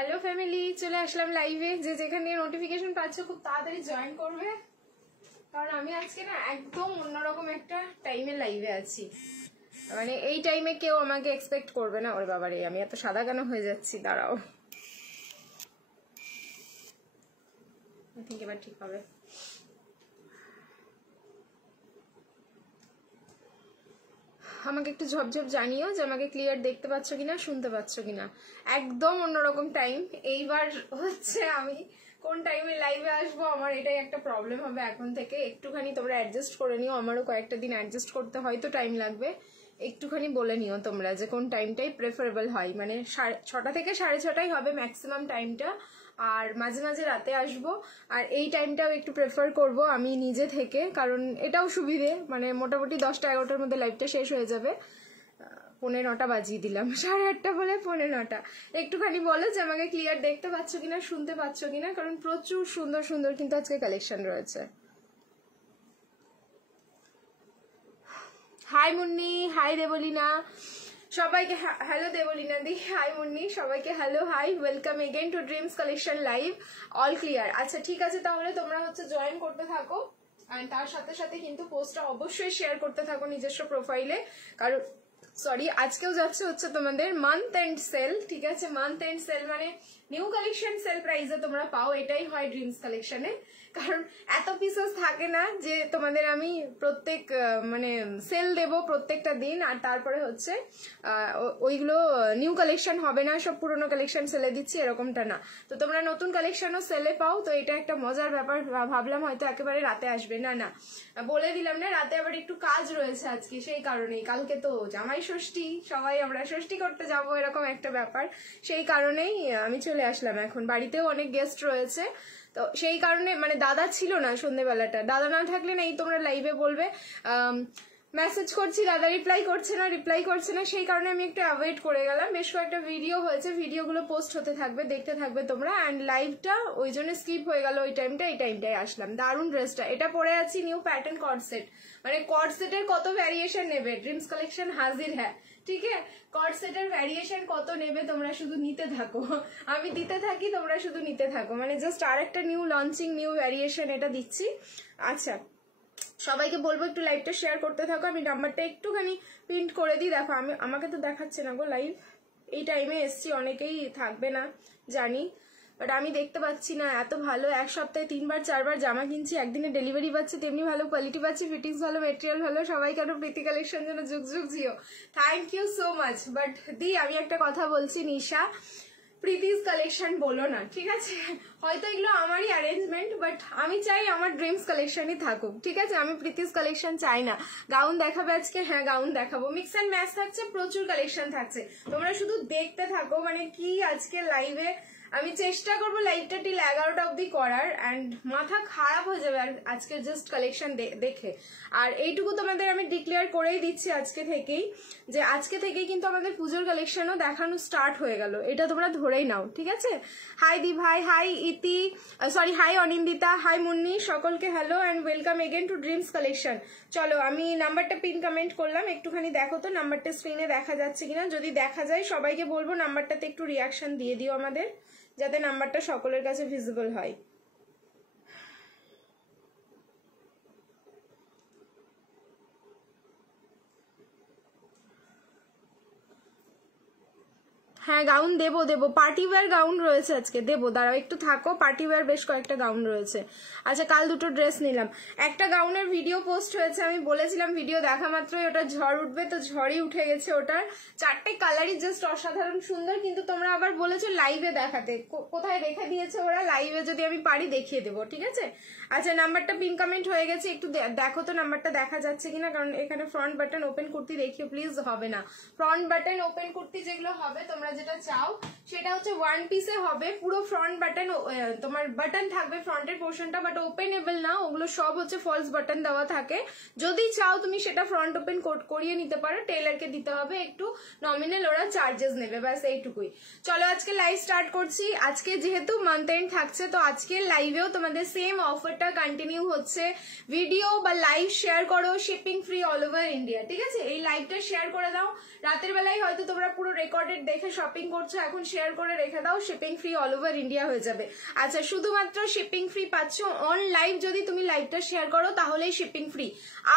Hello family, চলে আসলাম লাইভে। যে যেখানে নোটিফিকেশন পাচ্ছ খুব তাড়াতাড়ি জয়েন করবে, কারণ আমি আজকে না একদম অন্যরকম একটা টাইমে লাইভে আছি। মানে এই টাইমে কেউ আমাকে এক্সপেক্ট করবে না। ওরে বাবারে, আমি এত সাদা কেন হয়ে যাচ্ছি? দাঁড়াও, আই থিঙ্ক এবার ঠিক হবে। আমাকে একটু ঝপঝপ জানিও যে আমাকে ক্লিয়ার দেখতে পাচ্ছ কিনা, শুনতে পাচ্ছ কিনা। একদম অন্যরকম টাইম এইবার হচ্ছে। আমি কোন টাইমে লাইভে আসবো আমার এটাই একটা প্রবলেম হবে এখন থেকে। একটুখানি তোমরা অ্যাডজাস্ট করে নিও, আমারও কয়েকটা দিন অ্যাডজাস্ট করতে হয়তো টাইম লাগবে। একটুখানি বলে নিও তোমরা যে কোন টাইমটাই প্রেফারেবল হয়। মানে 6টা থেকে 6:30 হবে ম্যাক্সিমাম টাইমটা, আর মাঝে মাঝে রাতে আসবো। আর এই টাইমটাও একটু প্রেফার করব আমি নিজে থেকে, কারণ এটাও সুবিধে। মানে মোটামুটি 10টা-11টার মধ্যে লাইভটা শেষ হয়ে যাবে। 9:45 বাজিয়ে দিলাম, 8:30 বলে 9:45। একটুখানি বলো যে আমাকে ক্লিয়ার দেখতে পাচ্ছ কিনা, শুনতে পাচ্ছ কিনা, কারণ প্রচুর সুন্দর সুন্দর কিন্তু আজকে কালেকশন রয়েছে। হাই মুন্নি, হাই দেবলিনা, সবাইকে হ্যালো। দেবলিনা দি, হাই মুন্নি, সবাইকে hello, hi, welcome again to dreams Collection live. All clear? আচ্ছা ঠিক আছে, তাহলে তোমরা হচ্ছে জয়েন করতে থাকো। আর তার সাথে সাথে কিন্তু পোস্টটা অবশ্যই শেয়ার করতে থাকো নিজস্ব প্রোফাইলে, কারণ আজকেও যাচ্ছে হচ্ছে তোমাদের মান্থ এন্ড সেল। ঠিক আছে, মান্থ এন্ড সেল মানে নিউ কালেকশন সেল প্রাইসে তোমরা পাও, এটাই হয় ড্রিমস কালেকশনে। কারণ এত পিসেস থাকে না যে তোমাদের আমি প্রত্যেক মানে সেল দেব প্রত্যেকটা দিন, আর তারপরে হচ্ছে ওইগুলো নিউ কালেকশন হবে না, সব পুরোনো কালেকশন সেলে দিচ্ছি, এরকমটা না। তো তোমরা নতুন কালেকশনও সেলে পাও, তো এটা একটা মজার ব্যাপার। ভাবলাম হয়তো একেবারে রাতে আসবে, না না, বলে দিলাম না, রাতে আবার একটু কাজ রয়েছে আজকে, সেই কারণেই। কালকে তো জামাই ষষ্ঠী, সবাই আমরা ষষ্ঠী করতে যাব, এরকম একটা ব্যাপার। সেই কারণেই আমি চলে আসলাম। এখন বাড়িতেও অনেক গেস্ট রয়েছে, তো সেই কারণে মানে দাদা ছিল না সন্ধ্যেবেলাটা। দাদা না থাকলে না, এই তোমরা লাইভে বলবে মেসেজ করছি, দাদা রিপ্লাই করছে না, সেই কারণে আমি একটু অ্যাভয়েড করে গেলাম। বেশ কয়েকটা ভিডিও হয়েছে, ভিডিওগুলো পোস্ট হতে থাকবে, দেখতে থাকবে তোমরা। অ্যান্ড লাইভটা ওই জন্য স্কিপ হয়ে গেল ওই টাইমটা, এই টাইমটাই আসলাম। দারুণ ড্রেসটা, এটা পরে আছি, নিউ প্যাটার্ন কর্ড সেট। মানে কর্ড সেটের কত ভ্যারিয়েশন নেবে, ড্রিমস কালেকশন হাজির। হ্যাঁ ঠিক আছে, কর্ড সেটের ভ্যারিয়েশন কত নেবে তোমরা শুধু নিতে থাকো, আমি দিতে থাকি, তোমরা শুধু নিতে থাকো। মানে জাস্ট আরেকটা নিউ লঞ্চিং, নিউ ভ্যারিয়েশন এটা দিচ্ছি। আচ্ছা, সবাইকে বলবো একটু লাইভটা শেয়ার করতে থাকো। আমি নাম্বারটা একটুখানি প্রিন্ট করে দিই। দেখো আমাকে তো দেখাচ্ছে না গো লাইভ, এই টাইমে এসছি, অনেকেই থাকবে না জানি, বাট আমি দেখতে পাচ্ছি না। এত ভালো, এক সপ্তাহে 3-4 বার জামা কিনছি, একদিনে ডেলিভারি পাচ্ছে, তেমনি ভালো কোয়ালিটি পাচ্ছি, ফিটিংস ভালো, মেটেরিয়াল ভালো। সবাই কেন প্রীতি কালেকশন যেন যুগ যুগ জিও। Thank you so much. But দি, আমি একটা কথা বলছি, নিশা, প্রীতিস কালেকশন বলো না, ঠিক আছে? হয়তো এগুলো আমারই অ্যারেঞ্জমেন্ট, বাট আমি চাই আমার ড্রিমস কালেকশনই থাকুক, ঠিক আছে? আমি প্রীতিস কালেকশন চাই না। গাউন দেখাবে আজকে? হ্যাঁ গাউন দেখাবো, মিক্স অ্যান্ড ম্যাচ থাকছে, প্রচুর কালেকশন থাকছে, তোমরা শুধু দেখতে থাকো। মানে কি আজকে লাইভে আমি চেষ্টা করবো লাইভটা টিল 11টা অব্দি করার, অ্যান্ড মাথা খারাপ হয়ে যাবে আজকে জাস্ট কালেকশন দেখে। আর এইটুকু তোমাদের আমি ডিক্লেয়ার করেই দিচ্ছি আজকে থেকেই, যে আজকে থেকেই কিন্তু আমাদের পুজোর কালেকশনও দেখানো স্টার্ট হয়ে গেল, এটা তোমরা ধরেই নাও, ঠিক আছে? হাই দি ভাই, hi Iti, sorry hi Anindita, hi Munni, সকলকে hello and welcome again to dreams collection. চলো, আমি নাম্বারটা পিন কমেন্ট করলাম, একটুখানি দেখো তো নাম্বারটা স্ক্রিনে দেখা যাচ্ছে কিনা। যদি দেখা যায় সবাইকে বলবো নাম্বারটাতে একটু রিয়াকশন দিয়ে দিও আমাদের, যাতে নাম্বারটা সকলের কাছে ভিজিবল হয়। হ্যাঁ গাউন দেবো, পার্টি ওয়্যার গাউন রয়েছে আজকে, দেবো, দাঁড়াও একটু থাকো। পার্টি ওয়্যার বেশ কয়েকটা গাউন রয়েছে। আচ্ছা, কাল 2টো ড্রেস নিলাম। একটা গাউনের ভিডিও পোস্ট হয়েছে, আমি বলেছিলাম ভিডিও দেখা মাত্রই ওটা ঝড় উঠবে, তো ঝড়ই উঠে গেছে। ওটার 4টে কালারই জাস্ট অসাধারণ সুন্দর, কিন্তু তোমরা আবার বলেছো লাইভে দেখাতে, কোথায় রেখে দিয়েছে ওরা? লাইভে যদি আমি পারি দেখিয়ে দেবো, ঠিক আছে? আচ্ছা, নাম্বারটা পিন কমেন্ট হয়ে গেছে, একটু দেখো তো নাম্বারটা দেখা যাচ্ছে কিনা, কারণ এখানে ফ্রন্ট বাটন ওপেন কুর্তি দেখিও প্লিজ, হবে না। ফ্রন্ট বাটন ওপেন কুর্তি যেগুলো হবে, তোমরা যেটা চাও সেটা হচ্ছে ওয়ান পিসে হবে, পুরো ফ্রন্ট বাটন, তোমার বাটন থাকবে ফ্রন্টের পোর্শনটা, বাট ওপেনেবল না, ওগুলো সব হচ্ছে ফলস বাটন দেওয়া থাকে। যদি চাও তুমি সেটা ফ্রন্ট ওপেন করিয়ে নিতে পারো, টেলারকে দিতে হবে একটু নমিনাল, ওরা চার্জেস নেবে, ব্যাস এইটুকুই। চলো আজকে লাইভ স্টার্ট করছি। আজকে যেহেতু মান্থ এন্ড থাকছে, তো আজকে লাইভেও তোমাদের সেম অফারটা কন্টিনিউ হচ্ছে। ভিডিও বা লাইভ শেয়ার করো, shipping free all over India, ঠিক আছে? এই লাইভটা শেয়ার করে দাও, রাতের বেলায় হয়তো তোমরা পুরো রেকর্ডেড দেখে সব শপিং করছো এখন শেয়ার করে রেখে দাও, shipping free all over India হয়ে যাবে। আচ্ছা শুধুমাত্র শিপিং ফ্রি পাচ্ছ অন লাইভ, যদি তুমি লাইভটা শেয়ার করো তাহলেই shipping free.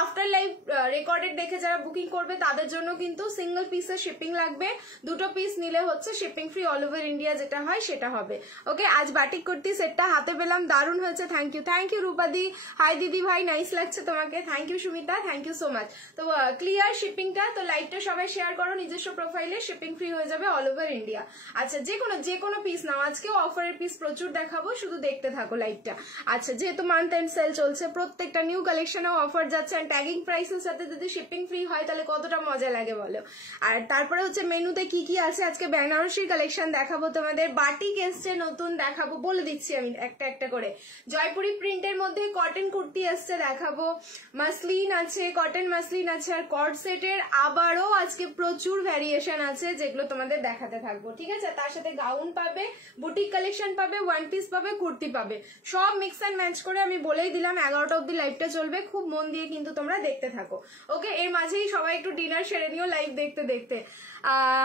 After live recorded দেখে যারা বুকিং করবে তাদের জন্য কিন্তু সিঙ্গেল পিসের শিপিং লাগবে, 2টো পিস নিলে হচ্ছে shipping free all over India যেটা হয় সেটা হবে। ওকে, আজ বাটিক কুর্তি সেটটা হাতে পেলাম, দারুণ হয়েছে, থ্যাংক ইউ রূপাদি, হাই দিদি ভাই, নাইস লাগছে তোমাকে, thank you Sumita, thank you so much. তো ক্লিয়ার শিপিংটা, তো লাইভটা সবাই শেয়ার করো নিজস্ব প্রোফাইলে, শিপিং ফ্রি হয়ে যাবে অল ওভার ইন্ডিয়া। আচ্ছা যে কোনো পিস নাও, আজকেও অফারের পিস প্রচুর দেখাবো, শুধু দেখতে থাকো লাইভটা। আচ্ছা যেহেতু মান্থ এন্ড সেল চলছে, প্রত্যেকটা নিউ কালেকশনেও অফার যাচ্ছে, ট্যাগিং প্রাইসের সাথে যদি শিপিং ফ্রি হয় তাহলে কতটা মজা লাগে বলো। আর তারপরে হচ্ছে মেনুতে কি কি আছে, আজকে বেনারসির কালেকশন দেখাবো তোমাদের, বাটিক এসছে নতুন দেখাবো, বলে দিচ্ছি আমি একটা একটা করে। জয়পুরি প্রিন্টের মধ্যে কটন কুর্তি এসছে দেখাবো, মাসলিন আছে, কটন মাসলিন আছে, আর কর্ড সেটের আবারও আজকে প্রচুর ভ্যারিয়েশন আছে যেগুলো তোমাদের দেখাতে থাকবো, ঠিক আছে। তার সাথে গাউন পাবে, বুটিক কালেকশন পাবে, ওয়ান পিস পাবে, কুর্তি পাবে, সব মিক্স অ্যান্ড ম্যাচ করে আমি বলেই দিলাম 11টা অব্দি লাইভটা চলবে, খুব মন দিয়ে কিন্তু তোমরা দেখতে থাকো। ওকে, এর মাঝেই সবাই একটু ডিনার সেরে নিও লাইভ দেখতে দেখতে।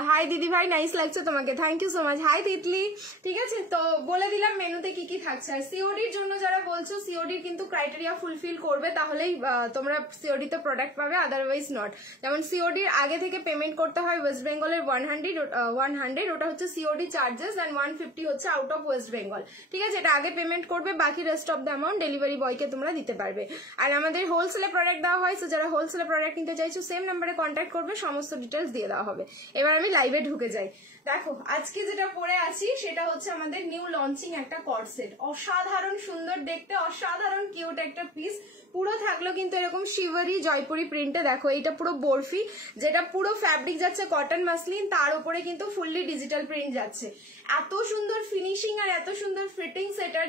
হাই দিদি ভাই, নাইস লাগছে তোমাকে, thank you so much. Hi Titli, ঠিক আছে। তো বলে দিলাম মেনুতে কি কি থাকছে। আর সিওডির জন্য যারা বলছো, সিওডির কিন্তু ক্রাইটেরিয়া ফুলফিল করবে তাহলেই তোমরা সিওডিতে প্রোডাক্ট পাবে, আদারওয়াইজ নট। যেমন সিওডির আগে থেকে পেমেন্ট করতে হয় ওয়েস্ট বেঙ্গলের 100, ওটা হচ্ছে সিওডি চার্জেস, অ্যান্ড 150 হচ্ছে আউট অফ ওয়েস্ট বেঙ্গল, ঠিক আছে। এটা আগে পেমেন্ট করবে, বাকি rest of the amount delivery বয়কে তোমরা দিতে পারবে। আর আমাদের হোলসেলে প্রোডাক্ট দেওয়া হয়, তো যারা হোলসেলে প্রোডাক্ট নিতে চাইছো সেম নাম্বারে কন্ট্যাক্ট করবে, সমস্ত ডিটেলস দিয়ে দেওয়া হবে। এবার আমি লাইভে ঢুকে যাই। দেখো আজকে যেটা পরে আছি সেটা হচ্ছে আমাদের নিউ লঞ্চিং একটা কর্ড সেট, অসাধারণ সুন্দর দেখতে, অসাধারণ কিউট একটা পিস, পুরো থাকলো কিন্তু এরকম শিভারি জয়পুরি প্রিন্টে। দেখো এইটা পুরো বরফি, যেটা পুরো ফ্যাব্রিক যাচ্ছে কটন মাসলিন, তার উপরে কিন্তু ফুললি ডিজিটাল প্রিন্ট যাচ্ছে। এত সুন্দর ফিনিশিং আর এত সুন্দর ফিটিংস, এটার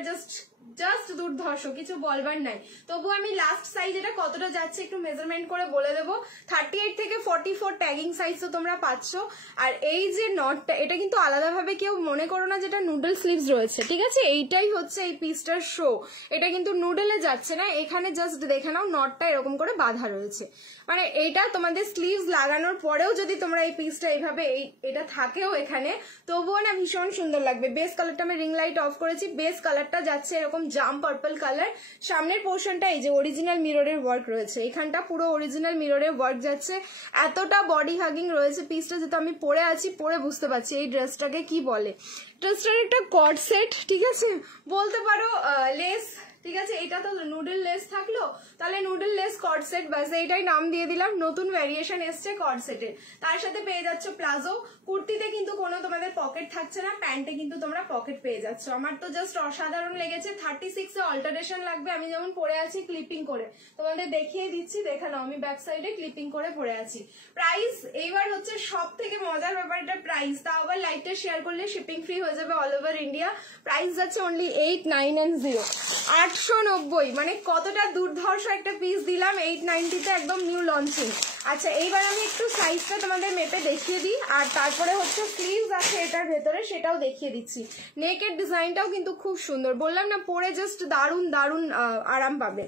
জাস্ট দুর্ধর্ষ, কিছু বলবার নাই। তবু আমি লাস্ট সাইজ এটা কতটা যাচ্ছে একটু মেজারমেন্ট করে বলে দেবো। 38 থেকে 44 ট্যাগিং সাইজ তো তোমরা পাচ্ছ। আর এই যে নটটা, এটা কিন্তু আলাদাভাবে কেউ মনে করো না যেটা নুডল স্লিভস রয়েছে, ঠিক আছে। এইটাই হচ্ছে এই পিসটার শো, এটা কিন্তু নুডলে যাচ্ছে না, এখানে জাস্ট দেখে নাও নটটা এরকম করে বাঁধা রয়েছে। মানে এইটা তোমাদের স্লিভস লাগানোর পরেও যদি তোমরা এই পিসটা এইভাবে এটা থাকেও এখানে, তবুও না ভীষণ সুন্দর লাগবে। বেস কালারটা আমি রিং লাইট অফ করেছি, বেস কালারটা যাচ্ছে এরকম জাম পার্পল কালার। সামনের পোর্শনটা এই যে অরিজিনাল মিররের ওয়ার্ক রয়েছে, এখানটা পুরো অরিজিনাল মিররের ওয়ার্ক যাচ্ছে, এতটা বডি হাগিং রয়েছে পিসটা, যেটা আমি পরে আছি, পরে বুঝতে পারছি এই ড্রেসটাকে কি বলে। ড্রেসটার একটা কর্ড সেট, ঠিক আছে, বলতে পারো লেস, ঠিক আছে। এটা তো নুডল লেস থাকলো, তাহলে নুডল লেস কর্ড সেট, বাস এইটাই নাম দিয়ে দিলাম। নতুন ভ্যারিয়েশন এসছে কর্ড সেটের, তার সাথে পেয়ে যাচ্ছ প্লাজো। কুর্তিতে কিন্তু কোনো তোমাদের পকেট থাকছে না, প্যান্টে কিন্তু তোমরা পকেট পেয়ে যাচ্ছ। আমার তো জাস্ট অসাধারণ লেগেছে। 36 এ অল্টারেশন লাগবে, আমি যেমন পরে আছি ক্লিপিং করে তোমাদের দেখিয়ে দিচ্ছি, দেখে নাও আমি ব্যাক সাইডে ক্লিপিং করে পরে আছি। প্রাইস এইবার হচ্ছে সব থেকে মজার ব্যাপার, এটা প্রাইস, তাও আবার লাইভটা শেয়ার করলে শিপিং ফ্রি হয়ে যাবে অল ওভার ইন্ডিয়া। প্রাইস যাচ্ছে অনলি 8, 9 and 0, 890। মানে কতটা দুর্ধর্ষ একটা পিস দিলাম 890-তে, একদম নিউ লঞ্চিং। আচ্ছা এইবার আমি একটু সাইজটা তোমাদের মেপে দেখিয়ে দিই, আর তারপরে হচ্ছে স্লিভস আছে এটার ভেতরে, সেটাও দেখিয়ে দিচ্ছি। নেকের ডিজাইনটাও কিন্তু খুব সুন্দর, বললাম না পরে জাস্ট দারুণ দারুণ আরাম পাবে।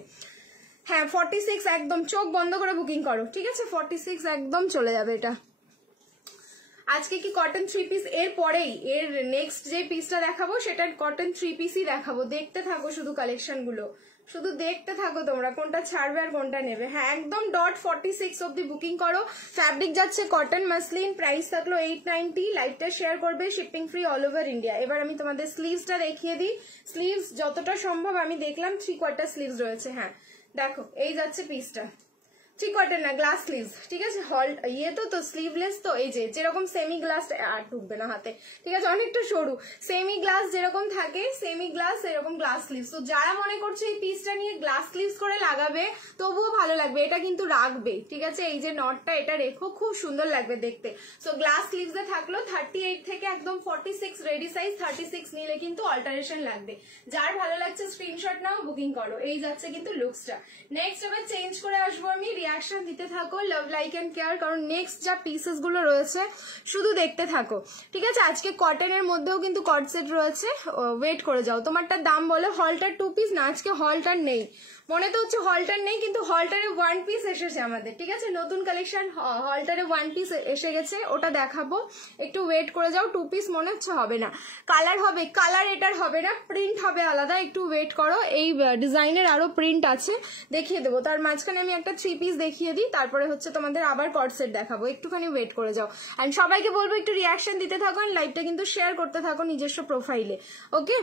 হ্যাঁ 46 একদম, চোখ বন্ধ করে বুকিং করো, ঠিক আছে। 46 একদম চলে যাবে এটা। আজকে কি কটন 3 পিস, এর পরেই এর নেক্সট যে পিসটা দেখাবো সেটা কটন 3 পিসই দেখাবো। দেখতে থাকো শুধু কালেকশন গুলো, শুধু দেখতে থাকো তোমরা কোনটা ছাড়বে আর কোনটা নেবে। হ্যাঁ একদম ডট 46 অব্দি বুকিং করো। ফ্যাব্রিক যাচ্ছে কটন মাসলিন, প্রাইস থাকলো 890। লাইভটা শেয়ার করবে, shipping free all over India. এবার আমি তোমাদের স্লিভসটা দেখিয়ে দিই। স্লিভস যতটা সম্ভব আমি দেখলাম 3/4 স্লিভস রয়েছে। হ্যাঁ দেখো এই যাচ্ছে পিসটা, 3/4 না, গ্লাস স্লিভস, ঠিক আছে। হল ইয়ে তো স্লিভলেস, তো এই যে যেরকম সেমি গ্লাস, আর ঢুকবে না হাতে, ঠিক আছে, অনেকটা সরু, সেমি গ্লাস যেরকম থাকে সেমি গ্লাস, এরকম গ্লাস স্লিভস। তো যারা মনে করছে এই পিসটা নিয়ে গ্লাস স্লিভস করে লাগাবে তবুও ভালো লাগবে, এটা কিন্তু রাখবে, ঠিক আছে। এই যে নটটা এটা রেখো, খুব সুন্দর লাগবে দেখতে। সো গ্লাস স্লিভস এ থাকলো 38 থেকে একদম 46 রেডি সাইজ। 36 নিলে কিন্তু অল্টারেশন লাগবে। যার ভালো লাগছে স্ক্রিনশট নাও, বুকিং করো। এই যাচ্ছে কিন্তু লুকসটা। নেক্সট এবার চেঞ্জ করে আসবো আমি, রিয়াকশন দিতে থাকো, লাভ লাইক এন্ড কেয়ার, কারণ নেক্সট যা পিসেস গুলো রয়েছে শুধু দেখতে থাকো, ঠিক আছে। আজকে কটনের মধ্যেও কিন্তু কর্ড সেট রয়েছে, ওয়েট করে যাও। তোমারটার দাম বলে হলটার 2 পিস না, আজকে হলটার নেই, মনে তো হচ্ছে হলটার নেই, কিন্তু হলটারে ওয়ান পিস এসেছে আমাদের, ঠিক আছে, নতুন কালেকশন হলটারে ওয়ান পিস এসে গেছে, ওটা দেখাবো, একটু ওয়েট করে যাও। 2 পিস মনে হচ্ছে হবে না, কালার হবে, কালার এটার হবে না, প্রিন্ট হবে আলাদা, একটু ওয়েট করো। এই ডিজাইনের আরো প্রিন্ট আছে, দেখিয়ে দেবো। তার মাঝখানে আমি একটা 3 পিস দেখিয়ে দিই, তারপরে হচ্ছে তোমাদের আবার কট সেট দেখাবো, একটুখানি ওয়েট করে যাও। অ্যান্ড সবাইকে বলবো একটু রিয়াকশন দিতে থাকো, লাইভটা কিন্তু শেয়ার করতে থাকো নিজস্ব প্রোফাইলে। ওকে,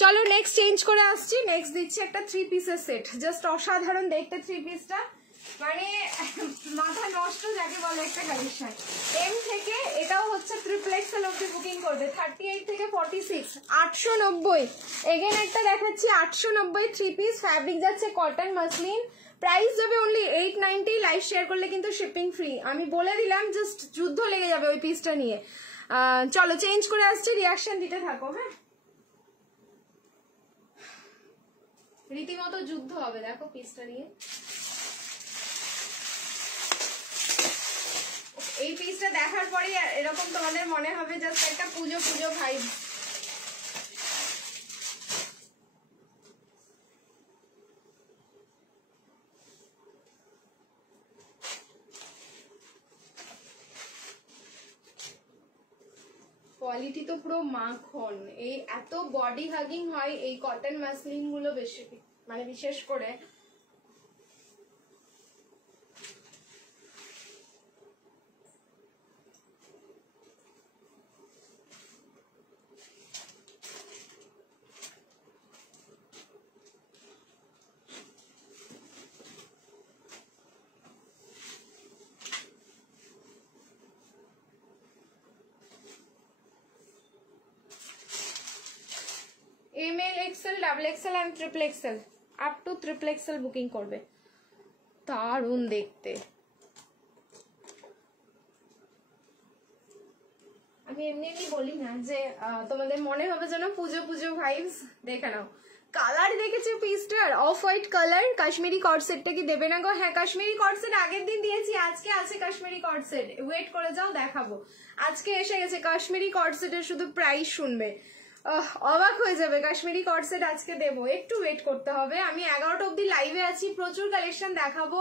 চলো নেক্সট চেঞ্জ করে আসছি। নেক্সট দিচ্ছি একটা 3 পিসের সেট, জাস্ট অসাধারণ দেখতে 3 পিসটা, মানে মাথা নষ্ট যাকে বলে একটা কালেকশন। এম থেকে এটাও হচ্ছে ট্রিপল এক্সেল অবধি বুকিং করবে, 38 থেকে 46, 890। এগেন একটা দেখাচ্ছি 890 3 পিস, ফ্যাব্রিক যাচ্ছে কটন মাসলিন, প্রাইস যাবে অনলি 890। লাইভ শেয়ার করলে কিন্তু শিপিং ফ্রি, আমি বলে দিলাম, জাস্ট যুদ্ধ লেগে যাবে ওই পিসটা নিয়ে। চলো চেঞ্জ করে আসছি, রিয়াকশন দিতে থাকো। হ্যাঁ, রীতিমতো যুদ্ধ হবে দেখো পিসটা নিয়ে। এই পিসটা দেখার পরে এরকম তোমাদের মনে হবে জাস্ট একটা পুজো পুজো ভাইব। কোয়ালিটি তো পুরো মাখন, এই এত বডি হাগিং হয় এই কটন মাসলিন গুলো বেশি, মানে বিশেষ করে। M L XL, double XL and triple XL, up to triple XL booking করবে, দারুণ দেখতে। আমি এমনি এমনি বলি না যে তোমাদের মনে হবে যেন পুজো পুজো ভাইবস। দেখে নাও, কালার দেখেছি পিসটার, অফ হোয়াইট কালার। কাশ্মীরি কট সেটটা কি দেবে না গো? হ্যাঁ, কাশ্মীরি কট সেট আগের দিন দিয়েছি, আজকে আছে কাশ্মীরি কট সেট, ওয়েট করে যাও দেখাবো। আজকে এসে গেছে কাশ্মীরি কট সেটের, শুধু প্রাইস শুনবে অবাক হয়ে যাবে। কাশ্মীরি কট সেট আজকে দেবো, একটু ওয়েট করতে হবে। আমি 11টা অব্দি লাইভে আছি, প্রচুর কালেকশন দেখাবো,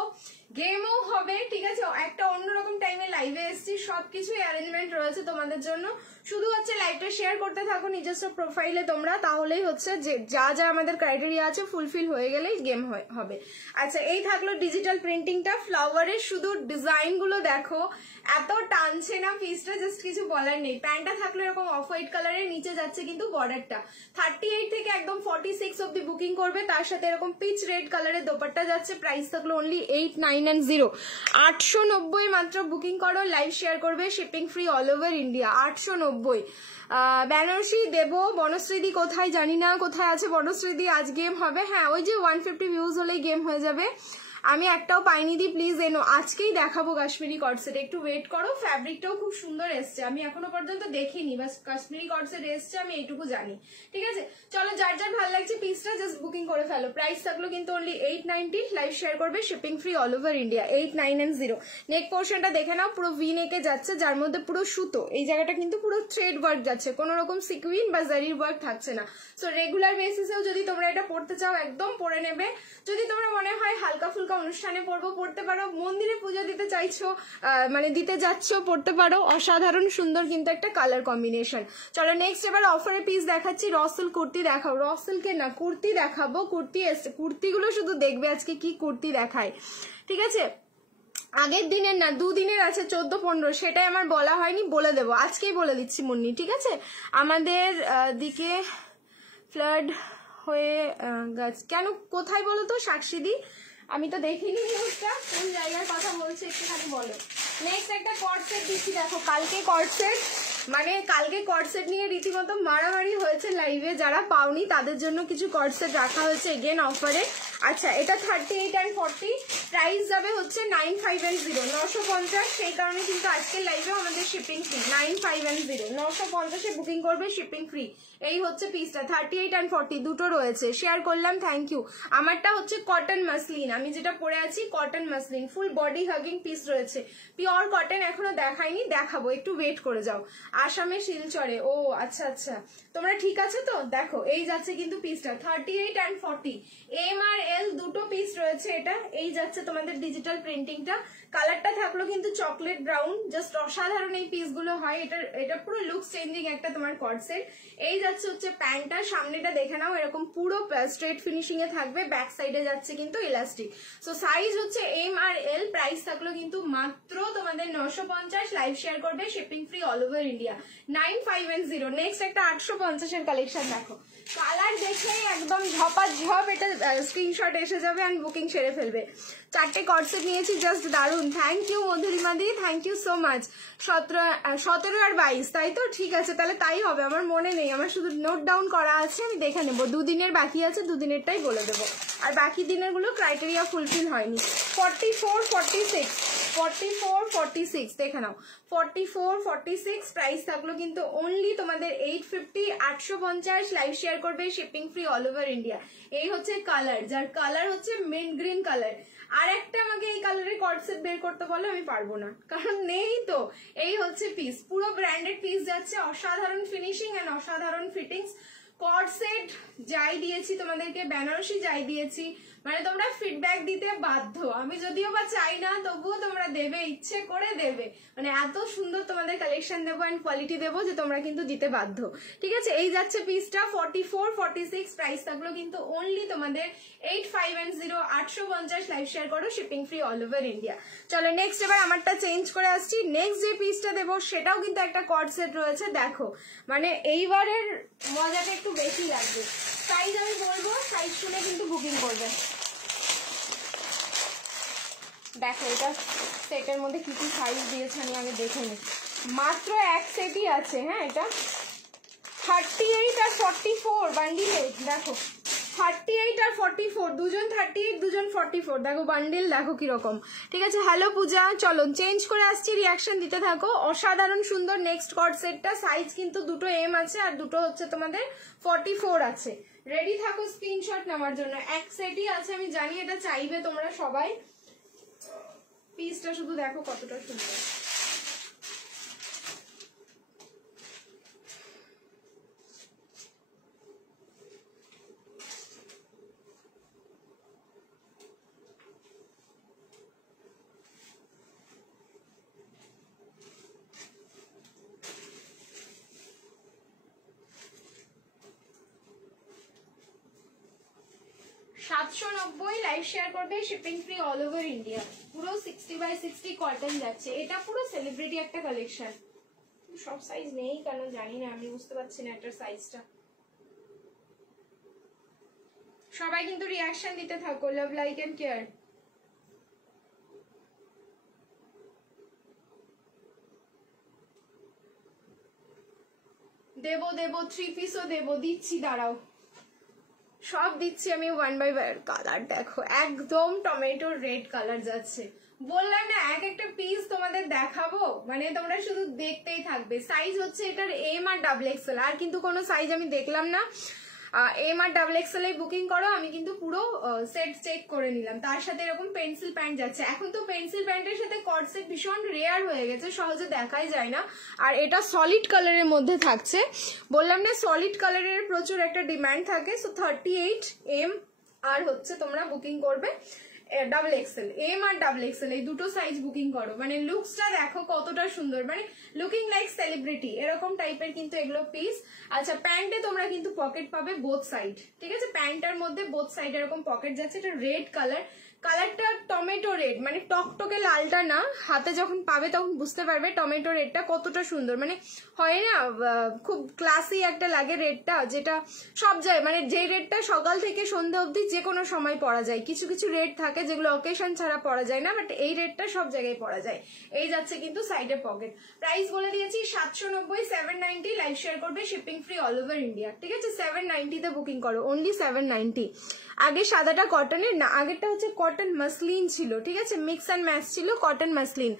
গেমও হবে, ঠিক আছে। একটা অন্যরকম টাইমে লাইভে এসেছি, সবকিছুই অ্যারেঞ্জমেন্ট রয়েছে তোমাদের জন্য। শুধু হচ্ছে লাইভটা শেয়ার করতে থাকো নিজস্ব প্রোফাইলে তোমরা, তাহলেই হচ্ছে যে যা যা আমাদের ক্রাইটেরিয়া আছে ফুলফিল হয়ে গেলেই গেম হবে। আচ্ছা, এই থাকলো ডিজিটাল প্রিন্টিংটা, ফ্লাওয়ারের শুধু ডিজাইন গুলো দেখো, এত টানছে না পিসটা, জাস্ট কিছু বলার নেই। প্যান্টটা থাকলো এরকম অফ হোয়াইট কালারের, নিচে যাচ্ছে কিন্তু বর্ডারটা। 38 থেকে একদম 46 অব্দি বুকিং করবে, তার সাথে এরকম পিচ রেড কালারের দোপাট্টা যাচ্ছে। প্রাইস থাকলো অনলি 890, 890 মাত্র। বুকিং করো, লাইভ শেয়ার করবে, shipping free all over India. 890। Banarasi দেবো, বনশ্রীদি কোথায় জানি না, কোথায় আছে বনশ্রীদি? আজ গেম হবে, হ্যাঁ, ওই যে 150 ভিউজ হলেই গেম হয়ে যাবে। আমি একটাও পাইনি দি, প্লিজ এনো, আজকেই দেখাবো কাশ্মীরি কট সেট, একটু ওয়েট করো। ফ্যাব্রিকটাও খুব সুন্দর এসছে, আমি এখনো পর্যন্ত দেখিনি, বাস কাশ্মীরি কট সেট এসছে আমি এইটুকু জানি, ঠিক আছে। চলো, যার যার ভালো লাগছে পিসটা জাস্ট বুকিং করে ফেলো। প্রাইস থাকলো কিন্তু অনলি 890, লাইভ শেয়ার করবে, shipping free all over India. 890। নেক পোর্শনটা দেখে নাও, পুরো ভি নেকে যাচ্ছে, যার মধ্যে পুরো সুতো, এই জায়গাটা কিন্তু পুরো থ্রেড ওয়ার্ক যাচ্ছে, কোনো রকম সিকুইন বা জারির ওয়ার্ক থাকছে না। সো রেগুলার বেসিসেও যদি তোমরা এটা পড়তে চাও একদম পরে নেবে। যদি তোমরা মনে হয় হালকা ফুলকা অনুষ্ঠানে পড়বো, পড়তে পারো। মন্দিরে পুজো দিতে চাইছো, মানে দিতে যাচ্ছ, পড়তে পারো। অসাধারণ সুন্দর কিন্তু একটা কালার কম্বিনেশন। চলো নেক্সট এবার অফারে পিস দেখাচ্ছি। রসেল কুর্তি দেখাও, রসেলকে না কুর্তি দেখাবো। কুর্তি এসছে, কুর্তিগুলো শুধু দেখবে আজকে কি কুর্তি দেখায়, ঠিক আছে। আগের দিনের না, 2 দিনের আছে 14-15, সেটাই আমার বলা হয়নি, বলে দেবো আজকেই, বলে দিচ্ছি মুন্নি, ঠিক আছে। আমাদের দিকে ফ্লাড হয়ে গেছে কেন, কোথায় বলো তো সাক্ষীদি? আমি তো দেখিনি নিউজটা, কোন জায়গার কথা বলছে একটুখানি বলো। নেক্সট একটা কট সেট দিচ্ছি, দেখো কালকে কট সেট, মানে কালকে কট সেট নিয়ে রীতিমতো মারামারি হয়েছে লাইভে, যারা পাওনি তাদের জন্য কিছু কট সেট রাখা হয়েছে এগেন অফারে। আচ্ছা, এটা 38 and 40, প্রাইস যাবে হচ্ছে 9510, 950। সেই কারণে কিন্তু আজকের লাইভেও আমাদের শিপিং ফ্রি, 9510, 950-এ বুকিং করবে, শিপিং ফ্রি। এই হচ্ছে পিসটা, 38 and 40 দুটো রয়েছে, শেয়ার করলাম, থ্যাংক ইউ। আমারটা হচ্ছে কটন মাসলিন, আমি যেটা পরে আছি cotton muslin, full body hugging piece রয়েছে, পিওর কটন, এখনো দেখাইনি, দেখাবো, একটু ওয়েট করে যাও। আসামে শিলচরে, ও আচ্ছা আচ্ছা, তোমরা ঠিক আছে তো? দেখো এই যাচ্ছে কিন্তু পিসটা 38 and 40, এম আর এল দুটো পিস রয়েছে। এটা এই যাচ্ছে তোমাদের ডিজিটাল প্রিন্টিংটা, কালারটা থাকলো কিন্তু চকলেট ব্রাউন, জাস্ট অসাধারণ এই পিসগুলো হয়। এটা পুরো লুকস চেঞ্জিং একটা তোমার কর্ড সেট। এই যাচ্ছে হচ্ছে প্যান্টটা, সামনেটা দেখে নাও এরকম পুরো স্ট্রেট ফিনিশিং এ থাকবে, ব্যাক সাইডে যাচ্ছে কিন্তু ইলাস্টিক। সো সাইজ হচ্ছে এম আর এল, প্রাইস থাকলো কিন্তু মাত্র তোমাদের 950, লাইভ শেয়ার করবে, shipping free all over India 9510। Next একটা 850 এর কালেকশন দেখো, কালার দেখেই একদম ঝপাঝপ এটা স্ক্রিনশট এসে যাবে এন্ড বুকিং সেরে ফেলবে। 4টে কর্ডসেট নিয়েছি, জাস্ট দারুন। থ্যাংক ইউ মধুরিমা দি, থ্যাংক ইউ সো মাচ। 17 আর 22 তাই তো? ঠিক আছে, তাহলে তাই হবে। আমার মনে নেই, আমার শুধু নোট ডাউন করা আছে, আমি দেখে নেবো। 2 দিনের বাকি আছে, 2 দিনেরটাই বলে দেবো, আর বাকি দিনের গুলো ক্রাইটেরিয়া ফুলফিল হয়নি। 44, 46, 44, 46 দেখে নাও। 44, 46 প্রাইস থাকলো কিন্তু অনলি তোমাদের 850, 850, লাইভ শেয়ার করবে, shipping free all over India. এই হচ্ছে কালার, যার কালার হচ্ছে মিন্ট গ্রিন কালার। আর একটা আমাকে এই কালারের কর্ডসেট বের করতে বলো, আমি পারবো না, কারণ নেই তো। এই হচ্ছে পিস, পুরো ব্র্যান্ডেড পিস যাচ্ছে, অসাধারণ ফিনিশিং এন্ড অসাধারণ ফিটিংস। কর্ডসেট যাই দিয়েছি তোমাদেরকে, বেনারসি যাই দিয়েছি, মানে তোমরা ফিডব্যাক দিতে বাধ্য। আমি যদিও বা চাই না, তবুও তোমরা দেবে, ইচ্ছে করে দেবে। মানে এত সুন্দর তোমাদের কালেকশন দেবো এন্ড কোয়ালিটি দেবো যে তোমরা কিন্তু দিতে বাধ্য। ঠিক আছে, এই যাচ্ছে পিসটা 44, 46, প্রাইস থাকলো কিন্তু অনলি তোমাদের 8510, 850, লাইভ শেয়ার করো, shipping free all over India. চলো নেক্সট, এবার আমারটা চেঞ্জ করে আসছি। নেক্সট যে পিসটা দেবো সেটাও কিন্তু একটা কর্ড সেট রয়েছে। দেখো মানে এইবারের মজাটা একটু বেশি লাগবে। সাইজ আমি বলবো, সাইজ শুনে কিন্তু বুকিং করবে। দেখো এটা সেটের মধ্যে কি কি সাইজ দিয়েছে আমি আগে দেখে নিই। মাত্র এক সেটই আছে, হ্যাঁ এটা 38 আর 44 বান্ডিলে। দেখো 38 আর 44, দুজন 38, দুজন 44। দেখো বান্ডিল দেখো কিরকম। ঠিক আছে, হ্যালো পূজা, চলো চেঞ্জ করে আসছি, রিয়াকশন দিতে থাকো। অসাধারণ সুন্দর নেক্সট কর্ড সেটটা, সাইজ কিন্তু দুটো এম আছে আর দুটো হচ্ছে তোমাদের 44 আছে। রেডি থাকো স্ক্রিনশট নেওয়ার জন্য। এক সেটই আছে, আমি জানি এটা চাইবে তোমরা সবাই। পিসটা শুধু দেখো কতটা সুন্দর। $790, লাইভ শেয়ার করবে, shipping free all over India. পুরো 60x60 কটন যাচ্ছে, এটা পুরো সেলিব্রিটি একটা কালেকশন। সব সাইজ নেই কেন জানি না, আমি বুঝতে পারছি না এটার সাইজটা। সবাই কিন্তু রিয়াকশন দিতে থাকো, লাভ লাইক এন্ড কেয়ার। দেবো দেবো, 3 পিসও দেবো, দিচ্ছি, দাঁড়াও সব দিচ্ছি আমি ওয়ান বাই ওয়ান। কালার দেখো একদম টমেটো রেড কালার যাচ্ছে। বললাম না এক একটা পিস তোমাদের দেখাবো, মানে তোমরা শুধু দেখতেই থাকবে। সাইজ হচ্ছে এটার এম আর ডাবল এক্সেল, আর কিন্তু কোনো সাইজ আমি দেখলাম না। M R double XL booking করো, আমি কিন্তু পুরো সেট চেক করে নিলাম। তার সাথে এরকম পেন্সিল প্যান্ট যাচ্ছে। এখন তো পেন্সিল প্যান্টের সাথে কর্ড সেট ভীষণ রেয়ার হয়ে গেছে, সহজে দেখাই যায় না। আর এটা সলিড কালারের মধ্যে থাকছে, বললাম না সলিড কালারের প্রচুর একটা ডিমান্ড থাকে। সো 38 এম আর হচ্ছে তোমরা বুকিং করবে double XL, M R double XL, এই দুটো সাইজ বুকিং করো। মানে লুকসটা দেখো কতটা সুন্দর, মানে লুকিং লাইক সেলিব্রিটি এরকম টাইপের কিন্তু এগুলো পিস। আচ্ছা, প্যান্টে তোমরা কিন্তু পকেট পাবে বোথ সাইড। ঠিক আছে, প্যান্টটার মধ্যে বোথ সাইড এরকম পকেট যাচ্ছে। এটা রেড কালার, কালারটা টমেটো রেড, মানে টকটকে লালটা না। হাতে যখন পাবে তখন বুঝতে পারবে টমেটো রেডটা কতটা সুন্দর। মানে হয় না খুব ক্লাসি একটা লাগে রেডটা, যেটা সব যায়, মানে যে রেডটা সকাল থেকে সন্ধ্যা অবধি যে কোনো সময় পরা যায়। কিছু কিছু রেড থাকে যেগুলো অকেশন ছাড়া পরা যায় না, বাট এই রেডটা সব জায়গায় পরা যায়। এই যাচ্ছে কিন্তু সাইডে পকেট। প্রাইস বলে দিয়েছি 790, 790, লাইভ শেয়ার করবে, shipping free all over India. ঠিক আছে, 790 তে বুকিং করো, অনলি 790। আগে সাদাটা কটনের না, আগেরটা হচ্ছে কটন মাসলিন ছিল। ঠিক আছে, মিক্স অ্যান্ড ম্যাচ ছিল, কটন মাসলিন।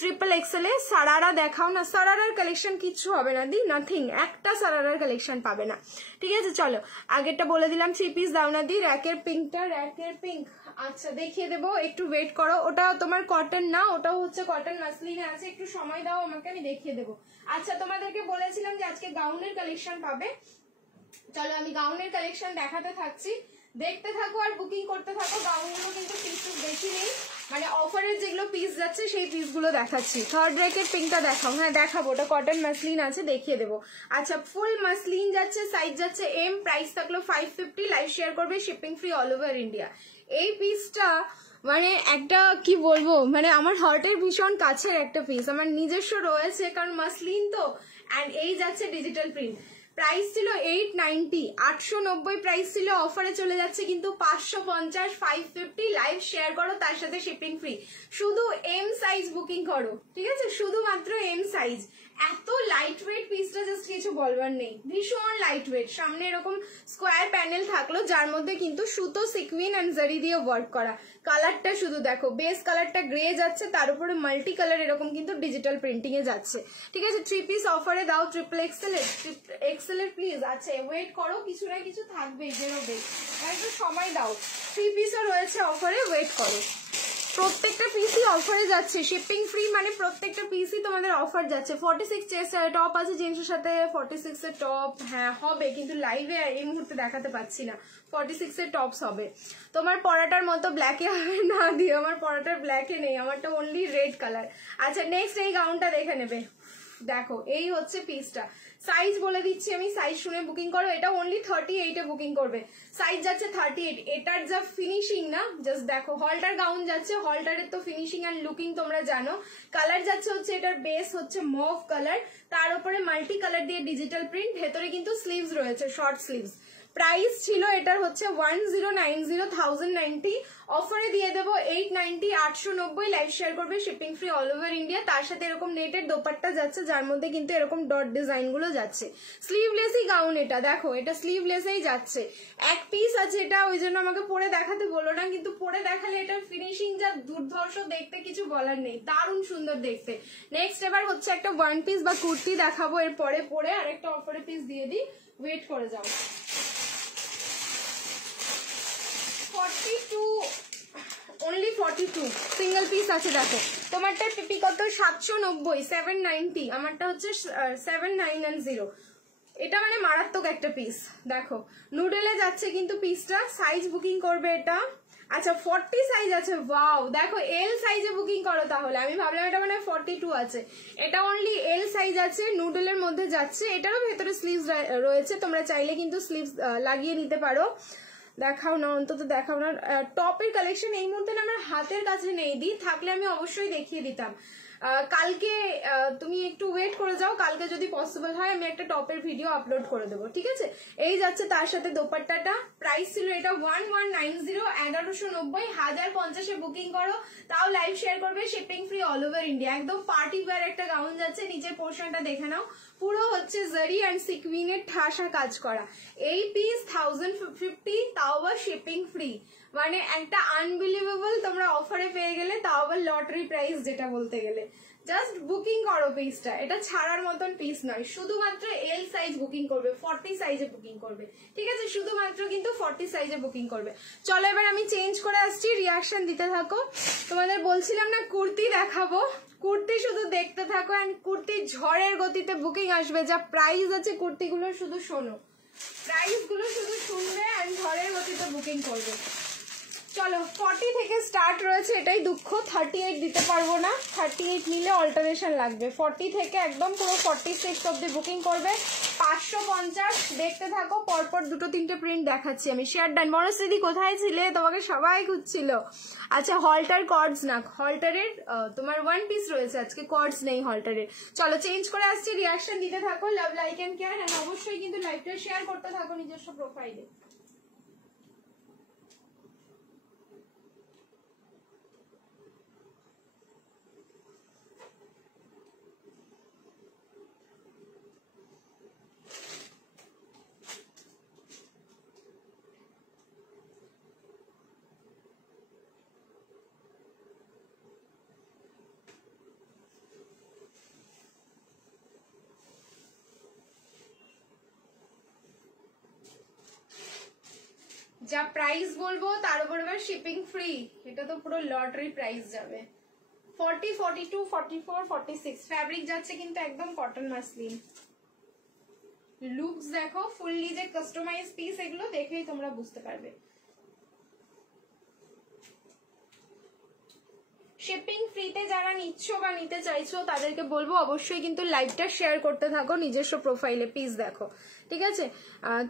ট্রিপল এক্সেলে সারারা দেখাও না, সারারার কালেকশন কিচ্ছু হবে না দি, নাথিং, একটা সারারার কালেকশন পাবে না। ঠিক আছে, চলো আগেরটা বলে দিলাম। 3 পিস দাও না দি, র্যাকের পিঙ্কটা, র্যাকের পিঙ্ক। আচ্ছা দেখিয়ে দেবো, একটু ওয়েট করো। ওটা তোমার কটন না, ওটাও হচ্ছে কটন মাসলিনে আছে, একটু সময় দাও আমাকে, আমি দেখিয়ে দেবো। আচ্ছা, তোমাদেরকে বলেছিলাম যে আজকে গাউনের কালেকশন পাবে। চলো আমি গাউনের কালেকশন দেখাতে থাকছি। দেখতে থাকো আর বুকিং করতে থাকো। গাউনগুলো কিন্তু পিস বেশি নেই, মানে অফারের যেগুলো পিস যাচ্ছে সেই পিসগুলো দেখাচ্ছি। থার্ড রেকের পিঙ্কটা দেখাও। হ্যাঁ দেখাবো, ওটা কটন মাসলিন আছে, দেখিয়ে দেবো। আচ্ছা ফুল মাসলিন যাচ্ছে, সাইজ যাচ্ছে এম, প্রাইস থাকলো 550, লাইভ শেয়ার করবে, shipping free all over India. এই পিসটা মানে একটা কি বলবো, মানে আমার হার্টের ভীষণ কাছের একটা পিস, আমার নিজস্ব রয়েছে, কারণ মাসলিন তো। অ্যান্ড এই যাচ্ছে ডিজিটাল প্রিন্ট। প্রাইস ছিল 890, 890 প্রাইস ছিল, অফারে চলে যাচ্ছে কিন্তু 550, 550, লাইভ শেয়ার করো, তার সাথে শিপিং ফ্রি। শুধু এম সাইজ বুকিং করো, ঠিক আছে, শুধুমাত্র এম সাইজ। এত লাইট ওয়েট পিসটা জাস্ট কিছু বলবার নেই, ভীষণ লাইট ওয়েট। সামনে এরকম স্কোয়ার প্যানেল থাকলো, যার মধ্যে কিন্তু সুতো, সিকুইন অ্যান্ড জারি দিয়ে ওয়ার্ক করা। কালারটা শুধু দেখো, বেস কালারটা গ্রে যাচ্ছে, তার উপরে মাল্টি কালার এরকম কিন্তু ডিজিটাল প্রিন্টিং এ যাচ্ছে, ঠিক আছে। 3 পিস অফারে দাও, ট্রিপল এক্সেল এর প্লিজ। আচ্ছা ওয়েট করো, কিছু না কিছু থাকবেই, বেরোবে, একটু সময় দাও। 3 পিসও রয়েছে অফারে, ওয়েট করো। প্রত্যেকটা পিসই অফারে যাচ্ছে, শিপিং ফ্রি, মানে প্রত্যেকটা পিসই তোমাদের অফার যাচ্ছে। 46 চেস্ট টপ আছে জিন্সের সাথে, 46 এর টপ হ্যাঁ হবে, কিন্তু লাইভে এই মুহূর্তে দেখাতে পাচ্ছি না। 46 এর টপস হবে। তোমার পরাটার মতো ব্ল্যাকে হবে না দিও, আমার পরাটার ব্ল্যাকে নেই, আমারটা অনলি রেড কালার। আচ্ছা নেক্সট এই গাউনটা দেখে নেবে, দেখো এই হচ্ছে পিসটা। সাইজ বলে দিচ্ছি আমি, সাইজ শুনে বুকিং করো। এটা অনলি 38 এ বুকিং করবে, সাইজ যাচ্ছে 38। এটার যা ফিনিশিং না, জাস্ট দেখো। হলটার গাউন যাচ্ছে, হলটারের তো ফিনিশিং অ্যান্ড লুকিং তোমরা জানো। কালার যাচ্ছে হচ্ছে, এটার বেস হচ্ছে মভ কালার, তার উপরে মাল্টি কালার দিয়ে ডিজিটাল প্রিন্ট, ভেতরে কিন্তু স্লিভস রয়েছে, শর্ট স্লিভস। প্রাইস ছিল এটার হচ্ছে 1090, 1090, অফারে দিয়ে দেবো 890, 890, লাইভ শেয়ার করবে, shipping free all over India. তার সাথে এরকম নেটের দোপাট্টা যাচ্ছে, যার মধ্যে কিন্তু এরকম ডট ডিজাইন গুলো যাচ্ছে। স্লিভলেসই গাউন এটা, দেখো এটা স্লিভলেসই যাচ্ছে। এক পিস আছে এটা, ওই জন্য আমাকে পরে দেখাতে বলো না, কিন্তু পরে দেখালে এটার ফিনিশিং যা দুর্ধর্ষ দেখতে, কিছু বলার নেই, দারুণ সুন্দর দেখতে। নেক্সট এবার হচ্ছে একটা ওয়ান পিস বা কুর্তি দেখাবো, এর পরে আরেকটা অফারে পিস দিয়ে দিই, ওয়েট করে যাও। 42, only 42 সিঙ্গেল পিস আছে। দেখো তোমারটা পিপি কত, 790, 790, আমারটা হচ্ছে 790। এটা মানে মারাত্মক একটা পিস। দেখো নুডেলে যাচ্ছে কিন্তু পিসটা, সাইজ বুকিং করবে এটা। আচ্ছা 40 সাইজ আছে, ওয়াও। দেখো এল সাইজে বুকিং করো তাহলে, আমি ভাবলাম এটা মানে 42 আছে, এটা অনলি এল সাইজ আছে, নুডেলের মধ্যে যাচ্ছে। এটারও ভেতরে স্লিভস রয়েছে, তোমরা চাইলে কিন্তু স্লিভস লাগিয়ে নিতে পারো। দেখাও না, অন্তত দেখাও না। টপের কালেকশন এই মুহূর্তে না আমার হাতের কাছে নেই, দি থাকলে আমি অবশ্যই দেখিয়ে দিতাম। কালকে তুমি একটু ওয়েট করে যাও, কালকে যদি পসিবল হয় আমি একটা টপের ভিডিও আপলোড করে দেবো, ঠিক আছে। এই যাচ্ছে তার সাথে দোপাট্টাটা। প্রাইস ছিল এটা 1190, 1190, 1050 এ বুকিং করো, তাও লাইভ শেয়ার করবে, shipping free all over India. একদম পার্টি ওয়্যার একটা গাউন যাচ্ছে, নিচের পোর্শনটা দেখে নাও, পুরো হচ্ছে জারি অ্যান্ড সিকুইনের ঠাসা কাজ করা। এই পিস 1050, তাও আবার শিপিং ফ্রি, মানে একটা আনবিলিভেবল তোমরা অফারে পেয়ে গেলে, তাও আবার লটারি প্রাইস যেটা বলতে গেলে। জাস্ট বুকিং করো পিসটা, এটা ছাড়ার মতন পিস নয়। শুধুমাত্র এল সাইজ বুকিং করবে, 40 সাইজে বুকিং করবে, ঠিক আছে, শুধুমাত্র কিন্তু 40 সাইজে বুকিং করবে। চলো এবার আমি চেঞ্জ করে আসছি, রিয়াকশন দিতে থাকো। তোমাদের বলছিলাম না কুর্তি দেখাবো, কুর্তি শুধু দেখতে থাকো, এন্ড কুর্তি ঝড়ের গতিতে বুকিং আসবে। যা প্রাইস আছে কুর্তিগুলো শুধু শোনো, প্রাইস গুলো শুধু শুনবে এন্ড ঝড়ের গতিতে বুকিং করবে। চলো 40 থেকে স্টার্ট রয়েছে, এটাই দুঃখ, 38 দিতে পারবো না, 38 নিলে অল্টারেশন লাগবে। 40 থেকে একদম পুরো 46 অব্দি বুকিং করবে, 550। দেখতে থাকো, পরপর দুটো তিনটে প্রিন্ট দেখাচ্ছি আমি। Share done. মনস্মৃতি কোথায় ছিলে, তোমাকে সবাই খুঁজছিল। আচ্ছা হলটার কর্ডস না, হলটারের তোমার ওয়ান পিস রয়েছে আজকে, কর্ডস নেই হলটারের। চলো চেঞ্জ করে আসছি, রিয়াকশন দিতে থাকো, love like and care, and অবশ্যই কিন্তু লাইভটা শেয়ার করতে থাকো নিজস্ব প্রোফাইলে। যা প্রাইস বলবো তার উপর এবার শিপিং ফ্রি, এটা তো পুরো লটারি প্রাইস যাবে। 40, 42, 44, 46 ফ্যাব্রিক যাচ্ছে কিন্তু একদম কটন মাসলিন। লুকস দেখো, ফুললি যে কাস্টমাইজ পিস, এগুলো দেখেই তোমরা বুঝতে পারবে। কেটে যারা নিচ্ছ বা নিতে চাইছো তাদেরকে বলবো অবশ্যই কিন্তু লাইভটা শেয়ার করতে থাকো নিজস্ব প্রোফাইলে। পিস দেখো, ঠিক আছে?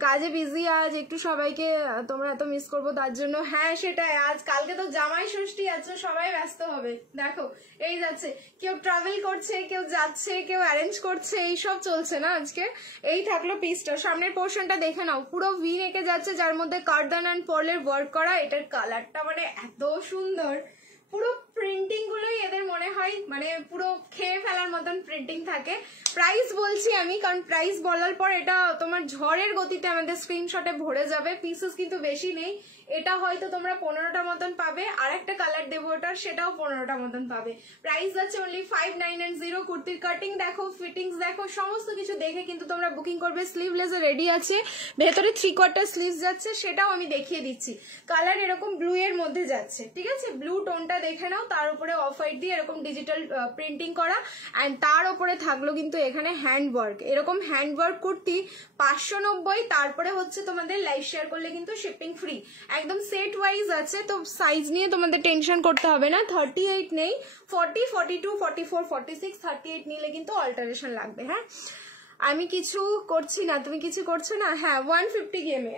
কাজে বিজি আজ একটু, সবাইকে তোমরা এত মিস করবো তার জন্য। হ্যাঁ সেটাই, আজ কালকে তো জামাই ষষ্ঠী আছে, সবাই ব্যস্ত হবে। দেখো এই যাচ্ছে, কেউ ট্রাভেল করছে, কেউ যাচ্ছে, কেউ অ্যারেঞ্জ করছে, এইসব চলছে না আজকে। এই থাকলো পিসটা। সামনের পোর্শনটা দেখে নাও, পুরো ভি নেকে যাচ্ছে, যার মধ্যে কার্দান অ্যান্ড পার্লের ওয়ার্ক করা। এটার কালারটা মানে এত সুন্দর, পুরো প্রিন্টিং গুলোই এদের মনে হয় মানে পুরো খেয়ে ফেলার মতন প্রিন্টিং থাকে। প্রাইস বলছি আমি, কারণ প্রাইস বলার পর এটা তোমার ঝড়ের গতিতে আমাদের স্ক্রিনশটে ভরে যাবে। পিসেস কিন্তু বেশি নেই, এটা হয়তো তোমরা 15টা মতন পাবে, আর একটা কালার দেবো ওটার, সেটাও 15টা মতন পাবে। প্রাইস আছে অনলি 5990। কুর্তির কাটিং দেখো, ফিটিংস দেখো, সমস্ত কিছু দেখে কিন্তু তোমরা বুকিং করবে। স্লিভলেসে রেডি আছে, ভেতরে 3/4 স্লিভস যাচ্ছে, সেটাও আমি দেখিয়ে দিচ্ছি। কালার এরকম ব্লু এর মধ্যে যাচ্ছে, ঠিক আছে? ব্লু টোনটা দেখে নাও, তার উপরে অফ হোয়াইট দিয়ে এরকম ডিজিটাল প্রিন্টিং করা, অ্যান্ড তার উপরে থাকলো কিন্তু এখানে হ্যান্ড ওয়ার্ক। এরকম হ্যান্ড ওয়ার্ক কুর্তি 590। তারপরে হচ্ছে তোমাদের লাইভ শেয়ার করলে কিন্তু শিপিং ফ্রি, একদম সেট ওয়াইজ আছে। তো সাইজ নিয়ে তোমাদের টেনশন করতে হবে না। 38 নেই, 40, 42, 44, 46, 38 নিলে কিন্তু অল্টারেশন লাগবে। হ্যাঁ, আমি কিছু করছি না, তুমি কিছু করছো না। হ্যাঁ, 150 গেমে,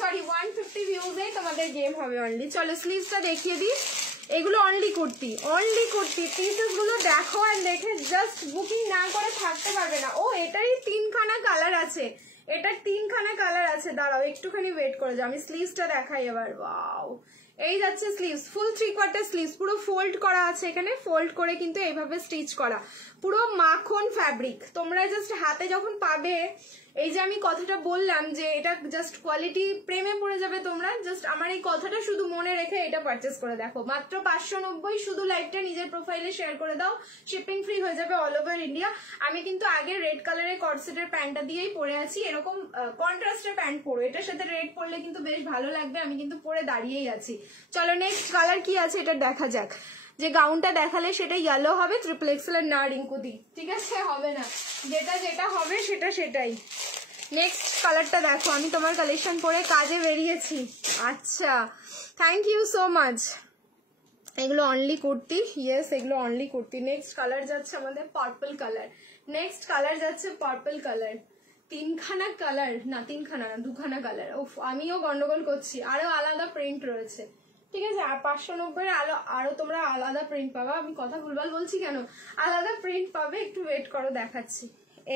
সরি 150 ভিউজে তোমাদের গেম হবে অনলি। চলো স্লিভসটা দেখিয়ে দিই। এগুলো only kurti, only kurti. Pieces গুলো দেখো, আর দেখে জাস্ট বুকিং না করে থাকতে পারবে না। ও এটারই 3খানা কালার আছে, এটার 3খানা কালার আছে। দাঁড়াও একটুখানি ওয়েট করে যাও, আমি স্লিভসটা দেখাই এবার। ওয়াও, এই যাচ্ছে স্লিভস, ফুল 3/4 স্লিভস, পুরো ফোল্ড করা আছে এখানে, ফোল্ড করে কিন্তু এইভাবে স্টিচ করা, পুরো মাখন ফ্যাব্রিক। তোমরা জাস্ট হাতে যখন পাবে, এই যে আমি কথাটা বললাম যে এটা জাস্ট কোয়ালিটি প্রেমে পড়ে যাবে তোমরা। জাস্ট আমার এই কথাটা শুধু মনে রেখে এটা পারচেস করে দেখো। মাত্র 590। শুধু লাইভটা নিজের প্রোফাইলে শেয়ার করে দাও, শিপিং ফ্রি হয়ে যাবে অল ওভার ইন্ডিয়া। আমি কিন্তু আগে রেড কালারের কর্সেটের প্যান্টটা দিয়েই পরে আছি, এরকম কন্ট্রাস্টের প্যান্ট পরো, এটার সাথে রেড পরলে কিন্তু বেশ ভালো লাগবে। আমি কিন্তু পরে দাঁড়িয়েই আছি। চলো নেক্সট কালার কি আছে এটা দেখা যাক। যে গাউনটা দেখালে সেটা ইয়েলো হবে, ট্রিপল এক্সেল এর না রিঙ্কুদি, ঠিক আছে? হবে না, যেটা যেটা হবে সেটা সেটাই। নেক্সট কালারটা দেখো, আমি তোমার কালেকশন পরে কাজে বেরিয়েছি। আচ্ছা, থ্যাংক ইউ সো মাচ। এগুলো অনলি কুর্তি, ইয়েস এগুলো অনলি কুর্তি। নেক্সট কালার যাচ্ছে আমাদের পার্পল কালার। নেক্সট কালার যাচ্ছে পার্পল কালার। 3খানা কালার, না 3খানা না, 2খানা কালার। ওফ, আমিও গন্ডগোল করছি। আরো আলাদা প্রিন্ট রয়েছে, ঠিক আছে? আর 590 আরো তোমরা আলাদা প্রিন্ট পাবা। আমি কথা ভুলভাল বলছি কেন, আলাদা প্রিন্ট পাবে, একটু ওয়েট করো দেখাচ্ছি।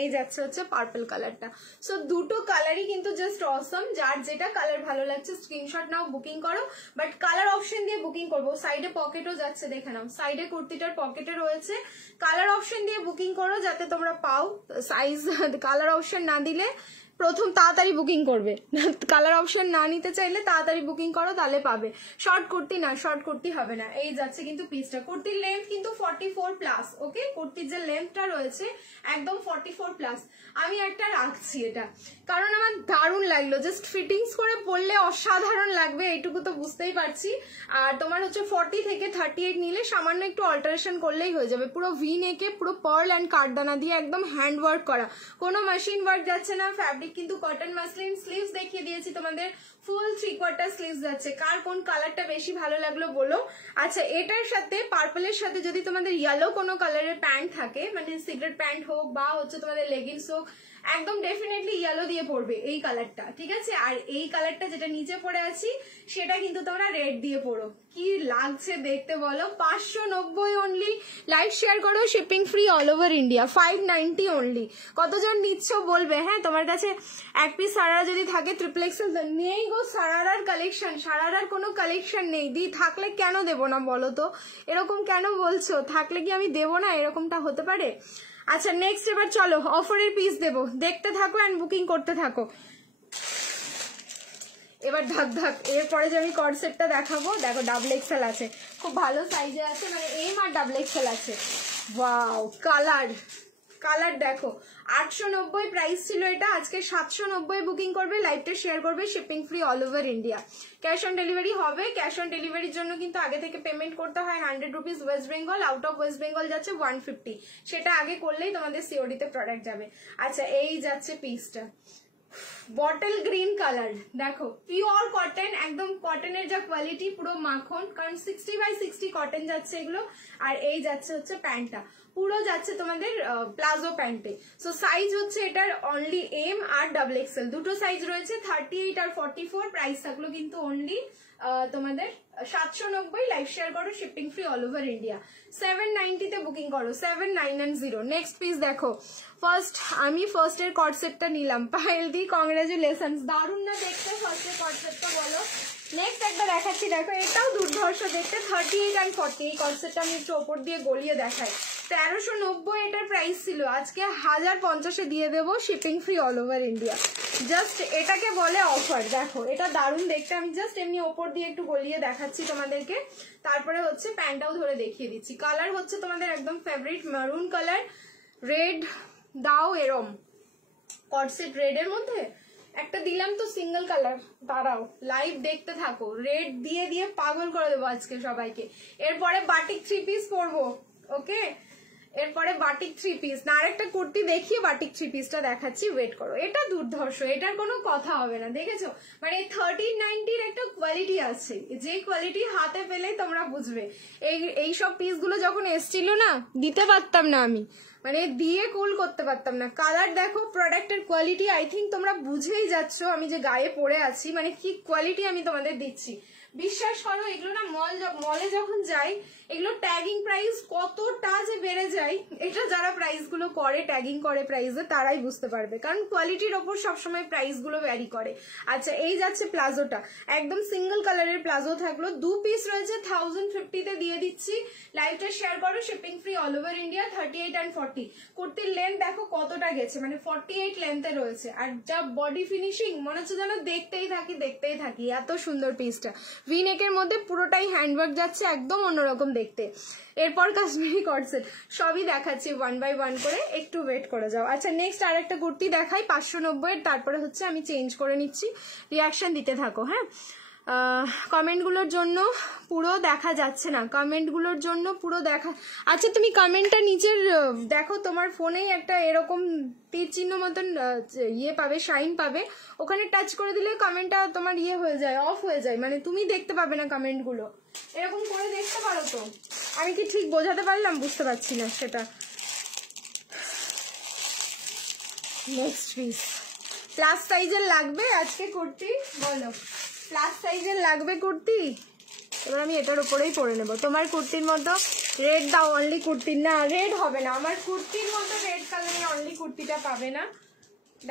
এই যাচ্ছে হচ্ছে পার্পল কালারটা। সো দুটো কালারই কিন্তু জাস্ট অসম। যার যেটা কালার ভালো লাগছে স্ক্রিনশট নাও, বুকিং করো। বাট কালার অপশন দিয়ে বুকিং করবো। সাইডে পকেটও যাচ্ছে, দেখে নাও, সাইডে কুর্তিটার পকেটে রয়েছে। কালার অপশন দিয়ে বুকিং করো যাতে তোমরা পাও। সাইজ কালার অপশন না দিলে প্রথম তাড়াতাড়ি বুকিং করবে, কালার অপশন না নিতে চাইলে তাড়াতাড়ি বুকিং করো, তাহলে পাবে। শর্ট কুর্তি না, শর্ট কুর্তি হবে না। এই যাচ্ছে কিন্তু পিসটা। কুর্তির লেন্থ কিন্তু 44+, ওকে? কুর্তির যে লেন্থটা রয়েছে একদম 44+। আমি একটা রাখছি এটা, কারণ আমার দারুণ লাগলো। জাস্ট ফিটিংস করে পরলে অসাধারণ লাগবে, এইটুকু তো বুঝতেই পারছি। আর তোমার হচ্ছে 40 থেকে 38 নিলে সামান্য একটু অল্টারেশন করলেই হয়ে যাবে। পুরো ভি নেকে, পুরো পার্ল অ্যান্ড কাঠদানা দিয়ে একদম হ্যান্ড ওয়ার্ক করা, কোনো মেশিন ওয়ার্ক যাচ্ছে না। ফ্যাব্রিক কিন্তু কটন মাসলিন। স্লিভস দেখিয়ে দিয়েছি তোমাদের, ফুল 3/4 স্লিভস যাচ্ছে। কার কোন কালারটা বেশি ভালো লাগলো বলো। আচ্ছা, এটার সাথে পার্পলের সাথে যদি তোমাদের ইয়েলো কোনো কালারের প্যান্ট থাকে, মানে সিগারেট প্যান্ট হোক বা হচ্ছে তোমাদের লেগিংস হোক, একদম ডেফিনেটলি ইয়েলো দিয়ে পরবে এই কালারটা, ঠিক আছে? আর এই কালারটা যেটা নিচে পরে আছি সেটা কিন্তু তোমরা রেড দিয়ে পরো। কি লাগছে দেখতে বলো। 590 অনলি। লাইভ শেয়ার করো, shipping free all over India. 590 only. কতজন নিচ্ছ বলবে। হ্যাঁ, তোমার কাছে এক পিস সারারা যদি থাকে, ট্রিপল এক্সেল নেই গো সারারার কালেকশন, সারারার কোনো কালেকশন নেই। দি থাকলে কেন দেবো না বলো তো, এরকম কেন বলছো? থাকলে কি আমি দেবো না? এরকমটা হতে পারে? আচ্ছা নেক্সট, এবার চলো অফারের পিস দেবো, দেখতে থাকো অ্যান্ড বুকিং করতে থাকো। এবার ধাক ধাক, এরপরে যে আমি কর্সেটটা দেখাবো, দেখো ডাবল এক্সেল আছে, খুব ভালো সাইজে আছে, মানে এম আর ডাবল এক্সেল আছে। ওয়াও, কালার কালার দেখো। 890 প্রাইস ছিল এটা, আজকে 790 বুকিং করবে, লাইভটা শেয়ার করবে, shipping free all over India. Cash on delivery হবে। ক্যাশ অন ডেলিভারির জন্য কিন্তু আগে থেকে পেমেন্ট করতে হয় 100 rupees West Bengal. Out of West Bengal যাচ্ছে 150, সেটা আগে করলেই তোমাদের সিওডিতে প্রোডাক্ট যাবে। আচ্ছা, এই যাচ্ছে পিসটা, বটল গ্রিন কালার, দেখো পিওর কটন, একদম কটনের যা কোয়ালিটি, পুরো মাখন, কারণ 60/60 কটন যাচ্ছে এগুলো। আর এই যাচ্ছে হচ্ছে প্যান্টটা, পুরো যাচ্ছে তোমাদের প্লাজো প্যান্টে। সো সাইজ হচ্ছে এটার only M R double XL, দুটো সাইজ রয়েছে, 38 আর 44। প্রাইস থাকলো কিন্তু অনলি তোমাদের 790। লাইভ শেয়ার করো, shipping free all over India. 790 তে বুকিং করো, 7990। নেক্সট পিস দেখো, আমি ফার্স্টের কট সেটটা নিলাম। পায়েল দি কংগ্রাচুলেশন, দারুণ না দেখতে ফার্স্টের কট সেটটা বলো। নেক্সট একটা দেখাচ্ছি, দেখো এটাও দুর্ধর্ষ দেখতে, 38 আর 40। এই কট সেটটা আমি একটু ওপর দিয়ে গলিয়ে দেখাই। 1390 এটার প্রাইস ছিল, আজকে 1050 দিয়ে দেবো, shipping free all over India. Just এটাকে বলে অফার। দেখো এটা দারুণ দেখতে, আমি জাস্ট এমনি ওপর দিয়ে একটু গলিয়ে দেখাচ্ছি তোমাদেরকে। তারপরে হচ্ছে প্যান্টটাও ধরে দেখিয়ে দিচ্ছি। কালার হচ্ছে তোমাদের একদম ফেভারিট মেরুন কালার, রেড দাও এরম কটসেট রেডের মধ্যে একটা দিলাম তো সিঙ্গেল কালার। দাঁড়াও লাইভ দেখতে থাকো, রেড দিয়ে দিয়ে পাগল করে দেবো আজকে সবাইকে। এরপরে বাটিক 3 পিস পরবো, ওকে, এরপরে বাটিক 3 পিস না, আরেকটা কুর্তি দেখিয়ে বাটিক 3 পিসটা দেখাচ্ছি, ওয়েট করো। এটা দুর্ধর্ষ, এটার কোনো কথা হবে না, দেখেছো? মানে 1390-র একটা কোয়ালিটি আছে, যে কোয়ালিটি হাতে পেলেই তোমরা বুঝবে। এই সব পিসগুলো যখন এসছিল না, দিতে পারতাম না আমি, মানে দিয়ে কুল করতে পারতাম না। কালার দেখো, প্রোডাক্টের কোয়ালিটি আই থিঙ্ক তোমরা বুঝেই যাচ্ছ আমি যে গায়ে পরে আছি, মানে কি কোয়ালিটি আমি তোমাদের দিচ্ছি। বিশ্বাস করো এগুলো না মলে যখন যাই, এগুলো ট্যাগিং প্রাইস কতটা যে বেড়ে যায়, এটা যারা প্রাইস গুলো করে, ট্যাগিং করে প্রাইসে, তারাই বুঝতে পারবে, কারণ কোয়ালিটির ওপর সবসময় প্রাইস গুলো ভ্যারি করে। আচ্ছা এই যাচ্ছে প্লাজোটা, একদম সিঙ্গেল কালারের প্লাজো থাকলো, 2 পিস রয়েছে, 1050 দিয়ে দিচ্ছি। লাইভটা শেয়ার করো, shipping free all over India. 38 and 40 কুর্তির লেন্থ দেখো কতটা গেছে, মানে 48 লেন্থে রয়েছে। আর যা বডি ফিনিশিং, মনে হচ্ছে যেন দেখতেই থাকি, এত সুন্দর পিসটা। ভি নেকের মধ্যে পুরোটাই হ্যান্ডওয়ার্ক যাচ্ছে, একদম অন্যরকম দেখতে। এরপর কাশ্মীরি কটসেট, সবই দেখাচ্ছি 1 by 1 করে, একটু ওয়েট করে যাও। আচ্ছা নেক্সট আর একটা কুর্তি দেখাই 590-এর, তারপরে হচ্ছে আমি চেঞ্জ করে নিচ্ছি, রিয়াকশন দিতে থাকো। হ্যাঁ, কমেন্টগুলোর জন্য পুরো দেখা যাচ্ছে না, কমেন্টগুলোর জন্য পুরো দেখা। আচ্ছা তুমি কমেন্টটা নিচের দেখো, তোমার ফোনেই একটা এরকম তীর চিহ্ন মতন ইয়ে পাবে, শাইন পাবে, ওখানে টাচ করে দিলে কমেন্টটা তোমার ইয়ে হয়ে যায়, অফ হয়ে যায়, মানে তুমি দেখতে পাবে না কমেন্টগুলো। এরকম করে দেখতে পারো তো, আমি কি ঠিক বোঝাতে পারলাম? বুঝতে পারছি না সেটা। নেক্সট পিস, প্লাস সাইজের লাগবে আজকে কুর্তি, বলো প্লাস সাইজের লাগবে কুর্তি? এবার আমি এটার উপরেই পরে নেবো। তোমার কুর্তির মতো রেড দাও, অনলি কুর্তির না, রেড হবে না, আমার কুর্তির মতো রেড কালারের অনলি কুর্তিটা পাবে না।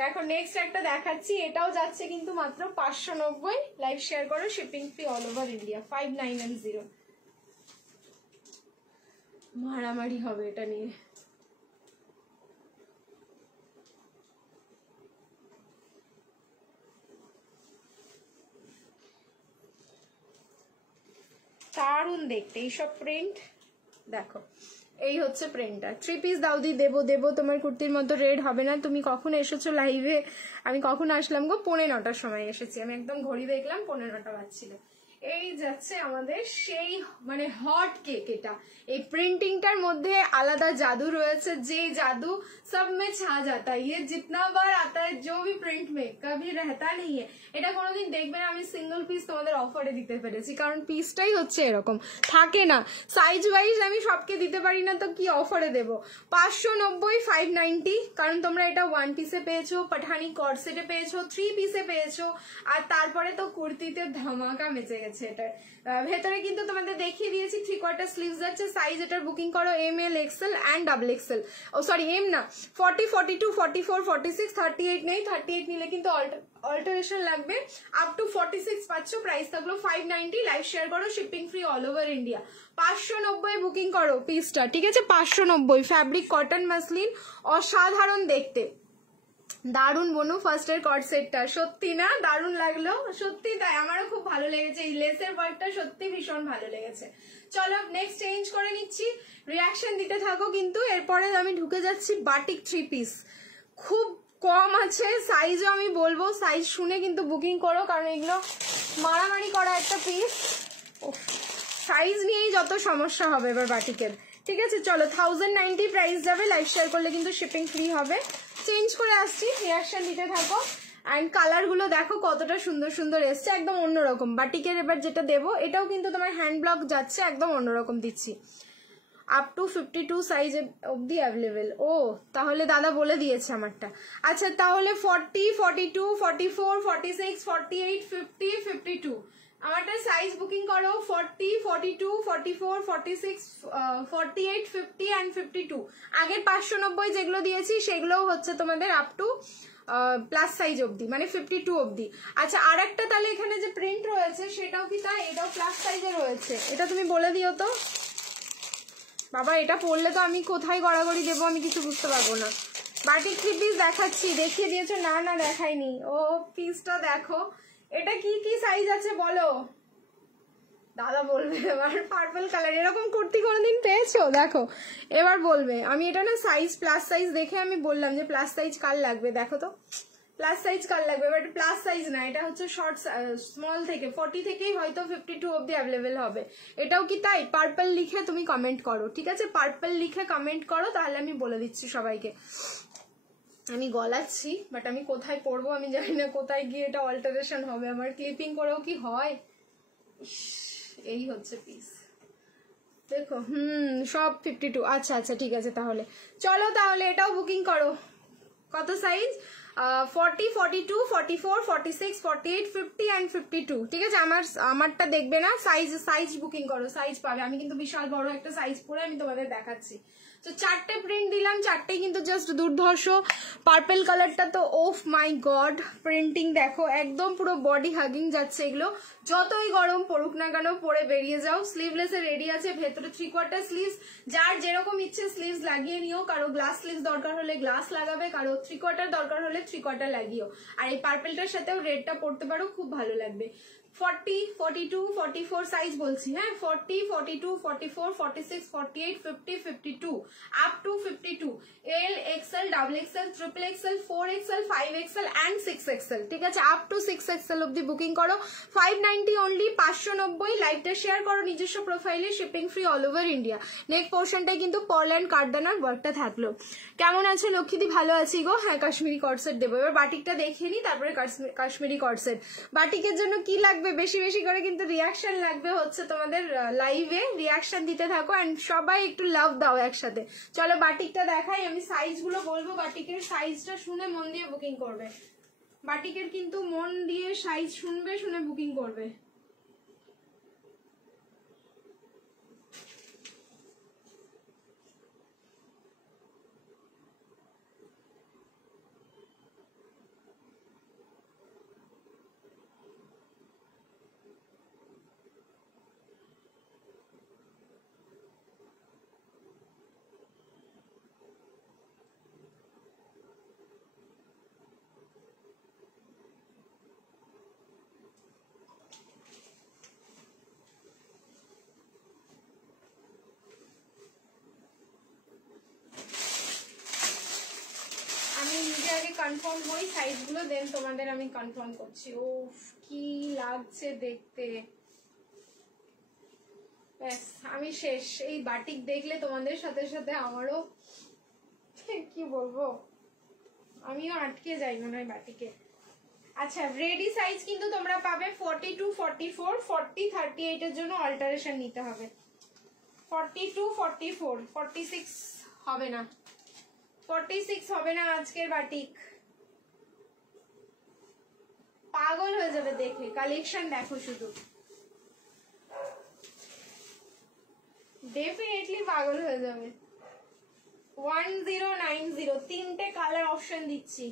দেখো নেক্সট একটা দেখাচ্ছি, এটাও যাচ্ছে কিন্তু মাত্র 590। লাইভ শেয়ার করো, shipping free all over India. 5990। মারামারি হবে এটা নিয়ে। দারুণ দেখতে এইসব প্রিন্ট, দেখো এই হচ্ছে প্রিন্টটা। 3 পিস দাও দি, দেবো, তোমার কুর্তির মতো রেড হবে না। তুমি কখন এসেছো লাইভে? আমি কখন আসলাম গো? 9:45-র সময় এসেছি আমি, একদম ঘড়ি দেখলাম 9:45 বাজছিল। এই যাচ্ছে আমাদের সেই মানে হট কেক। এটা এই প্রিন্টিংটার মধ্যে আলাদা জাদু রয়েছে, যে জাদু সব में छा जाता है। ये जितना बार आता है जो भी प्रिंट में कभी रहता नहीं है। এটা কোনোদিন দেখবে না আমি সিঙ্গেল পিস তোমাদের অফারে দিতে পেরেছি, কারণ পিসটাই হচ্ছে এরকম, থাকে না সাইজ ওয়াইজ, আমি সবকে দিতে পারি না, তো কি অফারে দেব। 590, 590, কারণ তোমরা এটা 1 পিসে পেয়েছো, পাঠানি কট সেটে পেয়েছো, 3 পিসে পেয়েছো, আর তারপরে তো কুর্তিতে ধামাকা মেচে গেছে। এটা ভেতরে কিন্তু তোমাদের দেখিয়ে দিয়েছি 3/4 স্লিভস যাচ্ছে। সাইজ এটার বুকিং করো ML, XL and double XL। ও সরি এম না, 40, 42, 44, 46, 38 নেই, 38 নিলে কিন্তু অল্টারেশন লাগবে। আপ টু 46 পাচ্ছ, প্রাইস থাকলো 590। লাইভ শেয়ার করো, shipping free all over India. 590 booking করো পিসটা, ঠিক আছে? 590, ফ্যাব্রিক কটন মাসলিন, অসাধারণ দেখতে, দারুণ বনু। ফার্স্টের কট সেটটা সত্যি না দারুণ লাগলো, সত্যি তাই, আমারও খুব ভালো লেগেছে, এই লেসের ওয়ার্কটা সত্যি ভীষণ ভালো লেগেছে। চলো নেক্সট চেঞ্জ করে নিচ্ছি, রিয়াকশন দিতে থাকো কিন্তু। এরপরে আমি ঢুকে যাচ্ছি বাটিক 3 পিস, খুব কম আছে, সাইজও আমি বলবো, সাইজ শুনে কিন্তু বুকিং করো, কারণ এগুলো মারামারি করা একটা পিস, সাইজ নিয়েই যত সমস্যা হবে এবার বাটিকের, ঠিক আছে? চলো 1090 প্রাইস যাবে, লাইভ শেয়ার করলে কিন্তু শিপিং ফ্রি হবে। চেঞ্জ করে আসছি, রিয়াকশন দিতে থাকো। অ্যান্ড কালারগুলো দেখো কতটা সুন্দর সুন্দর এসছে, একদম অন্যরকম। বাটিকের এবার যেটা দেবো এটাও কিন্তু তোমার হ্যান্ড ব্লক যাচ্ছে, একদম অন্যরকম দিচ্ছি। আপ টু 52 সাইজ অবধি অ্যাভেলেবেল। ও তাহলে দাদা বলে দিয়েছে আমারটা। আচ্ছা তাহলে 40, 42, 44, 46, 48, 50, 52 আমারটা সাইজ বুকিং করো। 40, 42, 44, 46, 48, 50 অ্যান্ড 52। আগের 590 যেগুলো দিয়েছি সেগুলোও হচ্ছে তোমাদের আপ টু প্লাস সাইজ অবধি, মানে 52 অবধি। আচ্ছা আর একটা তাহলে এখানে যে প্রিন্ট রয়েছে সেটাও কি তাই? এটাও প্লাস সাইজে রয়েছে, এটা তুমি বলে দিও তো বাবা। এটা পড়লে তো আমি কোথায় গড়াগড়ি দেবো আমি কিছু বুঝতে পারবো না। বাটিক 3 পিস দেখাচ্ছি, দেখিয়ে দিয়েছো? না না দেখাইনি। ও পিসটা দেখো, এটা কি কি সাইজ আছে বলো, দাদা বলবে এবার। পার্পল কালার এরকম কুর্তি কোনোদিন পেয়েছো? দেখো এবার বলবে। আমি এটা না সাইজ প্লাস সাইজ দেখে আমি বললাম যে প্লাস সাইজ কার লাগবে, দেখো তো প্লাস সাইজ কার লাগবে। বাট প্লাস সাইজ না, এটা হচ্ছে শর্ট স্মল থেকে 40 থেকেই হয়তো 52 অবধি অ্যাভেলেবেল হবে। এটাও কি তাই? পার্পল লিখে তুমি কমেন্ট করো, ঠিক আছে? পার্পল লিখে কমেন্ট করো, তাহলে আমি বলে দিচ্ছি সবাইকে। আমি গলাচ্ছি বাট আমি কোথায় পরবো আমি জানি না, কোথায় গিয়ে এটা অল্টারেশন হবে আমার। ক্লিপিং করেও কি হয়? এই হচ্ছে পিস দেখো। সব 52। আচ্ছা আচ্ছা ঠিক আছে, তাহলে চলো তাহলে এটাও বুকিং করো। কত সাইজ? 40, 42, 44, 46, 48, 50 অ্যান্ড 52। ঠিক আছে, আমারটা দেখবে না, সাইজ বুকিং করো, সাইজ পাবে। আমি কিন্তু বিশাল বড় একটা সাইজ পরে আমি তোমাদের দেখাচ্ছি। তো 4টে প্রিন্ট দিলাম, 4টেই কিন্তু জাস্ট দুর্ধর্ষ। পার্পল কালারটা তো ওফ মাই গড, প্রিন্টিং দেখো একদম পুরো বডি হাগিং যাচ্ছে। এগুলো যতই গরম পড়ুক না কেন পরে বেরিয়ে যাও। স্লিভলেসে রেডি আছে, ভেতরে 3/4 স্লিভস, যার যেরকম ইচ্ছে স্লিভস লাগিয়ে নিও। কারো গ্লাস স্লিভস দরকার হলে গ্লাস লাগাবে, কারো 3/4 দরকার হলে 3/4 লাগিও। আর এই পার্পলটার সাথেও রেডটা পরতে পারো, খুব ভালো লাগবে। 40, 42, 44 সাইজ বলছি, হ্যাঁ 40, 42, 44, 46, 48, 50, 52 up to 52। L, XL, double XL, triple XL, 4XL, 5XL and 6XL। ঠিক আছে, আপ টু 6XL অব্দি বুকিং করো। 590 অনলি, 590। লাইভটা শেয়ার করো নিজস্ব প্রোফাইলে, shipping free all over India. Next পোর্শনটাই কিন্তু পার্ল অ্যান্ড কারদানার ওয়ার্কটা থাকলো। কেমন আছে লক্ষ্মীদি? ভালো আছি গো। হ্যাঁ কাশ্মীরি কর্ডসেট দেবো। এবার বাটিকটা দেখিয়ে নি, তারপরে কাশ্মীরি কর্ডসেট। বাটিকের জন্য কি লাগবে? বেশি বেশি করে কিন্তু রিয়াকশন লাগবে হচ্ছে তোমাদের লাইভে, রিয়াকশন দিতে থাকো এন্ড সবাই একটু লাভ দাও একসাথে। চলো বাটিকটা দেখাই, আমি সাইজগুলো বলবো, বাটিকের সাইজটা শুনে মন দিয়ে বুকিং করবে। বাটিকের কিন্তু মন দিয়ে সাইজ শুনবে, শুনে বুকিং করবে। কনফার্ম হই সাইজগুলো, দেন তোমাদের আমি কনফার্ম করছি। ও কি লাগছে দেখতে, ব্যাস আমি শেষ। এই বাটিক দেখলে তোমাদের সাথে সাথে আমারও কি বলবো, আমিও আটকে যাই মনে হয় বাটিকে। আচ্ছা রেডি সাইজ কিন্তু তোমরা পাবে 42, 44, 40, 38 এর জন্য অল্টারেশন নিতে হবে। 42, 44, 46 হবে না, 46 হবে না আজকের বাটিক। পাগল হয়ে যাবে দেখে, কালেকশন দেখো শুধু, ডেফিনেটলি পাগল হয়ে যাবে। 1090, 3টে কালার অপশন দিচ্ছি,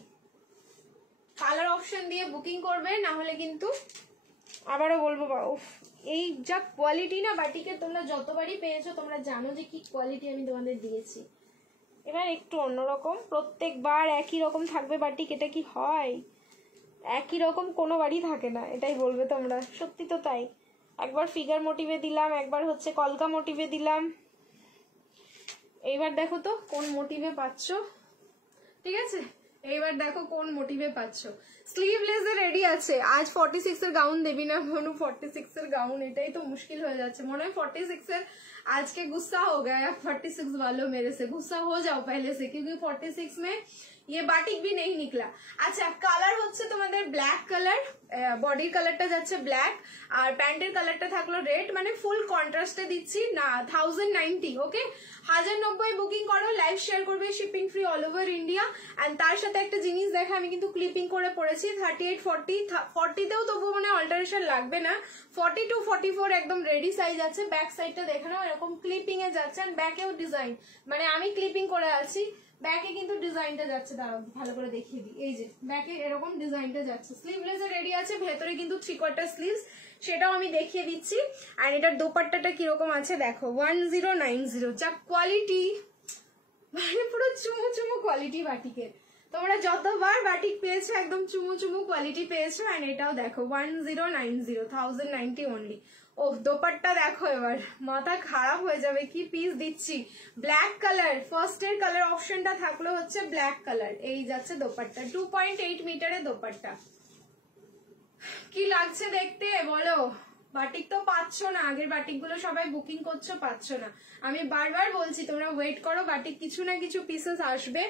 কালার অপশন দিয়ে বুকিং করবে, না হলে কিন্তু আবারও বলবো এই যা কোয়ালিটি না বাটিকে, তোমরা যতবারই পেয়েছো তোমরা জানো যে কি কোয়ালিটি আমি তোমাদের দিয়েছি। এবার একটু অন্যরকম, প্রত্যেকবার একই রকম থাকবে বাটিক, এটা কি হয়? একই রকম কোনো বাড়ি থাকে না, এটাই বলবে তোমরা, সত্যি তো তাই। একবার ফিগার মোটিভে দিলাম, একবার হচ্ছে কলকা মোটিভে দিলাম, এইবার দেখো তো কোন মোটিভে পাচ্ছ। ঠিক আছে, এইবার দেখো কোন মোটিভে পাচ্ছ। স্লিভলেস এ রেডি আছে। আজ 46 এর গাউন দেবি না মনু? 46 এর গাউন, এটাই তো মুশকিল হয়ে যাচ্ছে। মনে হয় 46 এর आज के गुस्सा हो गया 46 वालों मेरे से, गुस्सा हो जाओ पहले से, क्योंकि 46 में ये बाटिक भी नहीं निकला। আচ্ছা কালার হচ্ছে তোমাদের ব্ল্যাক কালার, বডির কালারটা যাচ্ছে ব্ল্যাক আর প্যান্টের কালারটা থাকলো রেড, মানে ফুল কন্ট্রাস্টে দিচ্ছি না 1090। ওকে 1090 বুকিং করো, লাইভ শেয়ার করবে, shipping free all over India. And তার সাথে একটা জিনিস দেখো, আমি কিন্তু ক্লিপিং করে পড়েছি 38 40 40তেও তবু মানে অল্টারেশন লাগবে না, 40 to 44 একদম রেডি সাইজ আছে। ব্যাক সাইডটা দেখে নাও এরকম ক্লিপিং এ যাচ্ছে, এন্ড ব্যাকেও ডিজাইন, মানে আমি ক্লিপিং করে আছি, ব্যাকে কিন্তু ডিজাইনটা যাচ্ছে, দাঁড়াও ভালো করে দেখিয়ে দিই। এই যে ব্যাকে এরকম ডিজাইনটা যাচ্ছে, স্লিভলেসে রেডি আছে, ভেতরে কিন্তু 3/4 স্লিভস, সেটাও আমি দেখিয়ে দিচ্ছি। আর এটার দোপাট্টাটা কিরকম আছে দেখো, 1090, যা কোয়ালিটি, মানে পুরো চুমু চুমু কোয়ালিটি বাটিকের। তোমরা যতবার বাটিক পেয়েছো একদম চুমু চুমু কোয়ালিটি পেয়েছো। আর এটাও দেখো 1090, 1090 অনলি। ও দোপাট্টা দেখো, এবার মাথা খারাপ হয়ে যাবে, কি পিস দিচ্ছি। ব্ল্যাক কালার, ফার্স্টের কালার অপশনটা থাকলো হচ্ছে ব্ল্যাক কালার। এই যাচ্ছে দোপাট্টা, 2.8 মিটারের দোপাট্টা। কি লাগছে দেখতে বলো? বাটিক তো পাচ্ছ না, আগের বাটিক গুলো সবাই বুকিং করছো, পাচ্ছ না। আমি বারবার বলছি তোমরা ওয়েট করো, বাটিক কিছু না কিছু পিসেস আসবে।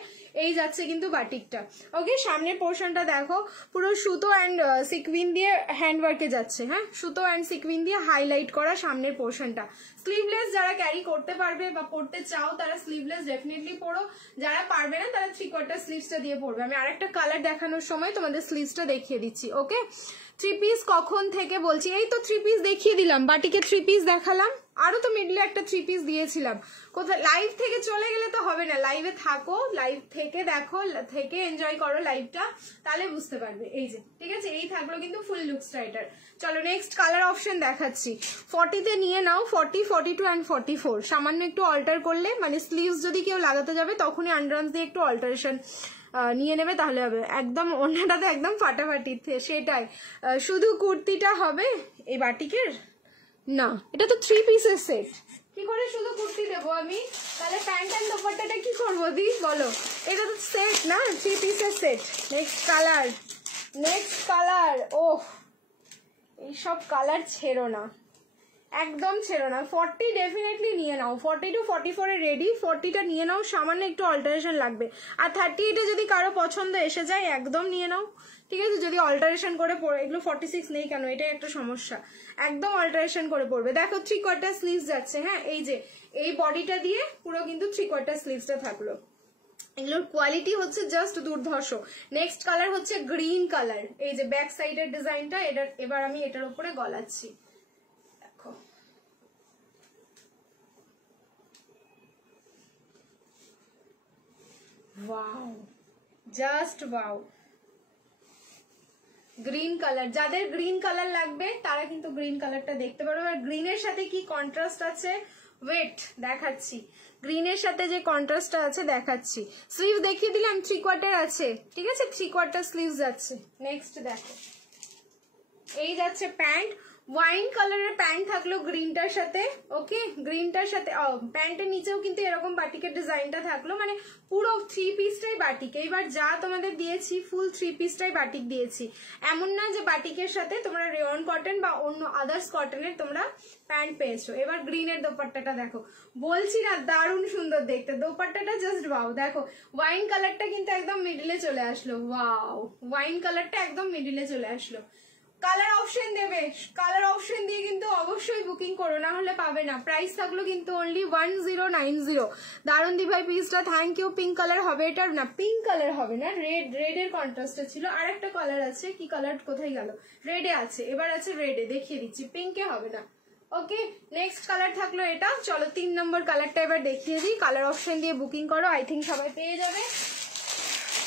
এই যাচ্ছে কিন্তু বাটিকটা। ওকে সামনের পোর্শনটা দেখো, পুরো সুতো অ্যান্ড সিকুইন দিয়ে হ্যান্ডওয়ার্কে যাচ্ছে। হ্যাঁ সুতো অ্যান্ড সিকুইন দিয়ে হাইলাইট করা সামনের পোর্শনটা। স্লিভলেস যারা ক্যারি করতে পারবে বা পড়তে চাও তারা স্লিভলেস ডেফিনেটলি পড়ো, যারা পারবে না তারা 3/4 স্লিভসটা দিয়ে পড়বে। আমি আরেকটা কালার দেখানোর সময় তোমাদের স্লিভসটা দেখিয়ে দিচ্ছি। ওকে 3 পিস কখন থেকে বলছি, এই তো 3 পিস দেখিয়ে দিলাম, বাটিকে 3 পিস দেখালাম, আরো তো মিডলে একটা 3 পিস দিয়েছিলাম। কোথায় লাইভ থেকে চলে গেলে তো হবে না, লাইভে থাকো, লাইভ থেকে দেখো, থেকে এনজয় করো লাইভটা, তাহলে বুঝতে পারবে। এই যে ঠিক আছে, এই থাকলো কিন্তু ফুল লুকসটা এটার। চলো নেক্সট কালার অপশন দেখাচ্ছি। 40তে নিয়ে নাও, 40, 42 অ্যান্ড 44 সামান্য একটু অল্টার করলে, মানে স্লিভস যদি কেউ লাগাতে যাবে তখনই আন্ডারআর্মস দিয়ে একটু অল্টারেশন নিয়ে নেবে তাহলে হবে। একদম অন্যটাতে একদম ফাটাফাটি, সেটাই। শুধু কুর্তিটা হবে এই বাটিকের না, এটা তো 3 পিসের সেট, কি করে শুধু কুর্তি দেবো আমি? তাহলে প্যান্ট এন্ড দোপাট্টাটা কি করবো দি বলো? এটা তো সেট না, 3 পিসের set. Next colour, next colour, oh এইসব কালার ছেড়ো না, একদম ছেড়ো না। 40 ডেফিনেটলি নিয়ে নাও, 40 to 44 এ রেডি, 40টা নিয়ে নাও, সামান্য একটু অল্টারেশন লাগবে। আর 38 যদি কারো পছন্দ এসে যায় একদম নিয়ে নাও, ঠিক আছে? যদি অল্টারেশন করে পড়ে, এগুলো 46 নেই কেন, এটাই একটা সমস্যা, একদম অল্টারেশন করে পড়বে। দেখো 3/4 স্লিভস যাচ্ছে। হ্যাঁ এই যে এই বডিটা দিয়ে পুরো কিন্তু 3/4 স্লিভসটা থাকলো। এগুলোর কোয়ালিটি হচ্ছে জাস্ট দুর্ধর্ষ। নেক্সট কালার হচ্ছে গ্রিন কালার। এই যে ব্যাক সাইডের ডিজাইনটা, এবার আমি এটার উপরে গলাচ্ছি, দেখো wow, just wow. Green colour, যাদের গ্রিন কালার লাগবে তারা কিন্তু গ্রিন কালারটা দেখতে পারো। আর গ্রিনের সাথে কি কন্ট্রাস্ট আছে, ওয়েট দেখাচ্ছি, গ্রিনের সাথে যে কন্ট্রাস্টটা আছে দেখাচ্ছি। স্লিভ দেখিয়ে দিলাম, 3/4 আছে, ঠিক আছে? 3/4 স্লিভ যাচ্ছে। নেক্সট দেখো, এই যাচ্ছে প্যান্ট, ওয়াইন কালারের প্যান্ট থাকলো গ্রিনটার সাথে। ওকে গ্রিনটার সাথে প্যান্টের নিচেও কিন্তু এরকম বাটিকের ডিজাইনটা থাকলো, মানে পুরো 3 পিসটাই বাটিক। এইবার যা তোমাদের দিয়েছি ফুল 3 পিসটাই বাটিক দিয়েছি, এমন না যে বাটিকের সাথে তোমরা রেয়ন কটন বা অন্য আদার্স কটনের তোমরা প্যান্ট পেয়েছো। এবার গ্রিনের দোপাট্টাটা দেখো, বলছি না দারুণ সুন্দর দেখতে, দোপাট্টাটা জাস্ট ওয়াও। দেখো ওয়াইন কালারটা কিন্তু একদম মিডিলে চলে আসলো, ওয়াও, ওয়াইন কালারটা একদম মিডিলে চলে আসলো। কালার অপশন দেবে, কালার অপশন দিয়ে কিন্তু অবশ্যই বুকিং করো, না হলে পাবে না। প্রাইস থাকলো কিন্তু অনলি 1090। দারুণ দি ভাই পিসটা, থ্যাংক ইউ। পিঙ্ক কালার হবে এটা, না পিঙ্ক কালার হবে না, রেড, রেডের কন্ট্রাস্টে ছিল। আর একটা কালার আছে, কি কালার কোথায় গেল, রেডে আছে, এবার আছে রেডে, দেখিয়ে দিচ্ছি, পিঙ্কে হবে না। ওকে নেক্সট কালার থাকলো এটা। চলো 3 নম্বর কালারটা এবার দেখিয়ে দিই। কালার অপশন দিয়ে বুকিং করো, আই থিঙ্ক সবাই পেয়ে যাবে।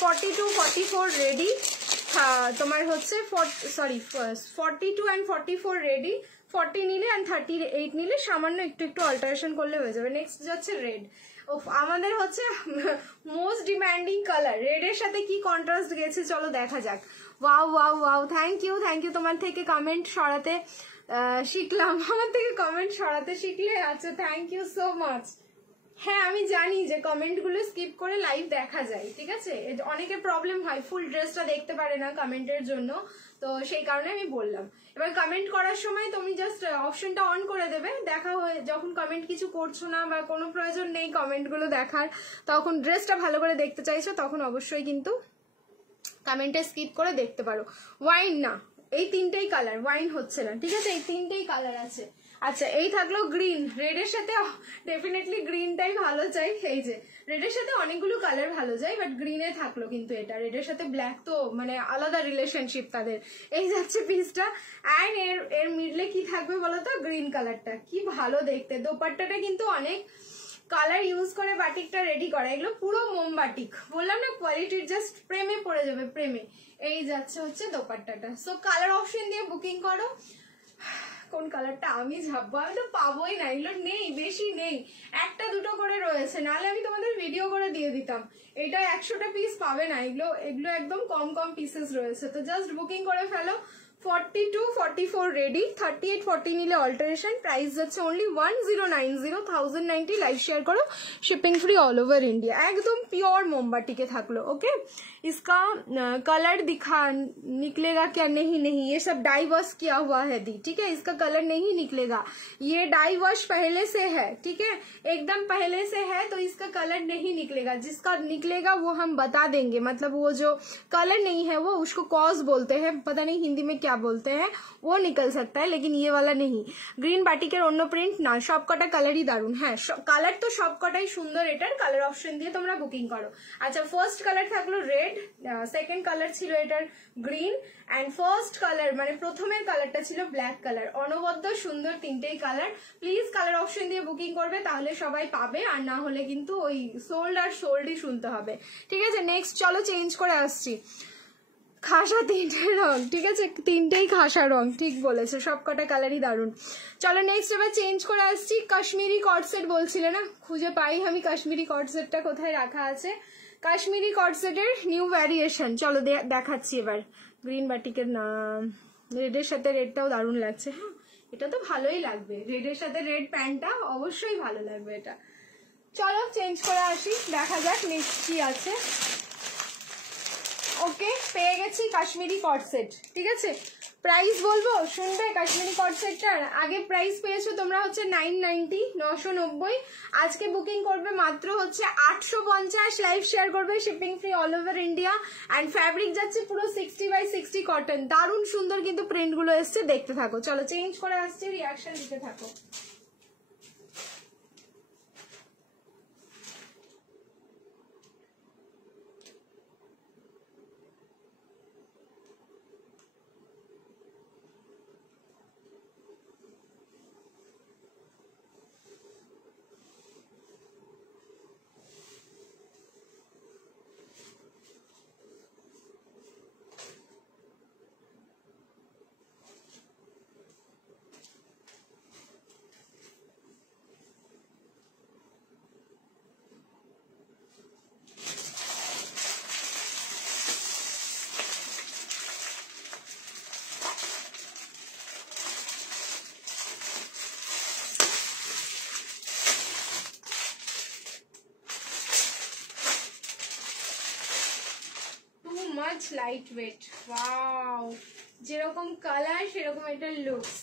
40 to 44 রেডি, তোমার হচ্ছে 42 and 44 রেডি। 40 নিলে and 38 নিলে সামান্য একটু একটু অল্টারেশন করলে হয়ে যাবে। নেক্সট যাচ্ছে রেড, আমাদের হচ্ছে মোস্ট ডিমান্ডিং কালার। রেডের সাথে কি কন্ট্রাস্ট গেছে চলো দেখা যাক। Wow wow wow, thank you, thank you. তোমার থেকে কমেন্ট সরাতে শিখলাম, আমার থেকে কমেন্ট সরাতে শিখলে, আচ্ছা থ্যাংক ইউ সো মাচ। হ্যাঁ আমি জানি যে কমেন্টগুলো স্কিপ করে লাইভ দেখা যায়, ঠিক আছে? অনেকের প্রবলেম হয়, ফুল ড্রেসটা দেখতে পারে না কমেন্টের জন্য, তো সেই কারণে আমি বললাম। এবার কমেন্ট করার সময় তুমি জাস্ট অপশনটা অন করে দেবে, দেখা হয়ে যখন কমেন্ট কিছু করছো না বা কোনো প্রয়োজন নেই কমেন্টগুলো দেখার, তখন ড্রেসটা ভালো করে দেখতে চাইছো, তখন অবশ্যই কিন্তু কমেন্টে স্কিপ করে দেখতে পারো। ওয়াইন না, এই তিনটেই কালার, ওয়াইন হচ্ছে না, ঠিক আছে? এই তিনটেই কালার আছে। আচ্ছা, এই থাকলো গ্রিন, রেডের সাথে ডেফিনেটলি গ্রিনটাই ভালো চাই। এই যে রেডের সাথে অনেকগুলো কালার ভালো যায়, বাট গ্রিনে থাকলো কিন্তু এটা, রেডের সাথে ব্ল্যাক তো মানে আলাদা রিলেশনশিপ তাদের। এই যাচ্ছে পিসটা, অ্যান্ড এর মিডলে কি থাকবে বলো তো? গ্রিন কালারটা, কি ভালো দেখতে। দোপাট্টাটা কিন্তু অনেক কালার ইউজ করে বাটিকটা রেডি করা, এগুলো পুরো মোম বাটিক, বললাম না কোয়ালিটির জাস্ট প্রেমে পড়ে যাবে, প্রেমে। এই যাচ্ছে হচ্ছে দোপাট্টাটা। সো কালার অপশন দিয়ে বুকিং করো। কোন কালারটা আমি ঝাপবো, আমি তো পাবোই না, এগুলো নেই, বেশি নেই, একটা দুটো করে রয়েছে, নাহলে আমি তোমাদের ভিডিও করে দিয়ে দিতাম। এটা 100টা পিস পাবে না, এগুলো একদম কম কম পিসেস রয়েছে। তো জাস্ট বুকিং করে ফেলো। 42, 44 রেডি, 38, 40 নিলে অল্টারেশন, প্রাইস যাচ্ছে অনলি 1090, 1090। লাইভ শেয়ার করো, shipping free all over India. একদম পিওর মোমবাটিকে থাকলো। ओके, इसका कलर दिखा निकलेगा क्या? नहीं नहीं, ये सब डाई वॉश किया हुआ है दी, ठीक है? इसका कलर नहीं निकलेगा, ये डाई वॉश पहले से है, ठीक है? एकदम पहले से है, तो इसका कलर नहीं निकलेगा। जिसका निकलेगा वो हम बता देंगे, मतलब वो जो कलर नहीं है वो उसको कॉज बोलते हैं, पता नहीं हिंदी में क्या बोलते हैं, वो निकल सकता है, लेकिन ये वाला नहीं। ग्रीन बाटिकेर অন্য প্রিন্ট না, সবকটা কালারই দারুন। হ্যাঁ, কালার তো সবকটাই সুন্দর। এটার কালার অপশন দিয়ে তোমরা বুকিং করো। আচ্ছা, ফার্স্ট কালার থাকলো রেড, সেকেন্ড কালার ছিল এটার গ্রিন, এন্ড ফার্স্ট কালার মানে প্রথমের কালারটা ছিল ব্ল্যাক কালার। অনবদ্য সুন্দর তিনটেই কালার। প্লিজ কালার অপশন দিয়ে বুকিং করবে, তাহলে সবাই পাবে, আর না হলে কিন্তু ওই সোল্ড আর সোল্ডই শুনতে হবে, ঠিক আছে? নেক্সট চলো চেঞ্জ করে আসছি। খাসা তিনটে রং, ঠিক আছে? তিনটেই খাসা রং, ঠিক বলেছে, সবকটা কালারই দারুন। চলো নেক্সট এবার চেঞ্জ করে আসছি। কাশ্মীরি কর্ডসেট বলছিলে না, খুঁজে পাই আমি কাশ্মীরি কর্ডসেটটা কোথায় রাখা আছে। কাশ্মীরি কর্ডসেটের নিউ ভ্যারিয়েশন চলো দেখাচ্ছি এবার। গ্রিন বাটিকের নাম, রেডের সাথে রেডটাও দারুণ লাগছে। হ্যাঁ, এটা তো ভালোই লাগবে, রেডের সাথে রেড প্যান্টটা অবশ্যই ভালো লাগবে এটা। চলো চেঞ্জ করে আসি, দেখা যাক নেক্সট কি আছে। ওকে, পেয়ে গেছি কাশ্মীরি কর্ডসেট, ঠিক আছে? প্রাইস বলবো, শুনবে কাশ্মীরি কর্ডসেটটার? আগে প্রাইস পেয়েছো তোমরা হচ্ছে 990, 990। আজকে বুকিং করবে মাত্র হচ্ছে 850। লাইভ শেয়ার করবে, shipping free all over India. And fabric যাচ্ছে পুরো 60x60 কটন, দারুণ সুন্দর কিন্তু প্রিন্টগুলো এসছে, দেখতে থাকো। চলো চেঞ্জ করে আসছে, রিয়াকশন দিতে থাকো। মাচ লাইট ওয়েট, ওয়াও, যেরকম কালার সেরকম এটা লুকস।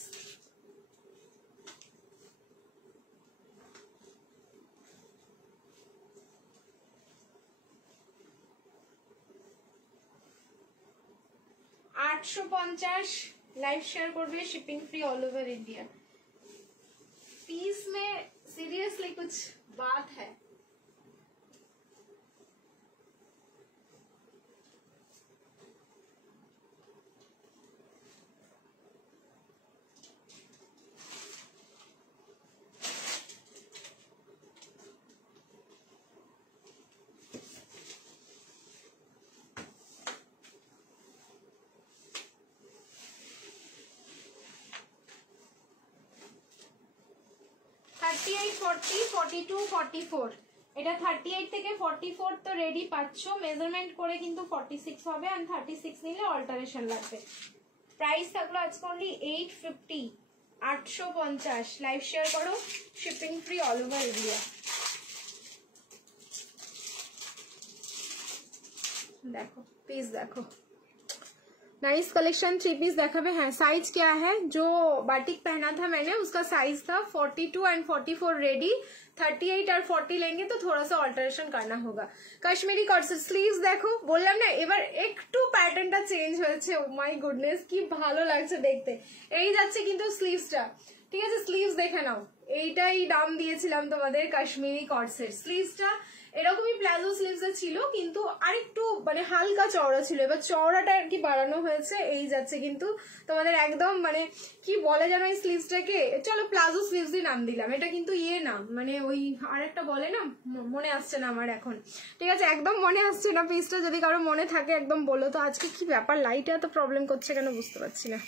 $850 लाइव शेयर करबे, shipping free all over India. Piece में सीरियसली कुछ बात है। এটা 38 থেকে 44 তো রেডি পাচ্ছ, মেজারমেন্ট করে কিন্তু 46 হবে, আর 36 নিলে অল্টারেশন লাগবে। প্রাইস থাকলো আজকে অনলি 850, 850। লাইভ শেয়ার করো, shipping free all over India. দেখো পিস, দেখো नाइस कलेक्शन। 3 पीस देखाबे। हाँ, साइज क्या है? जो बाटिक पहना था मैंने उसका साइज था 42 एंड 44 रेडी। 38 और 40 लेंगे तो थोड़ा सा अल्टारेशन करना होगा। কাশ্মীরি কটসেট স্লিভস দেখো, বললাম না এবার একটু প্যাটার্নটা চেঞ্জ হয়েছে। ও মাই গুডনেস, কি ভালো লাগছে দেখতে। এই যাচ্ছে কিন্তু স্লিভসটা, ঠিক আছে? স্লিভস দেখে নাও, এইটাই দাম দিয়েছিলাম তোমাদের কাশ্মীরি কটসেট। স্লিভসটা এরকমই প্লাজো স্লিভস ছিল, কিন্তু আরেকটু মানে হালকা চওড়া ছিল, এবার চওড়াটা আর কি বাড়ানো হয়েছে। এই যাচ্ছে কিন্তু তোমাদের একদম মানে কি বলে যেন এই স্লিভসটাকে, চলো প্লাজো স্লিভসই নাম দিলাম। এটা কিন্তু ইয়ে না, মানে ওই আরেকটা বলে না, মনে আসছে না আমার এখন, ঠিক আছে? একদম মনে আসছে না পিসটা, যদি কারো মনে থাকে একদম বলো তো। আজকে কি ব্যাপার, লাইটে এত প্রবলেম করছে কেন বুঝতে পারছি না।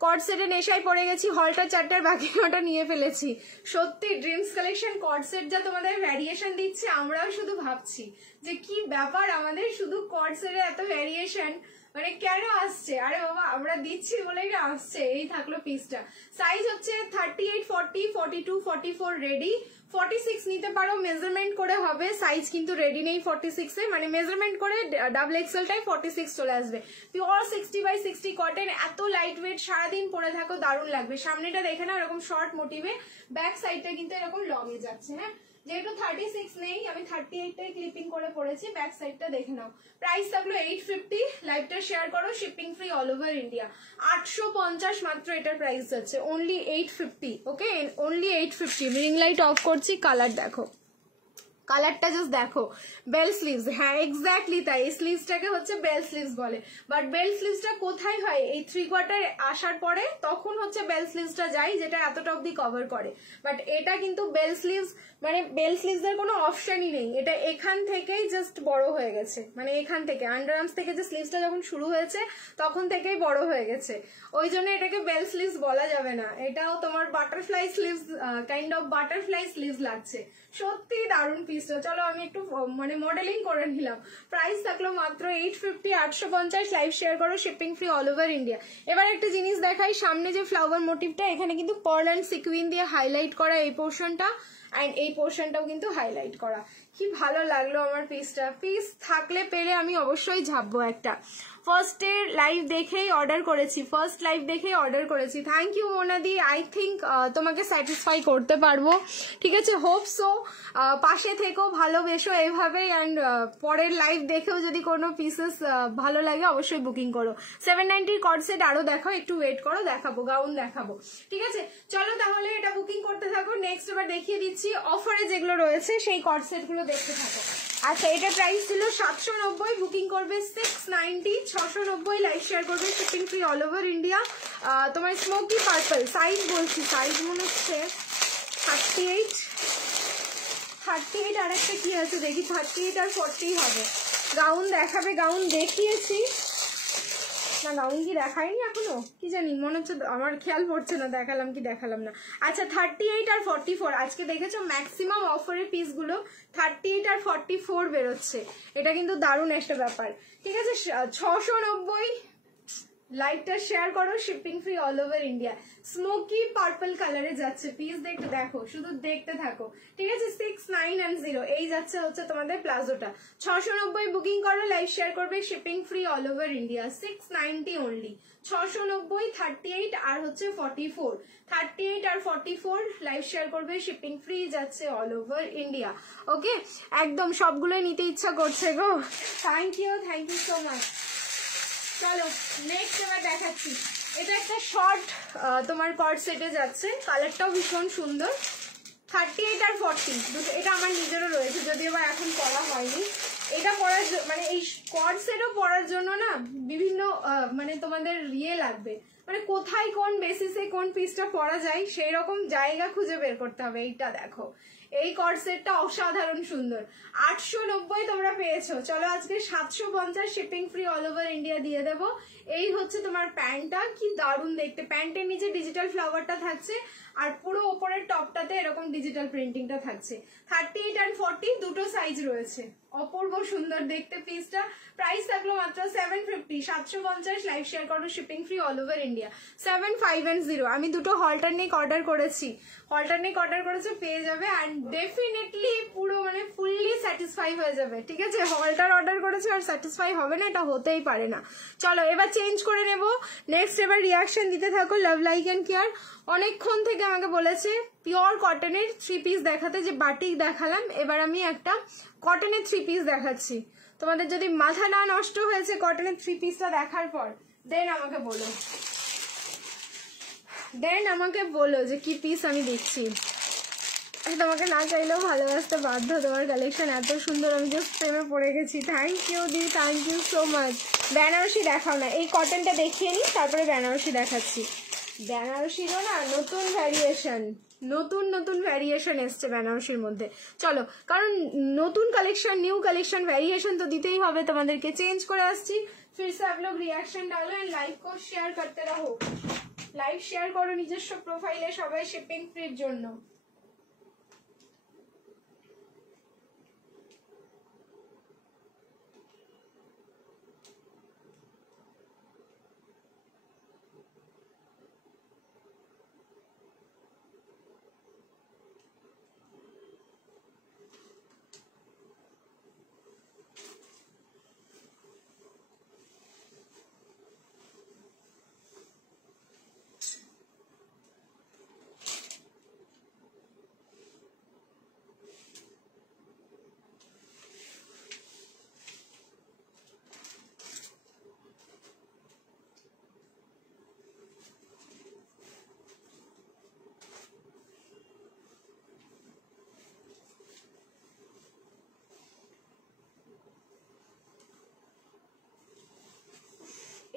কট সেটে নেশায় পড়ে গেছি, হলটা 4টার বাকি 9টা নিয়ে ফেলেছি। সত্যি ড্রিমস কালেকশন কট সেট যা তোমাদের ভ্যারিয়েশন দিচ্ছে, আমরাও শুধু ভাবছি যে কি ব্যাপার, আমাদের শুধু কট সেটে এত ভ্যারিয়েশন মানে কেন আসছে? আরে বাবা, আমরা দিচ্ছি বলেই না আসছে। এই থাকলো পিসটা। সাইজ হচ্ছে 38, 40, 42, 44 রেডি। 46 নিতে পারো, মেজারমেন্ট করে হবে। সাইজ কিন্তু রেডি নেই 46 এ, মানে মেজারমেন্ট করে ডাবল এক্সেলটাই 46 চলে আসবে। পিওর 60x60 কটন, এত লাইট ওয়েট, সারাদিন পরে থাকো দারুণ লাগবে। সামনেটা দেখে না এরকম শর্ট মোটিভে, ব্যাক সাইডটা কিন্তু এরকম লং এ যাচ্ছে। হ্যাঁ, যেহেতু 36 নেই, আমি 38টাই ক্লিপিং করে পড়েছি। ব্যাক সাইডটা দেখে নাও। প্রাইস থাকলো 850। লাইভটা শেয়ার করো, shipping free all over India. 850 মাত্র এটার প্রাইস যাচ্ছে, অনলি 850। ওকে, অনলি 850। রিং লাইট অফ করছি, কালার দেখো, কালারটা জাস্ট দেখো। বেল স্লিভস, হ্যাঁ এক্স্যাক্টলি তাই। এই স্লিভসটাকে হচ্ছে বেল স্লিভস বলে। বাট বেল স্লিভসটা কোথায় হয়? এই 3/4 আসার পরে তখন হচ্ছে বেল স্লিভসটা যায়, যেটা এতটা অব্দি কভার করে। বাট এটা কিন্তু বেল স্লিভস, মানে বেল স্লিভস এর কোনো অপশনই নেই। এটা এখান থেকেই জাস্ট বড় হয়ে গেছে, মানে এখান থেকে আন্ডার আর্মস থেকে যে স্লিভসটা যখন শুরু হয়েছে তখন থেকেই বড় হয়ে গেছে। ওই জন্য এটাকে বেল স্লিভস বলা যাবে না। এটাও তোমার butterfly sleeves, kind of butterfly sleeves লাগছে। সত্যি দারুণ পিসটা। চলো আমি একটু মানে মডেলিং করে নিলাম। প্রাইস থাকলো মাত্র 850, 850। লাইভ শেয়ার করো, shipping free all over India. এবার একটা জিনিস দেখাই, সামনে যে ফ্লাওয়ার মোটিভটা, এখানে কিন্তু পার্ল অ্যান্ড সিকুইন দিয়ে হাইলাইট করা এই পোর্শনটা, এন্ড এই পোর্শনটাও কিন্তু হাইলাইট করা। কি ভালো লাগলো আমার পিসটা। পিস থাকলে পেলে আমি অবশ্যই ঝাপবো একটা। ফার্স্ট এর লাইভ দেখেই অর্ডার করেছি, ফার্স্ট লাইভ দেখেই অর্ডার করেছি। থ্যাংক ইউ মোনাদি। আই থিঙ্ক তোমাকে স্যাটিসফাই করতে পারবো, ঠিক আছে? Hope so. পাশে থেকো, ভালোবেসো এভাবে, অ্যান্ড পরের লাইভ দেখেও যদি কোনো পিসেস ভালো লাগে অবশ্যই বুকিং করো। 790 কট সেট আরো দেখাও, একটু ওয়েট করো, দেখাবো, গাউন দেখাবো, ঠিক আছে? চলো তাহলে এটা বুকিং করতে থাকো। নেক্সট এবার দেখিয়ে দিচ্ছি অফারে যেগুলো রয়েছে সেই কট সেট গুলো দেখতে থাকো। আচ্ছা, এটা প্রাইস ছিল 790, বুকিং করবে 690, 690। লাইভ শেয়ার করবে, shipping free all over India. তোমার স্মোকি পার্পল, সাইজ বলছি, সাইজ মনে হচ্ছে 38, 38 আর একটা কি আছে দেখি, 38 আর 40 হবে। গাউন দেখাবে, গাউন দেখিয়েছি না, গাউন কি দেখাইনি এখনো, কি জানি, মনে হচ্ছে আমার খেয়াল পড়ছে না দেখালাম কি দেখালাম না। আচ্ছা, 38 আর 44 আজকে দেখেছো ম্যাক্সিমাম অফারের পিসগুলো 38 আর 44 বেরোচ্ছে। এটা কিন্তু দারুণ একটা ব্যাপার, ঠিক আছে? 690। লাইভটা শেয়ার করো, shipping free all over India. Smoky purple কালারে যাচ্ছে পিস, দেখতে দেখো, শুধু দেখতে থাকো, ঠিক আছে? 6, 9 and 0 এই যাচ্ছে হচ্ছে তোমাদের প্লাজোটা। 690 বুকিং করো, লাইভ শেয়ার করবে, shipping free all over India. 690 only. 690, 38 আর হচ্ছে 44। 38 আর 44 লাইভ শেয়ার করবে, শিপিং ফ্রি যাচ্ছে অল ওভার ইন্ডিয়া। ওকে, একদম সবগুলোই নিতে ইচ্ছা করছে গো। Thank you so much. চলো নেক্সট এবার দেখাচ্ছি। এটা একটা শর্ট তোমার কট সেটে যাচ্ছে, কালারটাও ভীষণ সুন্দর। 38 আর 40 দুটো, এটা আমার নিজেরও রয়েছে, যদিও বা এখন পরা হয়নি। এটা পরার মানে এই কট সেটও পরার জন্য না বিভিন্ন মানে তোমাদের ইয়ে লাগবে, মানে কোথায় কোন বেসিসে কোন পিসটা পরা যায় সেই রকম জায়গা খুঁজে বের করতে হবে। এইটা দেখো, এই কট সেটটা অসাধারণ সুন্দর। 890 তোমরা পেয়েছো। চলো আজকে 750 shipping free all over India দিয়ে দেবো। এই হচ্ছে তোমার প্যান্টটা, কি দারুণ দেখতে। প্যান্টের নিচে ডিজিটাল ফ্লাওয়ারটা থাকছে, আর পুরো ওপরের টপটাতে এরকম ডিজিটাল প্রিন্টিংটা থাকছে। 38 and 40 দুটো সাইজ রয়েছে, অপূর্ব সুন্দর দেখতে পিসটা। প্রাইস থাকলো মাত্র 750, 750। লাইভ শেয়ার করো, shipping free all over India. India. 7510 আমি দুটো হল্টারনেক অর্ডার করেছি, পেয়ে যাবে। অ্যান্ড ডেফিনেটলি পুরো মানে ফুললি স্যাটিসফাই হয়ে যাবে, ঠিক আছে? হল্টার অর্ডার করেছে আর স্যাটিসফাই হবে না, এটা হতেই পারে না। চলো এবার চেঞ্জ করে নেব। নেক্সট এবার রিয়াকশন দিতে থাকো। লাভ লাইক অ্যান্ড কেয়ার অনেকক্ষণ থেকে আমাকে বলেছে পিওর কটনের 3 পিস দেখাতে, যে বাটিক দেখালাম, এবার আমি একটা কটনের 3 পিস দেখাচ্ছি। তোমাদের যদি মাথা না নষ্ট হয়েছে কটনের 3 পিসটা দেখার পর, দেন আমাকে বলো যে কি পিস আমি দিচ্ছি। তোমাকে না চাইলেও ভালোবাসতে বাধ্য, তোমার কালেকশন এত সুন্দর, আমি জাস্ট প্রেমে পড়ে গেছি। থ্যাংক ইউ দি, thank you so much. Banarasi দেখাও না, এই কটনটা দেখিয়ে নিই, তারপরে বেনারসি দেখাচ্ছি। বেনারসিরও না নতুন ভ্যারিয়েশন এসছে বেনারসির মধ্যে। চলো, কারণ নতুন কালেকশন, নিউ কালেকশন, ভ্যারিয়েশন তো দিতেই হবে তোমাদেরকে। চেঞ্জ করে আসছি। फिर से आप लोग रिएक्शन डालो एंड लाइव को शेयर करते रहो। লাইভ শেয়ার করো নিজস্ব প্রোফাইলে, সবাই শিপিং ফ্রির জন্য।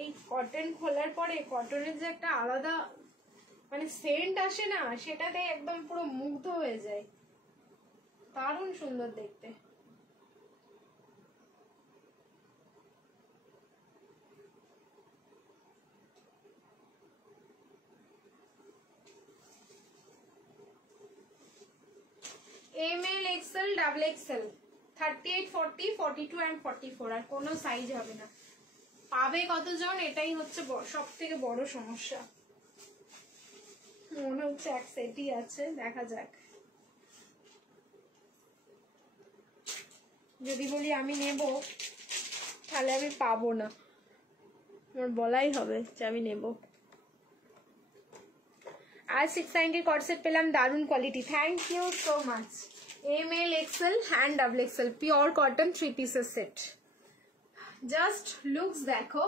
এই কটন খোলার পরে কটনের যে একটা আলাদা মানে সেন্ট আসে না, সেটাতে একদম পুরো মুগ্ধ হয়ে যায়, দারুণ সুন্দর দেখতে। M L, XL, double XL, 38, 40, 42 and 44, আর কোনো সাইজ হবে না। পাবে কতজন, এটাই হচ্ছে সব থেকে বড় সমস্যা। মনে হচ্ছে এক সেটই আছে, দেখা যাক। যদি বলি আমি নেব তাহলে আমি পাবো না, আমার বলাই হবে যে আমি নেব। आज 690 कॉर्ड सेट पेलाम, दारुण quality, thank you so much. ML, XL and double XL pure cotton 3 pieces set. Just looks দেখো,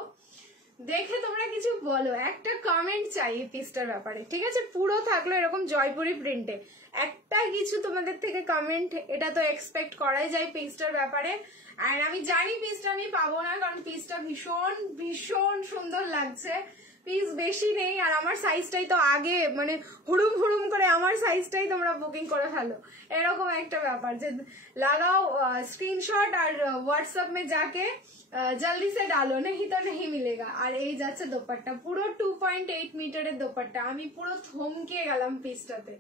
দেখে তোমরা কিছু বলো, একটা কমেন্ট চাই এই পিসটার ব্যাপারে, ঠিক আছে? পুরো থাকলো এরকম জয়পুরি প্রিন্টে, একটা কিছু তোমাদের থেকে কমেন্ট, এটা তো এক্সপেক্ট করাই যায় পিসটার ব্যাপারে। আর আমি জানি পিসটা আমি পাবো না, কারণ পিসটা ভীষণ ভীষণ সুন্দর লাগছে। পিস বেশি নেই, আর আমার সাইজটাই তো আগে মানে হুড়ুম হুড়ুম করে আমার সাইজটাই তোমরা বুকিং করে ফেলো, এরকম একটা ব্যাপার যে লাগাও স্ক্রিনশট আর হোয়াটসঅ্যাপ মে যাকে জলদি সে ডালো, নেহি তো নেহি মিলেগা। আর এই যাচ্ছে দোপাট্টা, পুরো 2.8 মিটারের দোপাট্টা। আমি পুরো থমকে গেলাম পিসটাতে,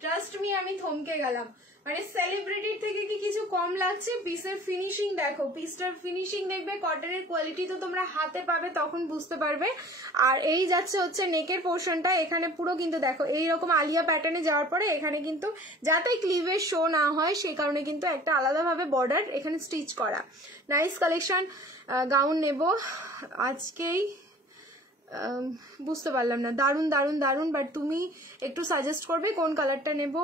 ট্রাস্ট মি, আমি থমকে গেলাম। মানে সেলিব্রিটির থেকে কি কিছু কম লাগছে? পিসের ফিনিশিং দেখো, পিসটার ফিনিশিং দেখবে, কটনের কোয়ালিটি তো তোমরা হাতে পাবে তখন বুঝতে পারবে। আর এই যাচ্ছে হচ্ছে নেকের পোর্শনটা, এখানে পুরো কিন্তু দেখো এইরকম আলিয়া প্যাটার্নে যাওয়ার পরে এখানে কিন্তু যাতে ক্লিভেজ শো না হয় সেই কারণে কিন্তু একটা আলাদাভাবে বর্ডার এখানে স্টিচ করা। Nice collection. গাউন নেব আজকেই, বুঝতে পারলাম না, দারুন দারুন দারুন। বাট তুমি একটু সাজেস্ট করবে কোন কালারটা নেব,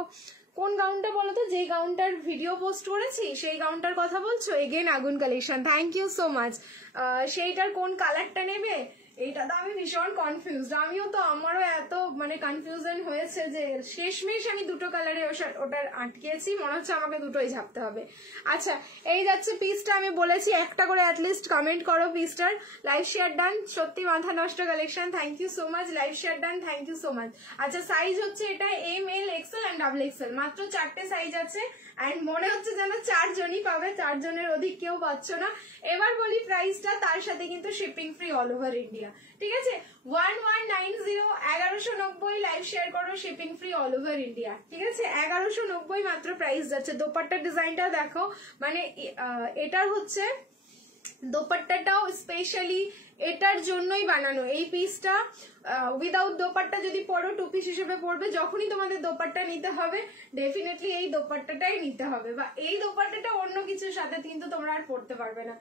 কোন গাউনটা বলো তো? যে গাউনটার ভিডিও পোস্ট করেছি সেই গাউনটার কথা বলছো? এগেন আগুন collection, thank you so much. সেইটার কোন কালারটা নেবে, এইটা তো আমি ভীষণ কনফিউজড। আমিও তো, আমারও এত মানে কনফিউশন হয়েছে যে শেষমেশ আমি দুটো কালারে ওটার আটকেছি, মনে হচ্ছে আমাকে দুটোই ঝাপতে হবে। আচ্ছা, এই যাচ্ছে পিসটা, আমি বলেছি একটা করে অ্যাটলিস্ট কমেন্ট করো পিসটার। লাইভ শেয়ার ডান, সত্যি মাথা নষ্ট collection, thank you so much. Live share done, thank you so much. আচ্ছা, সাইজ হচ্ছে এটা M L, XL and double XL, মাত্র 4টে সাইজ আছে। এন্ড মনে হচ্ছে যেন 4 জনই পাবে, 4 জনের অধিক কেউ পাচ্ছ না। এবার বলি প্রাইসটা, তার সাথে কিন্তু shipping free all over India, ঠিক আছে? 1190, 1190, লাইভ শেয়ার করো, shipping free all over India, ঠিক আছে? 1190 মাত্র প্রাইস যাচ্ছে। দোপাট্টার ডিজাইনটা দেখো, মানে এটার হচ্ছে দোপাট্টাটাও স্পেশালি এটার জন্যই বানানো। এই পিসটা উইদাউট দোপাট্টা যদি পরো, টু পিস হিসেবে পরবে, যখনই তোমাদের দোপাট্টা নিতে হবে ডেফিনেটলি এই দোপাট্টাটাই নিতে হবে, বা এই দোপাট্টাটা অন্য কিছুর সাথে কিন্তু তোমরা আর পরতে পারবে না।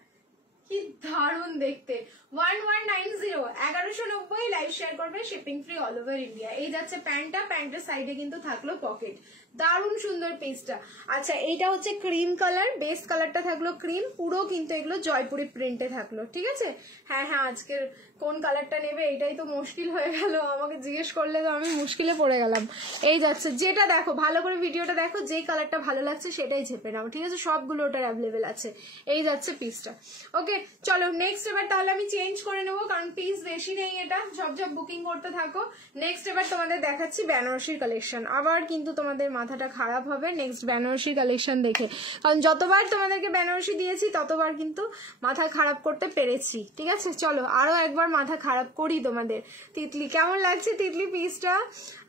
কি দারুণ দেখতে। 1190 1190 লাইভ শেয়ার করবে, shipping free all over India. এই যাচ্ছে প্যান্টটা, প্যান্টের সাইডে কিন্তু থাকলো পকেট, দারুণ সুন্দর পিসটা। আচ্ছা এইটা হচ্ছে ক্রিম কালার, বেস কালারটা থাকলো ক্রিম, পুরো কিন্তু এগুলো জয়পুরি প্রিন্টে থাকলো, ঠিক আছে। হ্যাঁ হ্যাঁ, আজকের কোন কালারটা নেবে এটাই তো মুশকিল হয়ে গেল, আমাকে জিজ্ঞেস করলে তো আমি মুশকিলে পড়ে গেলাম। এই যাচ্ছে, যেটা দেখো ভালো করে ভিডিওটা দেখো, যেই কালারটা ভালো লাগছে সেটাই ঝেপে নাও, ঠিক আছে, সবগুলো ওটার অ্যাভেলেবেল আছে। এই যাচ্ছে পিসটা। ওকে চলো নেক্সট, এবার তাহলে আমি চেঞ্জ করে নেবো কারণ পিস বেশি নেই, এটা ঝপঝপ বুকিং করতে থাকো। নেক্সট এবার তোমাদের দেখাচ্ছি বেনারসির কালেকশন। আবার কিন্তু তোমাদের মাথাটা খারাপ হবে নেক্সট বেনারসি কালেকশন দেখে, কারণ যতবার তোমাদেরকে বেনারসি দিয়েছি ততবার কিন্তু মাথা খারাপ করতে পেরেছি, ঠিক আছে। চলো আরো একবার মাথা খারাপ করি তোমাদের। তিতলি কেমন লাগছে তিতলি পিসটা?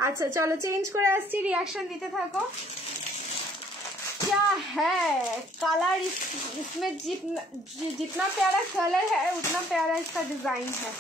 আচ্ছা চলো চেঞ্জ করে আসছি, রিয়াকশন দিতে থাকো। क्या है कलर, इसमें जितना प्यारा कलर है उतना प्यारा इसका डिजाइन है।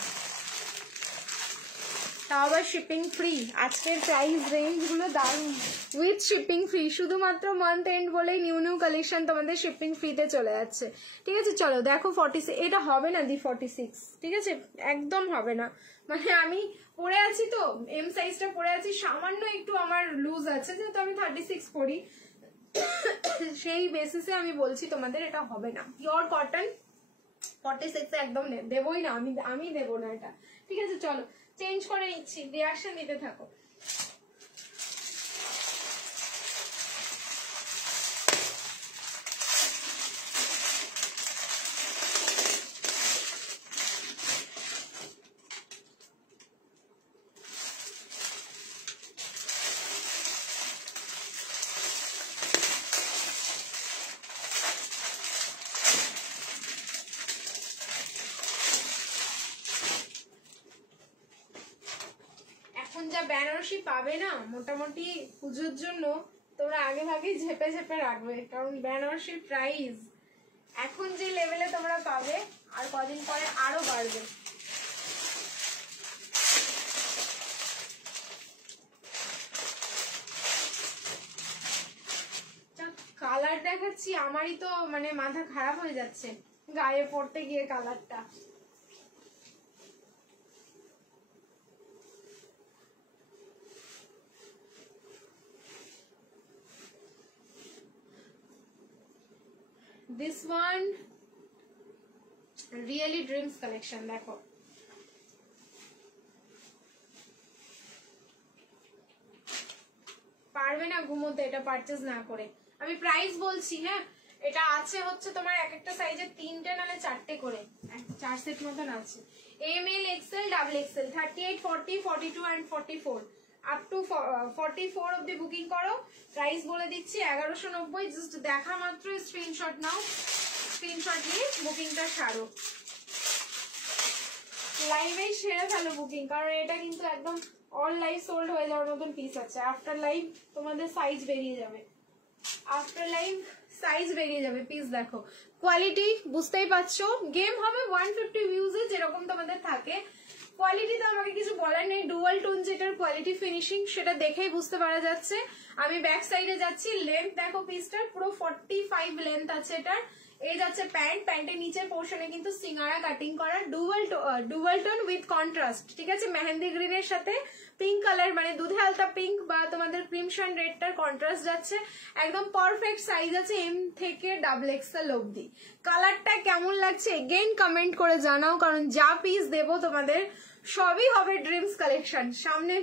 আবার শিপিং ফ্রি, আজকের প্রাইস রেঞ্জ গুলো দারুন, উইথ শিপিং ফ্রি, শুধুমাত্র মান্থ এন্ড বলেই নিউ নিউ কালেকশন তোমাদের শিপিং ফ্রিতে চলে যাচ্ছে, ঠিক আছে। চলো দেখো 46, এটা হবে না দি 46, ঠিক আছে, একদম হবে না। মানে আমি পরে আছি তো, এম সাইজটা পরে আছি, সামান্য একটু আমার লুজ আছে, যেহেতু আমি 36 পরি, সেই বেসিসে আমি বলছি তোমাদের এটা হবে না। পিওর কটন 46 একদম দেবই না, আমি দেবো না এটা, ঠিক আছে। চলো চেঞ্জ করে নিচ্ছি, রিয়াকশন দিতে থাকো। যা বেনারসি পাবে না মোটামুটি পুজোর জন্য, তোমরা আগে ভাগে ঝেপে ঝেপে রাখবে, কারণ বেনারসির প্রাইস এখন যে লেভেলে তোমরা পাবে আর কদিন পরে আরো বাড়বে। কালার দেখাচ্ছি, আমারই তো মানে মাথা খারাপ হয়ে যাচ্ছে গায়ে পড়তে গিয়ে কালারটা। This one really dreams collection, দেখো পারবে না ঘুমোতে এটা পারচেজ না করে। আমি প্রাইস বলছি, হ্যাঁ এটা আছে হচ্ছে তোমার এক একটা সাইজে 3টে নালে 4টে করে, 4 সেট মতন আছে। M L XL double XL 38 40 42 and 44 up to 44 অবধি বুকিং করো। প্রাইস বলে দিচ্ছি 1190, জাস্ট দেখা মাত্র স্ক্রিনশট নাও, স্ক্রিনশট নিয়ে বুকিংটা সারো, লাইভেই সেরে ফেলো বুকিং, কারণ এটা কিন্তু একদম অল লাইভ সোল্ড হয়ে যাওয়ার মতন পিস আছে। আফটার লাইভ তোমাদের সাইজ বেরিয়ে যাবে, আফটার লাইভ সাইজ বেরিয়ে যাবে। পিস দেখো, কোয়ালিটি বুঝতেই পারছো, গেম হবে 150 ভিউজে যেরকম তোমাদের থাকে, কোয়ালিটি তো আমাকে কিছু বলার নেই। ডুয়াল টোন যেটার কোয়ালিটি ফিনিশিং সেটা দেখেই বুঝতে পারা যাচ্ছে। আমি ব্যাক সাইডে যাচ্ছি, লেন্থ দেখো পিসটার পুরো 45 লেন্থ আছে এটার। এই যাচ্ছে প্যান্ট, প্যান্টের নিচের পোর্শনে কিন্তু সিঙ্গারা কাটিং করা, ডুয়াল টোন উইথ কন্ট্রাস্ট, ঠিক আছে। মেহেন্দি গ্রিনের সাথে পিঙ্ক কালার, মানে দুধে হালকা পিঙ্ক বা তোমাদের ক্রিমশন রেডটার কন্ট্রাস্ট যাচ্ছে, একদম পারফেক্ট সাইজ আছে এম থেকে ডাবল এক্সেল অবধি। কালারটা কেমন লাগছে এগেইন কমেন্ট করে জানাও, কারণ যা পিস দেবো তোমাদের সবই হবে ড্রিমস কালেকশন। সামনে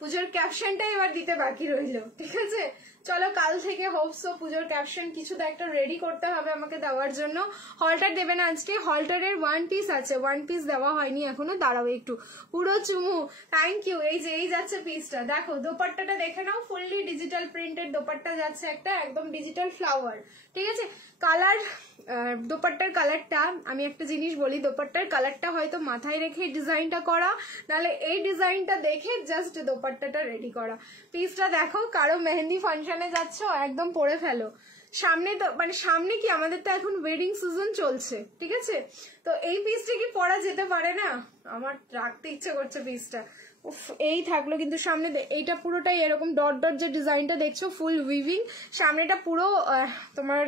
পুজোর ক্যাপশনটাই এবার দিতে বাকি রইলো, ঠিক আছে। চলো কাল থেকে হোপসো পুজোর ক্যাপশন কিছু তো একটা রেডি করতে হবে আমাকে দেওয়ার জন্য। হলটার দেবে না আজকে, হলটারের 1 পিস আছে, 1 পিস দেওয়া হয়নি এখনো, দাঁড়াও একটু। পুরো চুমু, থ্যাংক ইউ। এই যাচ্ছে পিসটা, দেখো দোপাট্টাটা দেখে নাও, ফুললি ডিজিটাল প্রিন্টেড দোপাট্টা যাচ্ছে একটা, একদম ডিজিটাল ফ্লাওয়ার, ঠিক আছে। কালার, দোপাট্টার কালারটা আমি একটা জিনিস বলি, দোপাট্টার কালারটা হয়তো মাথায় রেখে ডিজাইনটা করা, নাহলে এই ডিজাইনটা দেখে জাস্ট দোপাট্টা দোপাট্টাটা রেডি করা। পিসটা দেখো, কারো মেহেন্দি ফাংশনে যাচ্ছ একদম পরে ফেলো। সামনে তো মানে সামনে কি আমাদের তো এখন ওয়েডিং সিজন চলছে, ঠিক আছে? তো এই পিসটা কি পরা যেতে পারে না? আমার রাখতে ইচ্ছে করছে পিসটা। উফ, এই থাকলো কিন্তু সামনে এইটা পুরোটাই এরকম ডট ডট যে ডিজাইনটা দেখছো ফুল উইভিং, সামনেটা পুরো তোমার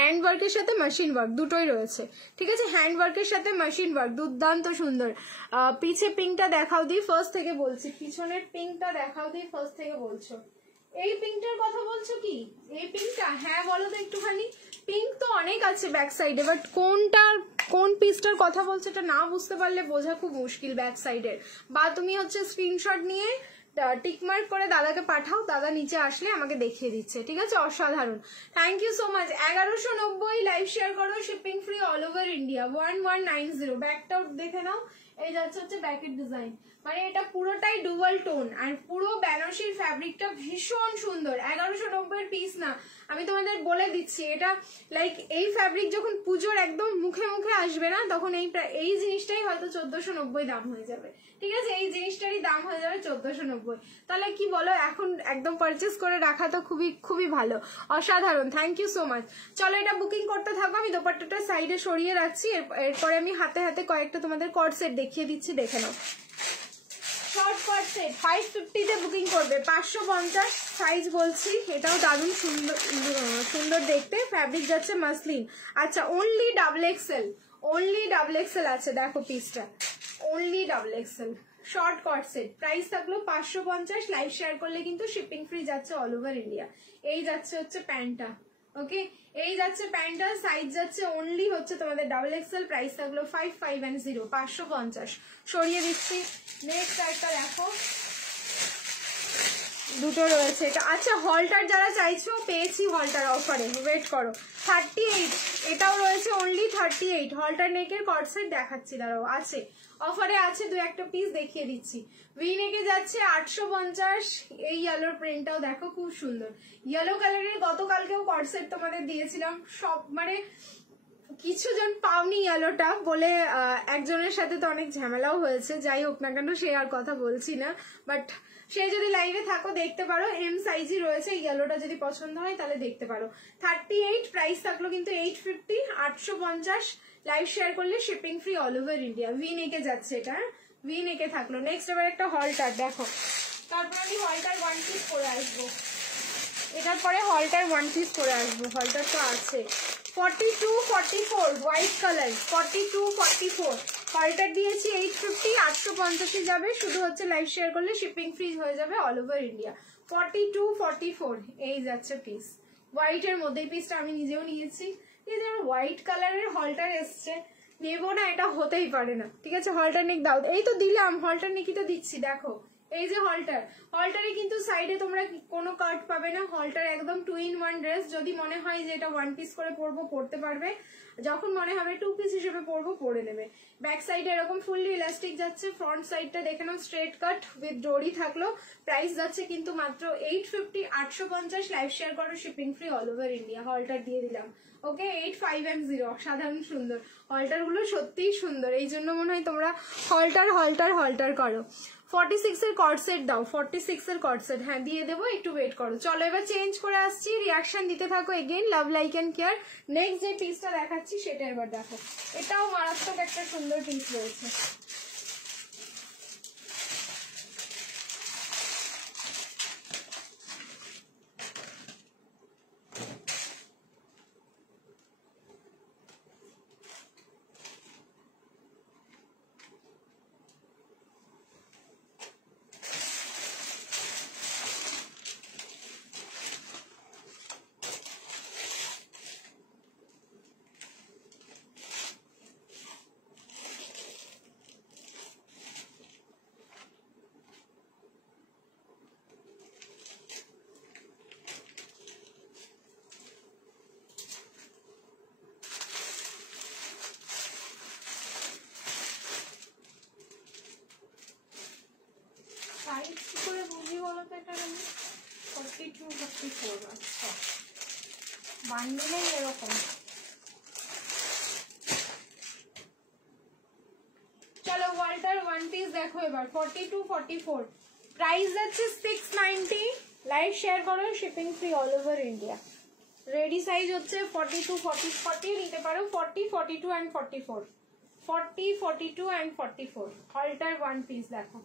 হ্যান্ড ওয়ার্কের সাথে মেশিন ওয়ার্ক দুটোই রয়েছে, ঠিক আছে? হ্যান্ড ওয়ার্কের সাথে মেশিন ওয়ার্ক দুর্দান্ত সুন্দর। পিছে পিঙ্কটা দেখাও দি, ফার্স্ট থেকে বলছি, পিছনের পিঙ্কটা দেখাও দি, ফার্স্ট থেকে বলছো। এই পিঙ্কটার কথা বলছো কি? এই পিঙ্কটা? হ্যাঁ বলো তো একটুখানি। পিঙ্ক তো অনেক আছে ব্যাক সাইডে, বাট কোন পিসটার কথা বলছো এটা না বুঝতে পারলে বোঝা খুব মুশকিল ব্যাক সাইডের। বা তুমি হচ্ছে স্ক্রিনশট নিয়ে টিকমার্ক করে দাদাকে পাঠাও, দাদা নিচে আসলে আমাকে দেখিয়ে দিচ্ছে, ঠিক আছে? অসাধারণ, thank you so much. 1190 live share করো, shipping free all over India. 1190। ব্যাকটাও দেখে নাও, এই যাচ্ছে হচ্ছে ব্যাকের ডিজাইন, মানে এটা পুরোটাই ডুয়াল টোন, আর পুরো বেনারসির ফ্যাব্রিকটা ভীষণ সুন্দর। 1190 পিস না, আমি তোমাদের বলে দিচ্ছি, এটা লাইক এই ফ্যাব্রিক যখন পুজোর একদম মুখে মুখে আসবে না, তখন এই জিনিসটাই হয়তো 1490 দাম হয়ে যাবে, ঠিক আছে? এই জিনিসটারই দাম হয়ে যাবে 1490। তাহলে কি বলো, এখন একদম পারচেস করে রাখা তো খুবই খুবই ভালো, অসাধারণ। Thank you so much. চলো এটা বুকিং করতে থাকো, আমি দোপাট্টাটা সাইডে সরিয়ে রাখছি, এরপরে আমি হাতে হাতে কয়েকটা তোমাদের কর্ড সেট দেখিয়ে দিচ্ছি, দেখে নাও। শর্ট কট সেট 550 তে বুকিং করবে, 550 সাইজ বলছি। এটাও দারুণ সুন্দর সুন্দর দেখতে, ফ্যাব্রিক যাচ্ছে মাসলিন। আচ্ছা, অনলি ডাবল এক্সেল আছে, দেখো পিসটা অনলি ডাবল এক্সেল শর্ট কট সেট। প্রাইস থাকলো 550, লাইভ শেয়ার করলে কিন্তু শিপিং ফ্রি যাচ্ছে অল ওভার ইন্ডিয়া। এই যাচ্ছে হচ্ছে প্যান্টটা, ওকে? এই যাচ্ছে প্যান্টটা, সাইজ যাচ্ছে অনলি হচ্ছে তোমাদের ডাবল এক্সেল, প্রাইস থাকলো 550, 550 সরিয়ে দিচ্ছি। নেক্সট একটা দেখো, দুটো রয়েছে এটা। আচ্ছা, হলটার যারা চাইছো পেয়েছি হলটার অফারে, ওয়েট করো। 38, এটাও রয়েছে অনলি 38। হলটার নেকের কট সেট দেখাচ্ছি, দাঁড়াও, আছে অফারে, আছে দু একটা পিস দেখিয়ে দিচ্ছি। ভি নেকে যাচ্ছে 850। এই ইয়েলোর প্রিন্টটাও দেখো খুব সুন্দর, ইয়েলো কালারের গতকালকেও কট সেট তোমাদের দিয়েছিলাম, সব মানে কিছু জন পাওনি ইয়েলোটা বলে, একজনের সাথে তো অনেক ঝামেলাও হয়েছে, যাই হোক না কেন সে আর কথা বলছি না, বাট সে যদি লাইভে থাকো দেখতে পারো, এম সাইজই রয়েছে, ইয়েলোটা যদি পছন্দ হয় তাহলে দেখতে পারো। 38, প্রাইস থাকলো কিন্তু 850, 850, লাইভ শেয়ার করলে shipping free all over India. V নেকে যাচ্ছে এটা, ভি নেকে থাকলো। নেক্সট এবার একটা হলটার দেখো, তারপর আমি হলটার ওয়ান পিস করে আসবো, এটার পরে হলটার ওয়ান পিস করে আসবো, হলটার তো আছে। 42, 44 হোয়াইট কালার, 42, 44 হলটার দিয়েছি 850, 850 যাবে, শুধু হচ্ছে লাইভ শেয়ার করলে শিপিং ফ্রি হয়ে যাবে অল ওভার ইন্ডিয়া। 42, 44 এই যাচ্ছে পিস, হোয়াইটের মধ্যে। এই পিসটা আমি নিজেও নিয়েছি, ঠিক আছে? আমার হোয়াইট কালারের হলটার এসছে, নেবো না এটা হতেই পারে না, ঠিক আছে? হলটার নেক দাও, এই তো দিলাম, হলটার নেকই তো দিচ্ছি, দেখো এই যে হলটারে কিন্তু সাইডে তোমরা কোনো কাট পাবে না, হলটার একদম 2 in 1 ড্রেস। যদি মনে হয় যে এটা ওয়ান পিস করে পরবো পরতে পারবে, যখন মনে হবে 2 পিস হিসেবে পরবো পরে নেবে। ব্যাক সাইডে এরকম ফুললি ইলাস্টিক যাচ্ছে, ফ্রন্ট সাইডটা দেখে নাও স্ট্রেট কাট উইথ ডোরি থাকলো। প্রাইস যাচ্ছে কিন্তু মাত্র 850, 850, লাইভ শেয়ার করো shipping free all over India. Halter দিয়ে দিলাম, ওকে? 8510, সাধারণ সুন্দর। হলটার গুলো সত্যিই সুন্দর, এই জন্য মনে হয় তোমরা হলটার করো। 46 এর কর্ড সেট দাও, 46 এর কর্ড সেট, হ্যাঁ দিয়ে দেবো, একটু ওয়েট করো। চলো এবার চেঞ্জ করে আসছি, রিয়াকশন দিতে থাকো। Again love like and care. Next যে পিসটা দেখাচ্ছি সেটা এবার দেখো, এটাও মারাত্মক একটা সুন্দর পিস রয়েছে। করে বুঝি বলো তো, এটা 42, 44, আচ্ছা বান্ডেলেই এরকম। চলো ওয়ালটার ওয়ান পিস দেখো এবার, 42, 44 প্রাইস যাচ্ছে 690, লাইভ শেয়ার করো, shipping free all over India. Ready size হচ্ছে 42, 40 নিতে পারো, 40, 42 অ্যান্ড 44, 40, 42 অ্যান্ড 44 হলটার ওয়ান পিস দেখো।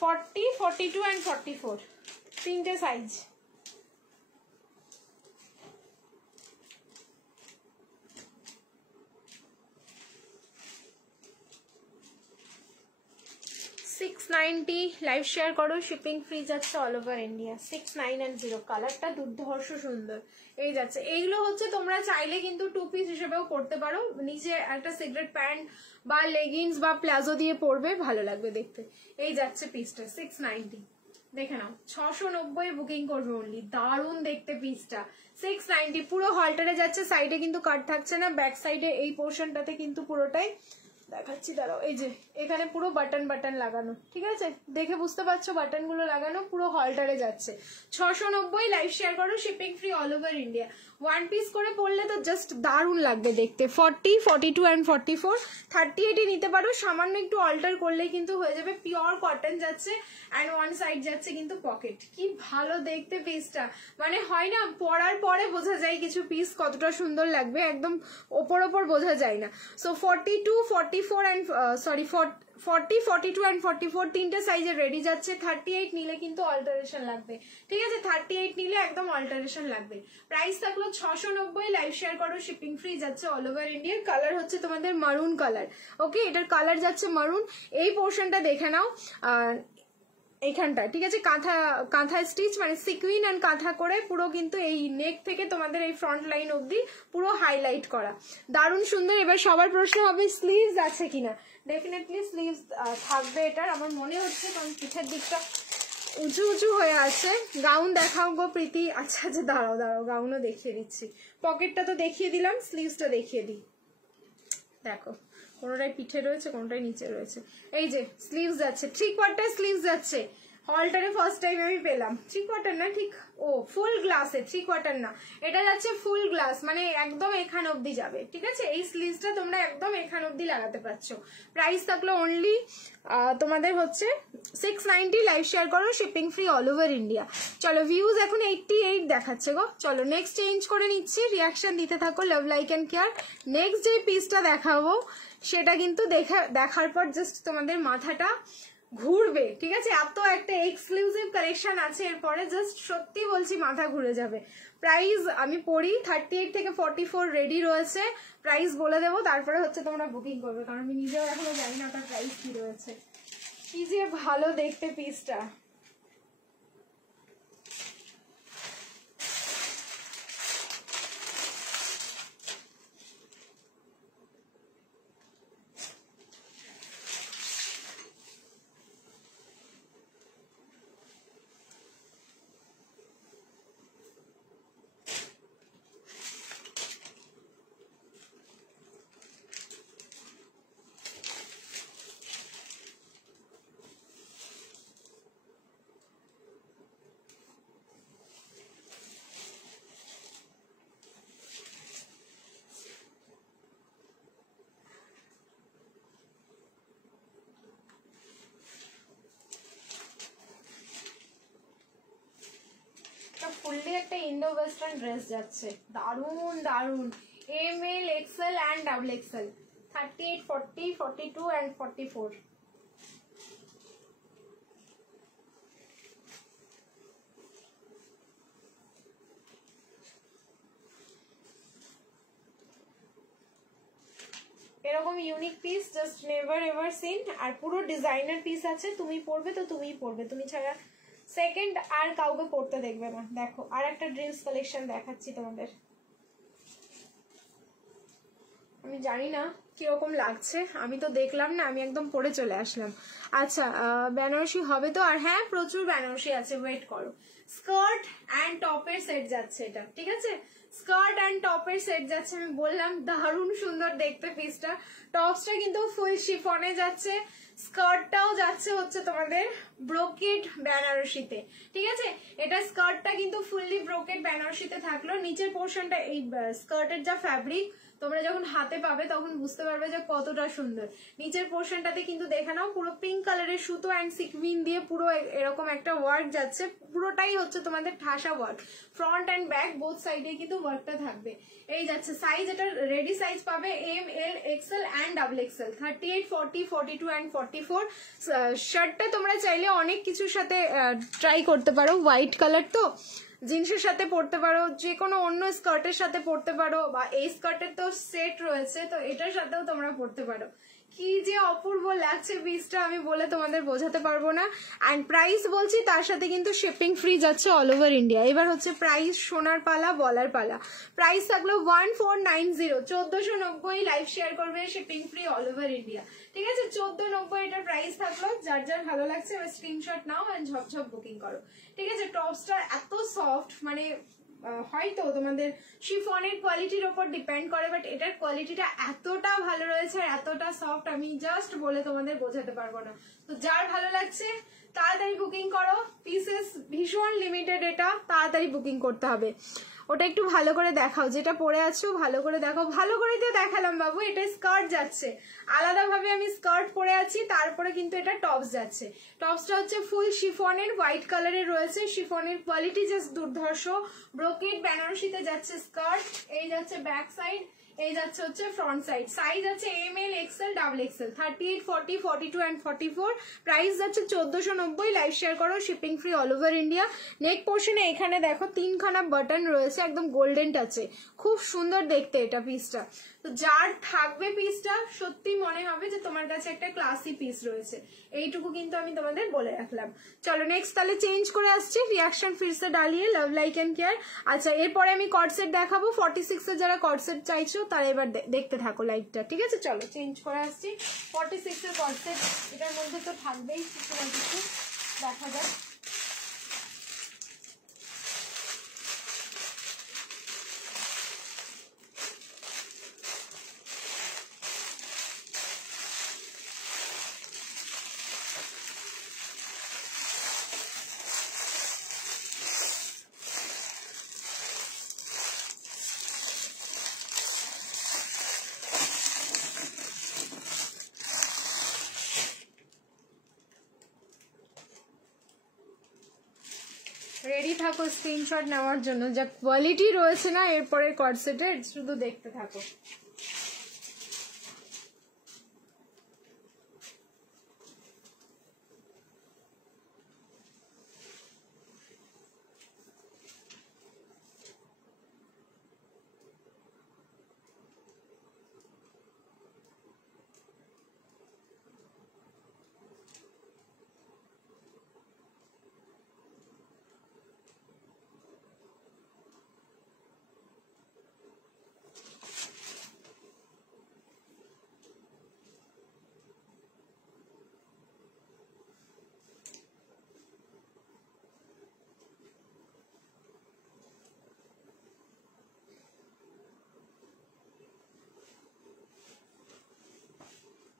ফর্টি, 42 অ্যান্ড 44 তিনটে সাইজ। লাইভ শেয়ার করো, শিপিং ফ্রি যাচ্ছে অল ওভার ইন্ডিয়া। 690, কালারটা দুর্ধর্ষ সুন্দর। এই যাচ্ছে, এইগুলো হচ্ছে তোমরা চাইলে কিন্তু 2 পিস হিসেবেও পরতে পারো, নিচে একটা সিগারেট প্যান্ট বা লেগিংস বা প্লাজো দিয়ে পরবে, ভালো লাগবে দেখতে। এই যাচ্ছে পিসটা 690, দেখে নাও। 690 বুকিং করবে অনলি, দারুণ দেখতে পিসটা। 690 পুরো হলটারে যাচ্ছে, সাইডে কিন্তু কাট থাকছে না, ব্যাক সাইডে এই পোর্শনটাতে কিন্তু পুরোটাই দেখাচ্ছি, দাঁড়াও। এই যে এখানে পুরো বাটন বাটন লাগানো, ঠিক আছে, দেখে বুঝতে পারছো বাটন গুলো লাগানো, পুরো হলটারে যাচ্ছে। 690, লাইভ শেয়ার করো, shipping free all over India. One piece করে পরলে তো জাস্ট দারুণ লাগবে দেখতে। 40, 42 অ্যান্ড 44, 38 নিতে পারো, সামান্য একটু অল্টার করলেই কিন্তু হয়ে যাবে। পিওর কটন যাচ্ছে অ্যান্ড ওয়ান সাইড যাচ্ছে কিন্তু পকেট। কি ভালো দেখতে পিসটা, মানে হয় না পরার পরে বোঝা যায় কিছু পিস কতটা সুন্দর লাগবে, একদম ওপর ওপর বোঝা যায় না। সো 42, 44 অ্যান্ড 40, 42 অ্যান্ড 44 তিনটে সাইজে রেডি যাচ্ছে। 38 নিলে কিন্তু অল্টারেশন লাগবে, ঠিক আছে, 38 নিলে একদম অল্টারেশন লাগবে। প্রাইস থাকলো 690, লাইভ শেয়ার করো, শিপিং ফ্রি যাচ্ছে অল ওভার ইন্ডিয়া। কালার হচ্ছে তোমাদের মারুন কালার, ওকে, এটার কালার যাচ্ছে মারুন। এই পোর্শনটা দেখে নাও, এইখানটা, ঠিক আছে, কাঁথা স্টিচ, মানে সিকুইন অ্যান্ড কাঁথা করে পুরো কিন্তু এই নেক থেকে তোমাদের এই ফ্রন্ট লাইন অবধি পুরো হাইলাইট করা, দারুণ সুন্দর। এবার সবার প্রশ্ন হবে স্লিভস আছে কিনা। ডেফিনেটলি স্লিভস থাকবে এটার, আমার মনে হচ্ছে, কারণ পিঠের দিকটা উঁচু উঁচু হয়ে আছে। গাউন দেখাও গো প্রীতি। আচ্ছা আচ্ছা, দাঁড়াও দাঁড়াও, গাউনও দেখিয়ে দিচ্ছি। পকেটটা তো দেখিয়ে দিলাম, স্লিভসটা দেখিয়ে দিই। দেখো, কোনোটাই পিঠে রয়েছে, কোনোটাই নিচে রয়েছে। এই যে স্লিভস যাচ্ছে, 3/4 স্লিভস যাচ্ছে। হলটারে ফার্স্ট টাইম আমি পেলাম। 3/4 না, ঠিক, ও ফুল গ্লাসে, 3/4 না, এটা যাচ্ছে ফুল গ্লাস, মানে একদম এখান অবধি যাবে, ঠিক আছে। এই স্লিভসটা তোমরা একদম এখান অবধি লাগাতে পারছো। প্রাইস থাকলো অনলি তোমাদের হচ্ছে 690, লাইভ শেয়ার করো, shipping free all over India. চলো, ভিউজ এখন 88 দেখাচ্ছে গো। চলো নেক্সট চেঞ্জ করে নিচ্ছি, রিয়াকশন দিতে থাকো, love like and care. Next যে পিসটা দেখাবো সেটা কিন্তু দেখার পর জাস্ট তোমাদের মাথাটা ঘুরবে, ঠিক আছে, এত একটা এক্সক্লুসিভ কালেকশন আছে এরপরে, জাস্ট সত্যি বলছি মাথা ঘুরে যাবে। প্রাইস আমি পড়ি, 38 থেকে 44 রেডি রয়েছে। প্রাইস বলে দেবো, তারপরে হচ্ছে তোমরা বুকিং করবে, কারণ আমি নিজেও এখনো জানি না তার প্রাইস কি রয়েছে। কি যে ভালো দেখতে পিসটা। ফুললি একটা ইন্ডো ওয়েস্টার্ন ড্রেস যাচ্ছে, দারুন দারুন। ML, XL and double XL, 38, 40, 42 and 44। এরকম unique piece just never ever seen. আর পুরো ডিজাইনার পিস আছে, তুমি পরবে তো তুমিই পরবে, তুমি ছাড়া সেকেন্ড আর কাউকে পরতে দেখবে না। দেখো, আর একটা ড্রিমস কালেকশন দেখাচ্ছি তোমাদের। আমি জানি না কিরকম লাগছে, আমি তো দেখলাম না, আমি একদম পরে চলে আসলাম। আচ্ছা, বেনারসি হবে তো? আর হ্যাঁ, প্রচুর বেনারসি আছে, ওয়েট করো। স্কার্ট অ্যান্ড টপের সেট যাচ্ছে এটা, ঠিক আছে, স্কার্ট অ্যান্ড টপের সেট যাচ্ছে। আমি বললাম দারুণ সুন্দর দেখতে পিসটা। টপসটা কিন্তু ফুল শিফনে যাচ্ছে, স্কার্টটাও যাচ্ছে হচ্ছে তোমাদের ব্রোকেড বেনারসিতে, ঠিক আছে। এটা স্কার্টটা কিন্তু ফুললি ব্রোকেড বেনারসিতে থাকলো। নিচের পোর্শনটা এই স্কার্টের যা ফ্যাব্রিক তোমরা যখন হাতে পাবে তখন বুঝতে পারবে যে কতটা সুন্দর। নিচের পোর্শনটাতে কিন্তু দেখে নাও পুরো পিঙ্ক কালারের সুতো অ্যান্ড সিকুইন দিয়ে পুরো এরকম একটা ওয়ার্ক যাচ্ছে, পুরোটাই হচ্ছে তোমাদের ঠাসা work. Front and back both সাইডে কিন্তু ওয়ার্কটা থাকবে। এই যাচ্ছে সাইজ, এটা রেডি সাইজ পাবে M, L, XL and double XL, 38, 40, 42 and 44। শার্টটা তোমরা চাইলে অনেক কিছুর সাথে ট্রাই করতে পারো, হোয়াইট কালার তো জিন্সের সাথে পরতে পারো, যে কোনো অন্য স্কার্টের সাথে পরতে পারো, বা এই স্কার্টের তো সেট রয়েছে তো এটার সাথেও তোমরা পরতে পারো। কি যে অপূর্ব লাগছে পিসটা, আমি বলে তোমাদের বোঝাতে পারবো না। অ্যান্ড প্রাইস বলছি, তার সাথে কিন্তু শিপিং ফ্রি যাচ্ছে অল ওভার ইন্ডিয়া। এবার হচ্ছে প্রাইস শোনার পালা, বলার পালা। প্রাইস থাকলো 1490, 1490, লাইভ শেয়ার করবে, shipping free all over India. ঠিক আছে, 1490 এটার প্রাইস থাকলো। যার যার ভালো লাগছে এবার স্ক্রিনশট নাও অ্যান্ড ঝপঝপ বুকিং করো। ঠিক আছে, টপসটা এত সফট, মানে হয়তো তোমাদের শিফনের কোয়ালিটির ওপর ডিপেন্ড করে, বাট এটার কোয়ালিটিটা এতটা ভালো রয়েছে আর এতটা সফট, আমি জাস্ট বলে তোমাদের বোঝাতে পারবো না। তো যার ভালো লাগছে তাড়াতাড়ি বুকিং করো, পিসেস ভীষণ লিমিটেড, এটা তাড়াতাড়ি বুকিং করতে হবে। ওটা একটু ভালো করে দেখাও, যেটা পরে আছো ভালো করে দেখো। ভালো করে দিয়ে দেখালাম বাবু, এটা স্কার্ট যাচ্ছে, আলাদাভাবে আমি স্কার্ট পরে আছি, তারপরে কিন্তু এটা টপস যাচ্ছে। টপসটা হচ্ছে ফুল শিফনের, হোয়াইট কালারের রয়েছে, শিফনের কোয়ালিটি জাস্ট দুর্ধর্ষ। ব্রোকেড বেনারসিতে যাচ্ছে স্কার্ট, এই যাচ্ছে ব্যাক সাইড, এই যাচ্ছে হচ্ছে ফ্রন্ট সাইড। সাইজ আছে M, L, XL, double XL, 38, 40, 42 and 44। Price যাচ্ছে 1490, লাইভ শেয়ার করো, shipping free all over India. Neck পোর্শনে এখানে দেখো 3খানা বাটন রয়েছে, একদম গোল্ডেন টাচে, খুব সুন্দর দেখতে এটা পিসটা। তো যার থাকবে পিসটা সত্যি মনে হবে যে তোমার কাছে একটা ক্লাসি পিস রয়েছে, এইটুকু কিন্তু আমি তোমাদের বলে রাখলাম। চলো নেক্সট তাহলে চেঞ্জ করে আসছি, রিয়াকশন ফিরসে ডালিয়ে, লাভ লাইক অ্যান্ড কেয়ার। আচ্ছা, এরপরে আমি কর্ডসেট দেখাবো। 46 এর যারা কর্ডসেট চাইছো তারা এবার দেখতে থাকো লাইভটা। ঠিক আছে, চলো চেঞ্জ করে আসছি। 46 এর কর্ডসেট, এটার মধ্যে তো থাকবেই কিছু না কিছু, দেখা যাক। রেডি থাকো স্ক্রিনশট নেওয়ার জন্য, যা কোয়ালিটি রয়েছে না এরপরের কর্ডসেটের, শুধু দেখতে থাকো।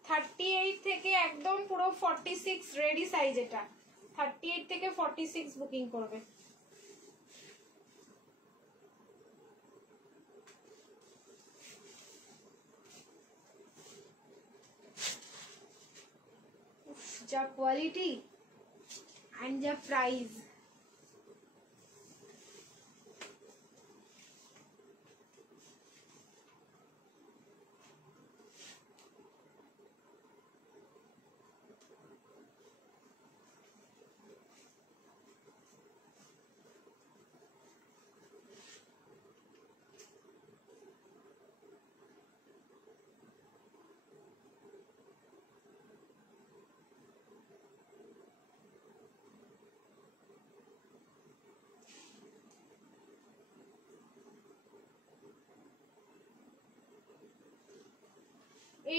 থার্টি এইট থেকে একদম পুরো 46 রেডি সাইজ, এটা 38 থেকে 46 বুকিং করবে। যা কোয়ালিটি এন্ড যা price,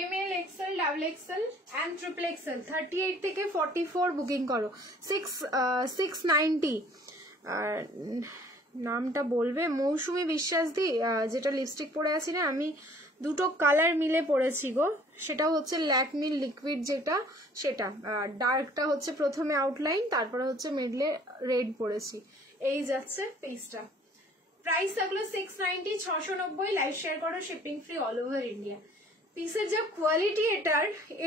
M, L, XL, double XL and triple XL, 38 থেকে 44 বুকিং করো। 690। নামটা বলবে মৌসুমী বিশ্বাস দি, যেটা লিপস্টিক পরে আছি না আমি, দুটো কালার মিলে পরেছি গো, সেটা হচ্ছে ল্যাকমি লিকুইড যেটা, সেটা ডার্কটা হচ্ছে প্রথমে আউটলাইন, তারপরে হচ্ছে মিডলে রেড পরেছি। এই যাচ্ছে পিসটা, প্রাইস থাকলো 690, 690, লাইভ শেয়ার করো, shipping free all over India. পিসের যা কোয়ালিটি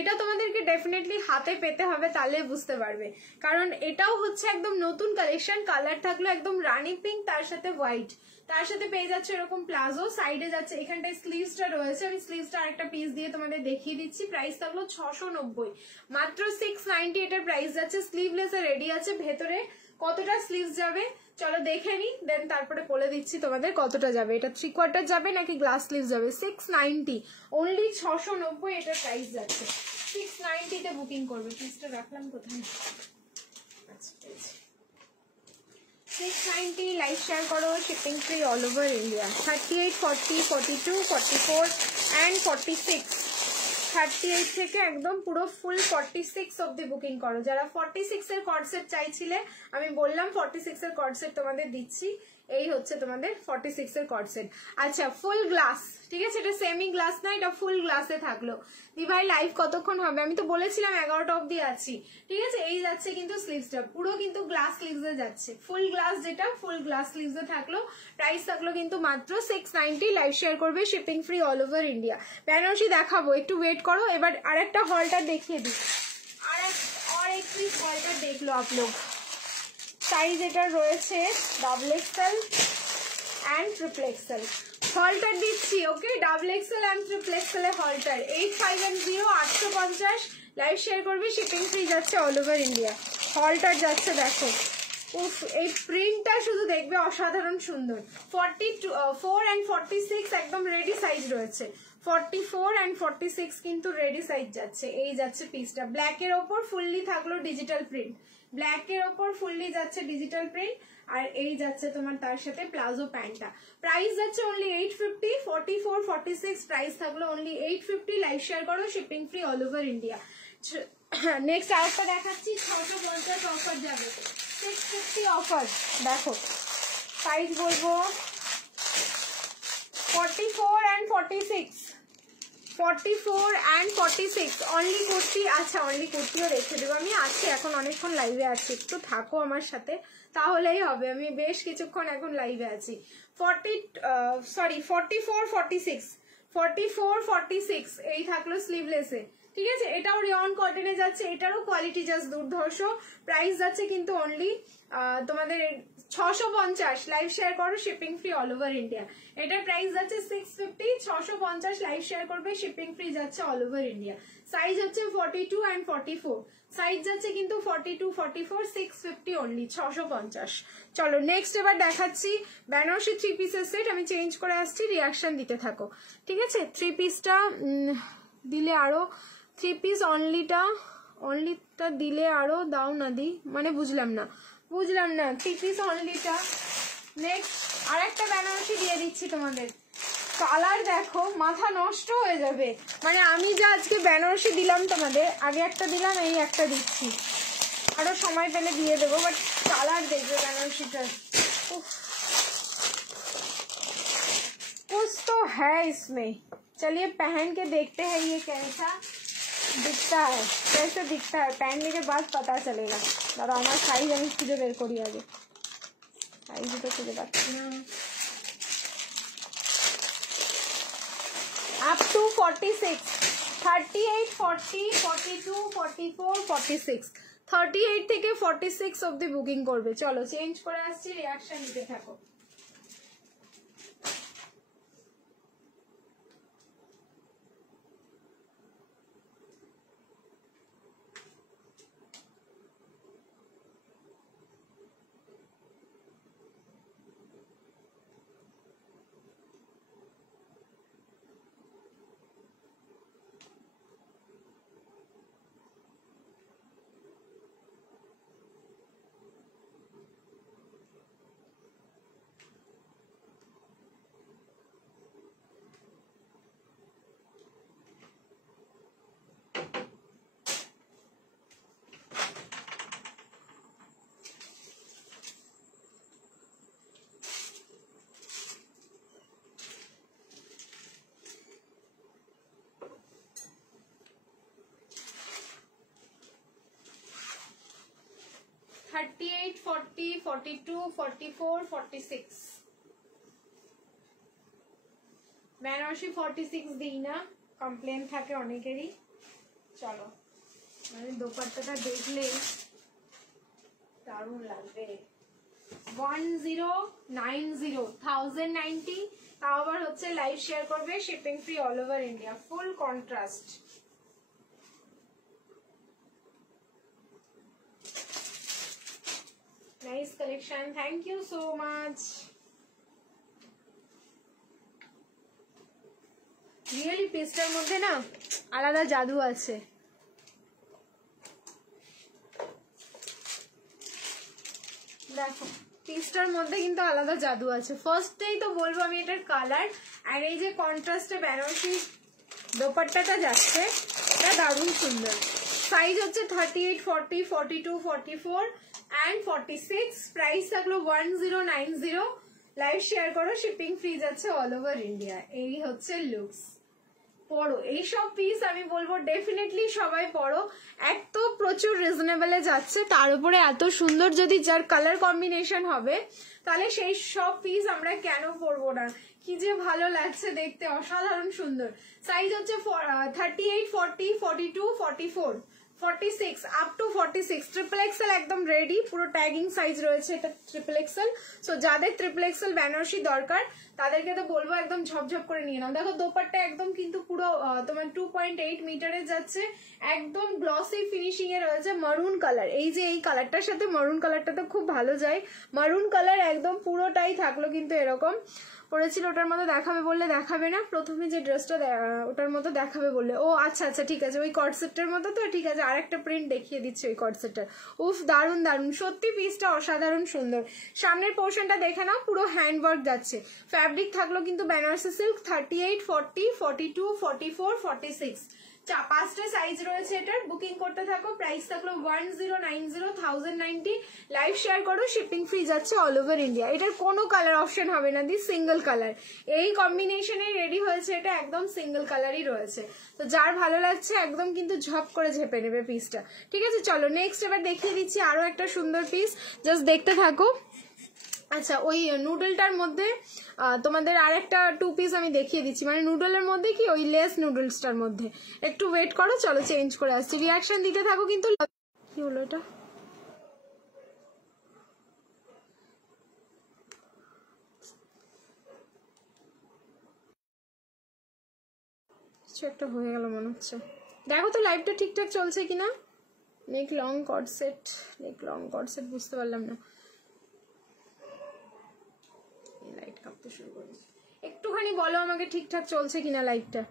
এটা তোমাদেরকে ডেফিনেটলি হাতে পেতে হবে, তাহলে বুঝতে পারবে। কারণ এটাও হচ্ছে একদম নতুন কালেকশন, কালার থাকলো একদম রানি পিঙ্ক, তার সাথে হোয়াইট, তার সাথে পেয়ে যাচ্ছে এরকম প্লাজো, সাইডে যাচ্ছে এখানটায় স্লিভসটা রয়েছে, আমি স্লিভসটা আরেকটা পিস দিয়ে তোমাদের দেখিয়ে দিচ্ছি। প্রাইস থাকলো 690, মাত্র 690 এটার প্রাইস যাচ্ছে। স্লিভলেস রেডি আছে, ভেতরে কতটা স্লিভস যাবে চলো দেখে নি, দেন তারপরে বলে দিচ্ছি তোমাদের কতটা যাবে। এটা 3/4 যাবে নাকি গ্লাস স্লিভ যাবে। 690 অনলি, 690 এটার প্রাইস যাচ্ছে। 690 তে বুকিং করবে। পিসটা রাখলাম কোথায়? আচ্ছা 690, লাইভ শেয়ার করো, shipping free all over India. 38, 40, 42, 44 and 46, 38 থেকে একদম পুরো ফুল 46 অব্দি বুকিং করো। যারা 46 এর কর্ড সেট চাইছিলে, আমি বললাম 46 এর কর্ড সেট তোমাদের দিচ্ছি। এই হচ্ছে তোমাদের 46 এর কর্ড সেট। আচ্ছা ফুল গ্লাস, ঠিক আছে, এটা সেমি গ্লাস না, এটা ফুল গ্লাসে থাকলো। দিভাই লাইভ কতক্ষণ হবে? আমি তো বলেছিলাম 11টা অব্দি আছি, ঠিক আছে। এই যাচ্ছে কিন্তু স্লিভসটা পুরো কিন্তু গ্লাস স্লিভসে যাচ্ছে, ফুল গ্লাস, যেটা ফুল গ্লাস স্লিভসে থাকলো। প্রাইস থাকলো কিন্তু মাত্র 690, লাইভ শেয়ার করবে, shipping free all over India. Banarasi দেখাবো, একটু ওয়েট করো। এবার আরেকটা হলটার দেখিয়ে দিই, और एक पीस हॉल्टर देख लो आप लोग। साइज এটা রয়েছে double XL and triple XL. Halter দিচ্ছি, okay, double XL and triple XL এর হলটার 8510, 850, লাইভ শেয়ার করবে, শিপিং ফ্রি যাচ্ছে অল ওভার ইন্ডিয়া। হলটার যাচ্ছে দেখো, উফ, এই প্রিন্টটা শুধু দেখবে অসাধারণ সুন্দর। 44 এন্ড 46 একদম রেডি সাইজ রয়েছে। 44 এন্ড 46 কিন্তু রেডি সাইজ যাচ্ছে। এই যাচ্ছে পিসটা, ব্ল্যাক এর ওপর ফুললি থাকলো ডিজিটাল প্রিন্ট, ব্ল্যাক এর ওপর ফুললি যাচ্ছে ডিজিটাল প্রিন্ট। আর এই যাচ্ছে তোমার তার সাথে প্লাজো প্যান্টটা। প্রাইস যাচ্ছে অনলি 850, 44, 46 প্রাইস থাকলো অনলি 850, লাইভ শেয়ার করো, shipping free all over India. Next আরেকটা দেখাচ্ছি, 650 অফার যাবে, 650 অফার। দেখো সাইজ বলবো 44 এন্ড 46, 44 and 46 অনলি কুর্তি। আচ্ছা অনলি কুর্তিও রেখে দেবো আমি, আছি এখন অনেকক্ষণ লাইভে আছি, একটু থাকো আমার সাথে তাহলেই হবে। আমি বেশ কিছুক্ষণ এখন লাইভে আছি। 44, 46, 44, 46 এই থাকলো স্লিভলেসে, ঠিক আছে। এটাও রিয়ন কটনে যাচ্ছে, এটারও কোয়ালিটি জাস্ট দুর্ধর্ষ। প্রাইস যাচ্ছে কিন্তু অনলি তোমাদের 650, লাইভ শেয়ার করো, shipping free all over India. এটার প্রাইস যাচ্ছে 650, 650, লাইভ শেয়ার করবে, শিপিং ফ্রি যাচ্ছে অল ওভার ইন্ডিয়া। সাইজ হচ্ছে 42 and 44, সাইজ যাচ্ছে কিন্তু 42, 44, 650 অনলি, 650। চলো নেক্সট এবার দেখাচ্ছি বেনারসি 3 পিসের সেট। আমি চেঞ্জ করে আসছি, রিয়াকশন দিতে থাকো, ঠিক আছে। 3 পিসটা দিলে আরো, 3 পিস অনলিটা দিলে আরো দাও না দি, মানে বুঝলাম না 3 পিস অনলিটা। নেক্সট আরেকটা বেনারসি দিয়ে দিচ্ছি তোমাদের, কালার দেখো মাথা নষ্ট হয়ে যাবে। মানে আমি যা আজকে বেনারসি দিলাম তোমাদের, আগে একটা দিলাম, এই একটা দিচ্ছি, আরো সময় পেলে দিয়ে দেবো, বাট কালার দেখবে বেনারসিটার, कुछ तो है इसमें। चलिए पहन के देखते हैं ये कैसा दिखता है, कैसे दिखता है, पहनने के बाद पता चलेगा। दादा हमारा साइज আমি খুঁজে বের করি আগে, साइज तो খুঁজে পাচ্ছি না। up to 46, 38, 40, 42, 44, 46, 38 থেকে 46 অবধি বুকিং করবে। চলো চেঞ্জ করে আসছি, রিঅ্যাকশন দিতে থাকো। $38, $40, $42, $44, $46 বেনারসি 46 দিই না, কমপ্লেন থাকে অনেকেরই। চলো মানে দোপাট্টাটা দেখলে দারুণ লাগবে। 1090 তাও আবার হচ্ছে লাইভ শেয়ার করবে, shipping free all over India, full contrast. Nice collection, thank you so much. Really পিসটার মধ্যে না আলাদা জাদু আছে। দেখো পিসটার মধ্যে কিন্তু আলাদা জাদু আছে। ফার্স্টেই তো বলবো আমি এটার কালার আর এই যে কন্ট্রাস্টে বেনারসি দোপাট্টাটা যাচ্ছে, এটা দারুণ সুন্দর। সাইজ হচ্ছে 38, 40, 42, 44 অ্যান্ড 46। প্রাইস থাকলো 1090। লাইভ শেয়ার করো, শিপিং ফ্রি যাচ্ছে অল ওভার ইন্ডিয়া। এই হচ্ছে লুকস। পড়ো এইসব পিস, আমি বলবো ডেফিনেটলি সবাই পড়ো। এক তো প্রচুর রিজনেবলে যাচ্ছে, তার উপরে এত সুন্দর যদি যার কালার কম্বিনেশন হবে তাহলে সেই সব পিস আমরা কেন পরবো না। কি যে ভালো লাগছে দেখতে, অসাধারণ সুন্দর। সাইজ হচ্ছে 38, 40, 42, 44, 46 আপ টু 46। ট্রিপল এক্সেল একদম রেডি, পুরো ট্যাগিং সাইজ রয়েছে এটা ট্রিপল এক্সেল। সো যাদের ট্রিপল এক্সেল বেনারসি দরকার তাদেরকে তো বলবো একদম ঝপঝপ করে নিয়ে নাও। দেখো দোপাট্টা একদম কিন্তু পুরো তোমার 2.8 মিটারে যাচ্ছে, একদম গ্লসি ফিনিশিং এ রয়েছে। মারুন কালার, এই যে এই কালারটার সাথে মারুন কালারটা তো খুব ভালো যায়। মারুন কালার একদম পুরোটাই থাকলো কিন্তু এরকম। পরেছিল ওটার মতো দেখাবে বললে দেখাবে না, প্রথমে যে ড্রেসটা ওটার মতো দেখাবে বললে। ও আচ্ছা আচ্ছা ঠিক আছে, ওই কর্ডসেটটার মতো তো, ঠিক আছে আরেকটা প্রিন্ট দেখিয়ে দিচ্ছে ওই কর্ডসেটটার। উফ দারুন দারুন, সত্যি পিসটা অসাধারণ সুন্দর। সামনের পোর্শনটা দেখে নাও, পুরো হ্যান্ডওয়ার্ক যাচ্ছে। ফ্যাব্রিক থাকলো কিন্তু বেনারসি সিল্ক। 38, 40, 42, 44, 46 পাঁচটা সাইজ রয়েছে এটার। বুকিং করতে থাকো। প্রাইস থাকলো 1090। লাইভ শেয়ার করো, শিপিং ফ্রি যাচ্ছে অল ওভার ইন্ডিয়া। এটার কোনো কালার অপশন হবে না দি, সিঙ্গেল কালার। এই কম্বিনেশনে রেডি হয়েছে এটা, একদম সিঙ্গেল কালারই রয়েছে। তো যার ভালো লাগছে একদম কিন্তু ঝপ করে ঝেপে নেবে পিসটা। ঠিক আছে চলো নেক্সট এবার দেখিয়ে দিচ্ছি আরো একটা সুন্দর পিস, জাস্ট দেখতে থাকো। আচ্ছা ওই নুডলটার মধ্যে তোমাদের আর একটা টু পিস আমি দেখিয়ে দিচ্ছি, মানে নুডলের মধ্যে কি ওই লেস নুডলসটার মধ্যে। একটু ওয়েট করো, চলো চেঞ্জ করে আসছি। রিয়াকশন দিতে থাকো কিন্তু। কি হলো এটা? কিছু একটা হয়ে গেল মনে হচ্ছে। দেখো তো লাইভটা ঠিকঠাক চলছে কিনা। নেক লং কর্ডসেট, নেক লং কর্ডসেট বুঝতে পারলাম না। লাইট কাঁপতে শুরু করেছে, একটুখানি বলো আমাকে ঠিকঠাক চলছে কিনা লাইভটা।